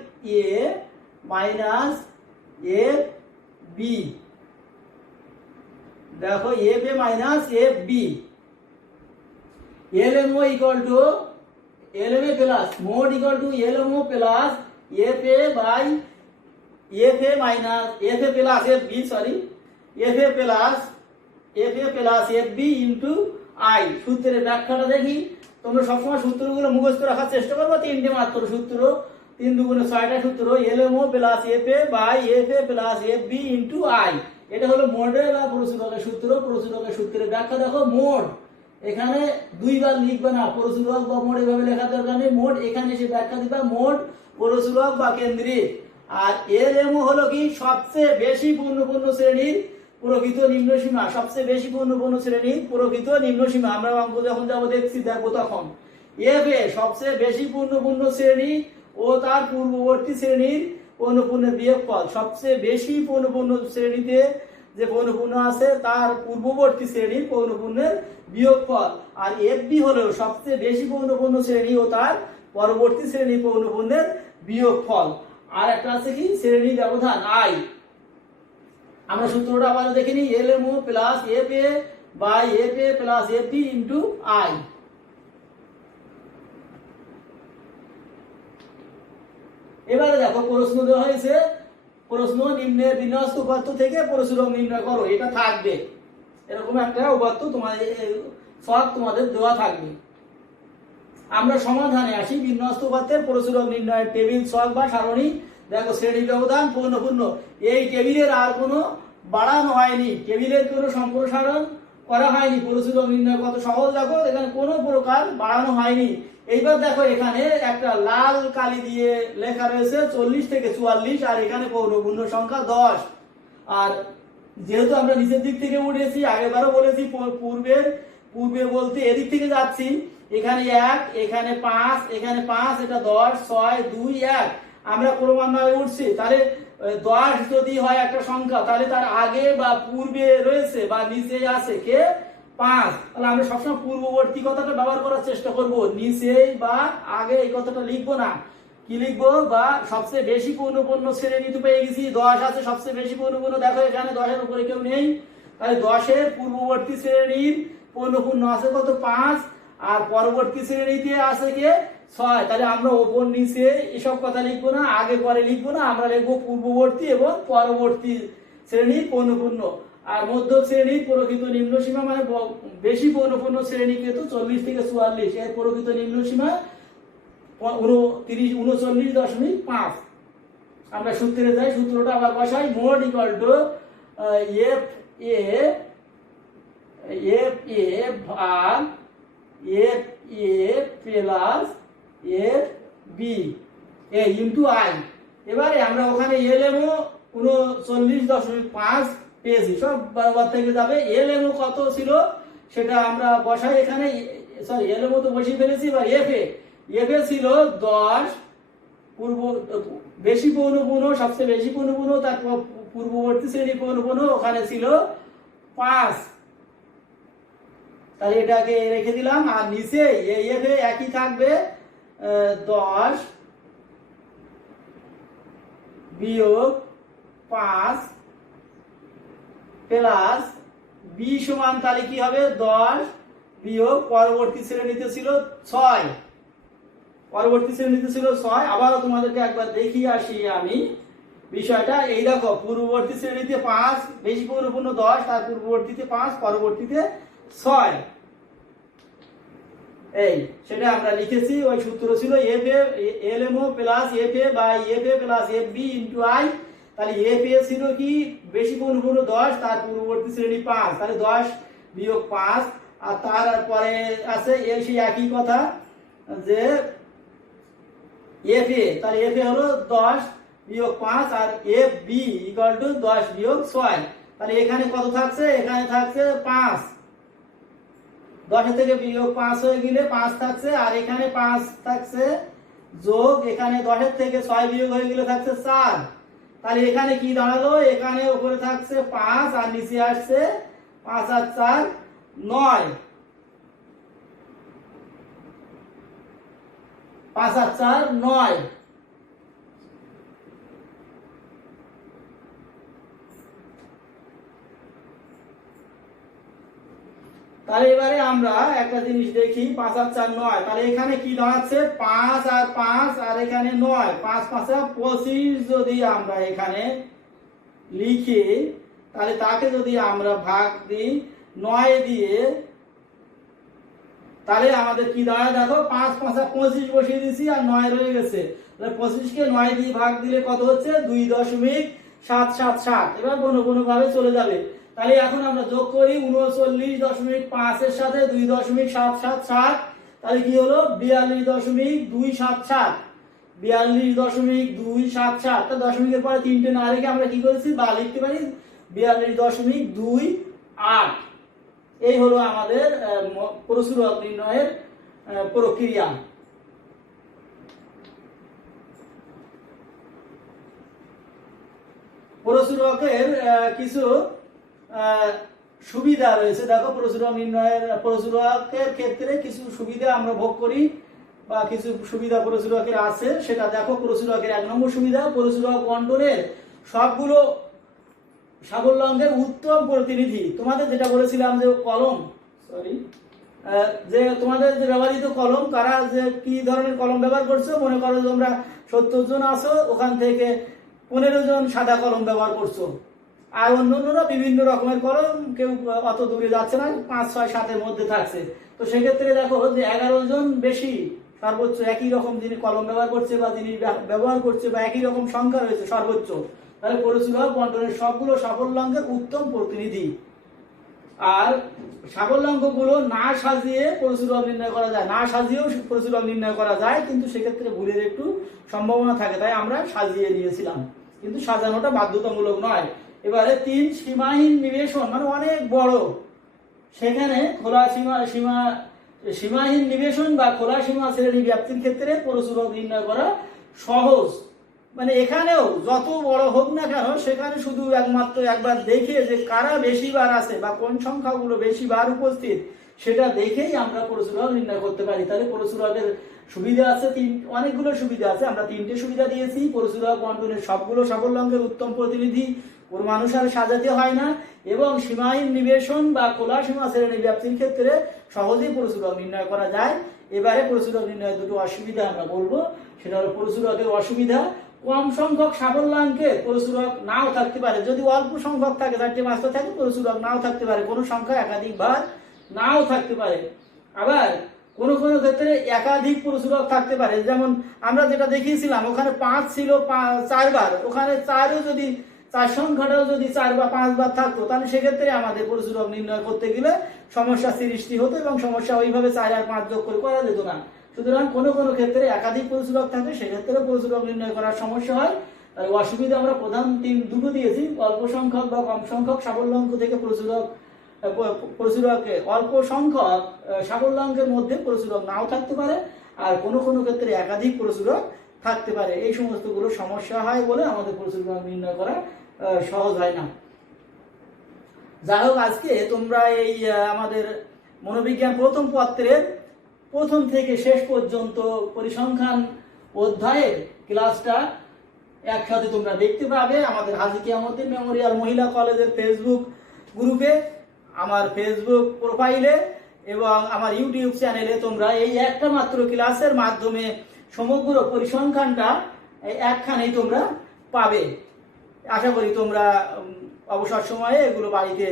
A minus F B. দেখো F A minus F B, L M O equal to L M A plus mode equal to L M O plus F A by F A minus F A plus F B, sorry F A plus F B into I. সূত্রের ব্যাখ্যাটা দেখি। তোমরা সবসময় সূত্রগুলো মুখস্থ রাখার চেষ্টা করবো। তিনটে মাত্র সূত্র, 3 দুগুণে 6টা সূত্র। L M O plus F A by F A plus F B into I. এটা হলো মোডের বা পরিপূরকের সূত্র। পরিপূরকের সূত্রের ব্যাখ্যা দেখো। মোড এখানে দুইবার লিখবে না, পরিপূরক বা মোড এভাবে লেখার দরকার নেই। মোড এখানে এসে ব্যাখ্যা দিবা মোড পরিপূরক বা কেন্দ্রিক। আর এল এম ও হলো কি সবচেয়ে বেশি পূর্ণপূর্ণ শ্রেণীর প্রকৃত নিম্নসীমা। সবচেয়ে বেশি পূর্ণপূর্ণ শ্রেণীর প্রকৃত নিম্নসীমা। আমরা অঙ্ক যখন যাবো দেখবো তখন। এফ এ সবচেয়ে বেশি পূর্ণপূর্ণ শ্রেণী ও তার পূর্ববর্তী শ্রেণীর পূর্ণপূর্ণের বিয়োগফল। সবচেয়ে বেশি পূর্ণপূর্ণ শ্রেণীতে যে পৌনঃপুন্য আছে তার পূর্ববর্তী শ্রেণীর পৌনঃপুন্যের বিয়োগফল। আর এফ বি হলো সবচেয়ে বেশি পৌনঃপুন্য শ্রেণী ও তার পরবর্তী শ্রেণীর পৌনঃপুন্যের বিয়োগফল। আর একটা আছে কি শ্রেণী ব্যবধান আই। আমরা সূত্রটা আবার দেখে নিই। L M O plus F A by F A plus F B into I. এবারে দেখো প্রশ্ন দেওয়া হয়েছে, প্রশ্ন নিম্নের বিন্যস্ত উপাত্ত থেকে পরিপূরক নির্ণয় করো। এটা থাকবে, এরকম একটা উপাত্ত তোমাদের সব তোমাদের দেওয়া থাকবে। আমরা সমাধানে আসি। বিন্যস্ত উপাত্তের পরিপূরক নির্ণয়ের টেবিল ছক বা সারণী। দেখো শ্রেণী ব্যবধান পূর্ণপূর্ণ, এই টেবিলের আর কোনো বাড়ানো হয়নি, টেবিলের কোনো সম্প্রসারণ করা হয়নি। পরিপূরক নির্ণয় কত সহজ দেখো, এখানে কোনো প্রকার বাড়ানো হয়নি। এইবার দেখো এখানে একটা লাল কালি দিয়ে লেখা রয়েছে 40 থেকে 44, আর এখানে পৌনঃপুন্য সংখ্যা 10। আর যেহেতু আমরা নিচের দিক থেকে উঠেছি, আগেবারও বলেছি পূর্বে বলতে এদিক থেকে যাচ্ছি। এখানে 1, এখানে 5, এখানে 5, এটা 10, 6, 2, 1। আমরা ক্রমান্বয়ে উঠছি। তাহলে 10 যদি হয় একটা সংখ্যা, তাহলে তার আগে বা পূর্বে রয়েছে বা নিচে আছে কে 5। তাহলে আমরা সবসময় পূর্ববর্তী কথাটা ব্যবহার করার চেষ্টা করব। নিচে বা আগে এই কথাটা লিখবো না। কি লিখবো? বা সবচেয়ে বেশি পূর্ণপূর্ণ শ্রেণী তো পেয়ে গেছি, 10 আছে সবচেয়ে বেশি পূর্ণপূর্ণ। দেখো এখানে 10-এর উপরে কেউ নেই, তাহলে 10-এর পূর্ববর্তী শ্রেণীর পূর্ণপূর্ণ আছে কত 5, আর পরবর্তী শ্রেণীতে আছে কে 6। তাহলে আমরা ওপর নিচে এসব কথা লিখবো না, আগে পরে লিখবো না, আমরা লিখবো পূর্ববর্তী এবং পরবর্তী শ্রেণীর পূর্ণপূর্ণ। আর মধ্য শ্রেণীর প্রকৃত নিম্নসীমা মানে বেশি পৌনঃপুন্য শ্রেণী কিন্তু 40 থেকে 44, এর প্রকৃত নিম্নসীমা 39.5। আমরা সূত্রে যাই, সূত্রটা আবার বসাই। Mode equal to F A ভাগ F A plus F B into I. এবারে আমরা ওখানে এলএমও 39.5 পেয়েছি, সব বরাবর থেকে যাবে। এলএমও কত ছিল সেটা আমরা বসাই এখানে, সরি এলএমও তো বসিয়ে ফেলেছি। এবার এফ এ ছিল 10, বেশি পৌনঃপুন্য সবচেয়ে বেশি পৌনঃপুন্য, তার পূর্ববর্তী শ্রেণী পৌনঃপুন্য ওখানে ছিল 5। তাহলে এটাকে রেখে দিলাম। আর নিচে এফ এ একই থাকবে, 10 বিয়োগ 5 প্লাস বি সমান, তাহলে কি হবে 10 বিয়োগ পরবর্তী শ্রেণীতে ছিল 6, পরবর্তী শ্রেণীতে ছিল 6। আবারও তোমাদেরকে একবার দেখিয়ে আসি আমি বিষয়টা। এই দেখো পূর্ববর্তী শ্রেণীতে 5, বেশি পৌনঃপুন্য 10, তার পূর্ববর্তীতে 5, পরবর্তীতে 6। এই সেটা আমরা লিখেছি। ওই সূত্র ছিল F A LMO plus F A by F A plus F B into I. তাহলে এফ এ ছিল কি বেশি পৌনঃপুন্য 10, তার পূর্ববর্তী শ্রেণী 5, তাহলে 10 বিয়োগ 5, আর তারপরে আছে সেই একই কথা যে এফ এ, তাহলে এফ এ হলো 10 বিয়োগ 5, আর এফ বি ইকুয়াল টু 10 বিয়োগ 6। তাহলে এখানে কত থাকছে? এখানে থাকছে 5, 10 থেকে বিয়োগ 5 হয়ে গেলে 5 থাকছে, আর এখানে 5 থাকছে যোগ এখানে 10 থেকে 6 বিয়োগ হয়ে গেলে থাকছে 4। তাহলে এখানে কি দাঁড়ালো? এখানে উপরে থাকছে 5 আর নিচে আসছে 5 আর 4 9, 5 আর 4 9। তাহলে এবারে আমরা একটা জিনিস দেখি, 5 আর 4 9। তাহলে এখানে কি দাঁড়াচ্ছে? 5 আর 5 আর এখানে 9, 5 5 25 যদি আমরা এখানে লিখি, তাহলে তাকে যদি আমরা ভাগ দিই 9 দিয়ে, তাহলে আমাদের কি দাঁড়ায় দেখো, 5 5 25 বসিয়ে দিয়েছি আর 9 রয়ে গেছে। তাহলে 25 কে 9 দিয়ে ভাগ দিলে কত হচ্ছে? 2.777। এবার কোনো ভাবে চলে যাবে। তাহলে এখন আমরা যোগ করি 39.5 এর সাথে 2.777, তাহলে কি হলো? 42.277, 42.277। তা দশমিকের পরে 3টে না রেখে আমরা কি করেছি? বা লিখতে পারি 42.28। এই হলো আমাদের প্রচুরক নির্ণয়ের প্রক্রিয়া। প্রচুরকের কিছু সুবিধা রয়েছে। দেখো, প্রচুরকের ক্ষেত্রে কিছু সুবিধা আমরা ভোগ করি বা কিছু সুবিধা প্রচুরকের আছে, সেটা দেখো। প্রচুরকের 1 নম্বর সুবিধা, প্রচুরক বন্টনের সবগুলো সাবলঙ্গের উত্তম প্রতিনিধি। তোমাদের যেটা বলেছিলাম যে কলম, যে তোমাদের যে ব্যবহৃত কলম, কারা যে কি ধরনের কলম ব্যবহার করছো, মনে করো তোমরা 70 জন আছো, ওখান থেকে 15 জন সাদা কলম ব্যবহার করছো, আর অন্যান্যরা বিভিন্ন রকমের কলম, কেউ অত দূরে যাচ্ছে না, 5 6 7 এর মধ্যে থাকছে। তো সেক্ষেত্রে দেখো যে 11 জন বেশি সর্বোচ্চ একই রকম যিনি কলম ব্যবহার করছে বা যিনি ব্যবহার করছে বা একই রকম সংখ্যা রয়েছে সর্বোচ্চ, তাহলে প্রচুরক বন্টনের সবগুলো সাবলঙ্গের উত্তম প্রতিনিধি। আর সাবলঙ্গগুলো না সাজিয়ে প্রচুরক নির্ণয় করা যায়, না সাজিয়েও প্রচুরক নির্ণয় করা যায়, কিন্তু সেক্ষেত্রে ভুলের একটু সম্ভাবনা থাকে, তাই আমরা সাজিয়ে নিয়েছিলাম, কিন্তু সাজানোটা বাধ্যতামূলক নয়। এবারে 3, সীমাহীন নিবেশন, মানে অনেক বড়, সেখানে খোলা সীমাহীন নিবেশন বা খোলা সীমা শ্রেণী ব্যাপ্তির ক্ষেত্রে প্রচুরক নির্ণয় করা সহজ। মানে এখানেও যত বড় হোক না কেন, সেখানে শুধু একমাত্র একবার দেখে যে কারা বেশি বার আছে বা কোন সংখ্যাগুলো বেশি বার উপস্থিত, সেটা দেখেই আমরা প্রচুরক নির্ণয় করতে পারি। তাহলে প্রচুরকের সুবিধা আছে অনেকগুলো সুবিধা আছে, আমরা 3টে সুবিধা দিয়েছি। প্রচুরক বন্টনের সবগুলো সাবলঙ্গের উত্তম প্রতিনিধি, ক্রমানুসারে সাজাতে হয় না, এবং সীমাহীন নিবেশন বা খোলা সীমা শ্রেণী ব্যাপ্তির ক্ষেত্রে সহজেই প্রচুরক নির্ণয় করা যায়। এবারে প্রচুরক নির্ণয়ের দুটো অসুবিধা আমরা বলবো। সেটা হলো, প্রচুরকের অসুবিধা, কম সংখ্যক সাবলঙ্গে প্রচুরক নাও থাকতে পারে। যদি অল্প সংখ্যক থাকে, 4টে 5টা থাকে, প্রচুরক নাও থাকতে পারে, কোনো সংখ্যা একাধিকবার নাও থাকতে পারে। আবার কোনো ক্ষেত্রে একাধিক প্রচুরক থাকতে পারে, যেমন আমরা যেটা দেখিয়েছিলাম, ওখানে 5 ছিল 4 বার, ওখানে 4ও যদি 4 সংখ্যাটাও যদি 4 বা 5 বার থাকতো, তাহলে সেক্ষেত্রে আমাদের প্রচুরক নির্ণয় করতে গেলে সমস্যা সৃষ্টি হতো, এবং সমস্যা ওইভাবে 4 আর 5 যোগ করে করা যেত না। সুতরাং কোনো ক্ষেত্রে একাধিক প্রচুরক থাকে, সেক্ষেত্রে প্রচুরক নির্ণয় করার সমস্যা হয়। তাই অসুবিধা আমরা প্রধান দুটো দিয়েছি, অল্প সংখ্যক বা কম সংখ্যক সাবলঙ্গ থেকে প্রচুরকে অল্প সংখ্যক সাবলঙ্গের মধ্যে প্রচুরক নাও থাকতে পারে, আর কোনো ক্ষেত্রে একাধিক প্রচুরক থাকতে পারে। এই সমস্তগুলো সমস্যা হয় বলে আমাদের প্রচুরক নির্ণয় করা সহজ হয় না। যাই হোক, আজকে তোমরা এই আমাদের মনোবিজ্ঞান প্রথম পত্রের প্রথম থেকে শেষ পর্যন্ত পরিসংখ্যান অধ্যায়ের ক্লাসটা একসাথে তোমরা দেখতে পাবে আমাদের হাজী কিয়ামউদ্দিন মেমোরিয়াল মহিলা কলেজের ফেসবুক গ্রুপে, আমার ফেসবুক প্রোফাইলে এবং আমার ইউটিউব চ্যানেলে। তোমরা এই একটা মাত্র ক্লাসের মাধ্যমে সমগ্র পরিসংখ্যানটা একখানেই তোমরা পাবে। আশা করি তোমরা অবসর সময়ে এগুলো বাড়িতে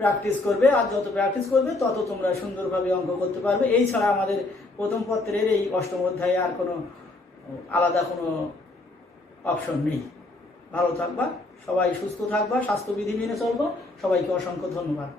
প্র্যাকটিস করবে, আর যত প্র্যাকটিস করবে তত তোমরা সুন্দরভাবে অঙ্ক করতে পারবে। এই ছাড়া আমাদের প্রথম পত্রের এই 8ম অধ্যায়ে আর কোনো আলাদা কোনো অপশন নেই। ভালো থাকবা, সবাই সুস্থ থাকবা, স্বাস্থ্যবিধি মেনে চলবা। সবাইকে অসংখ্য ধন্যবাদ।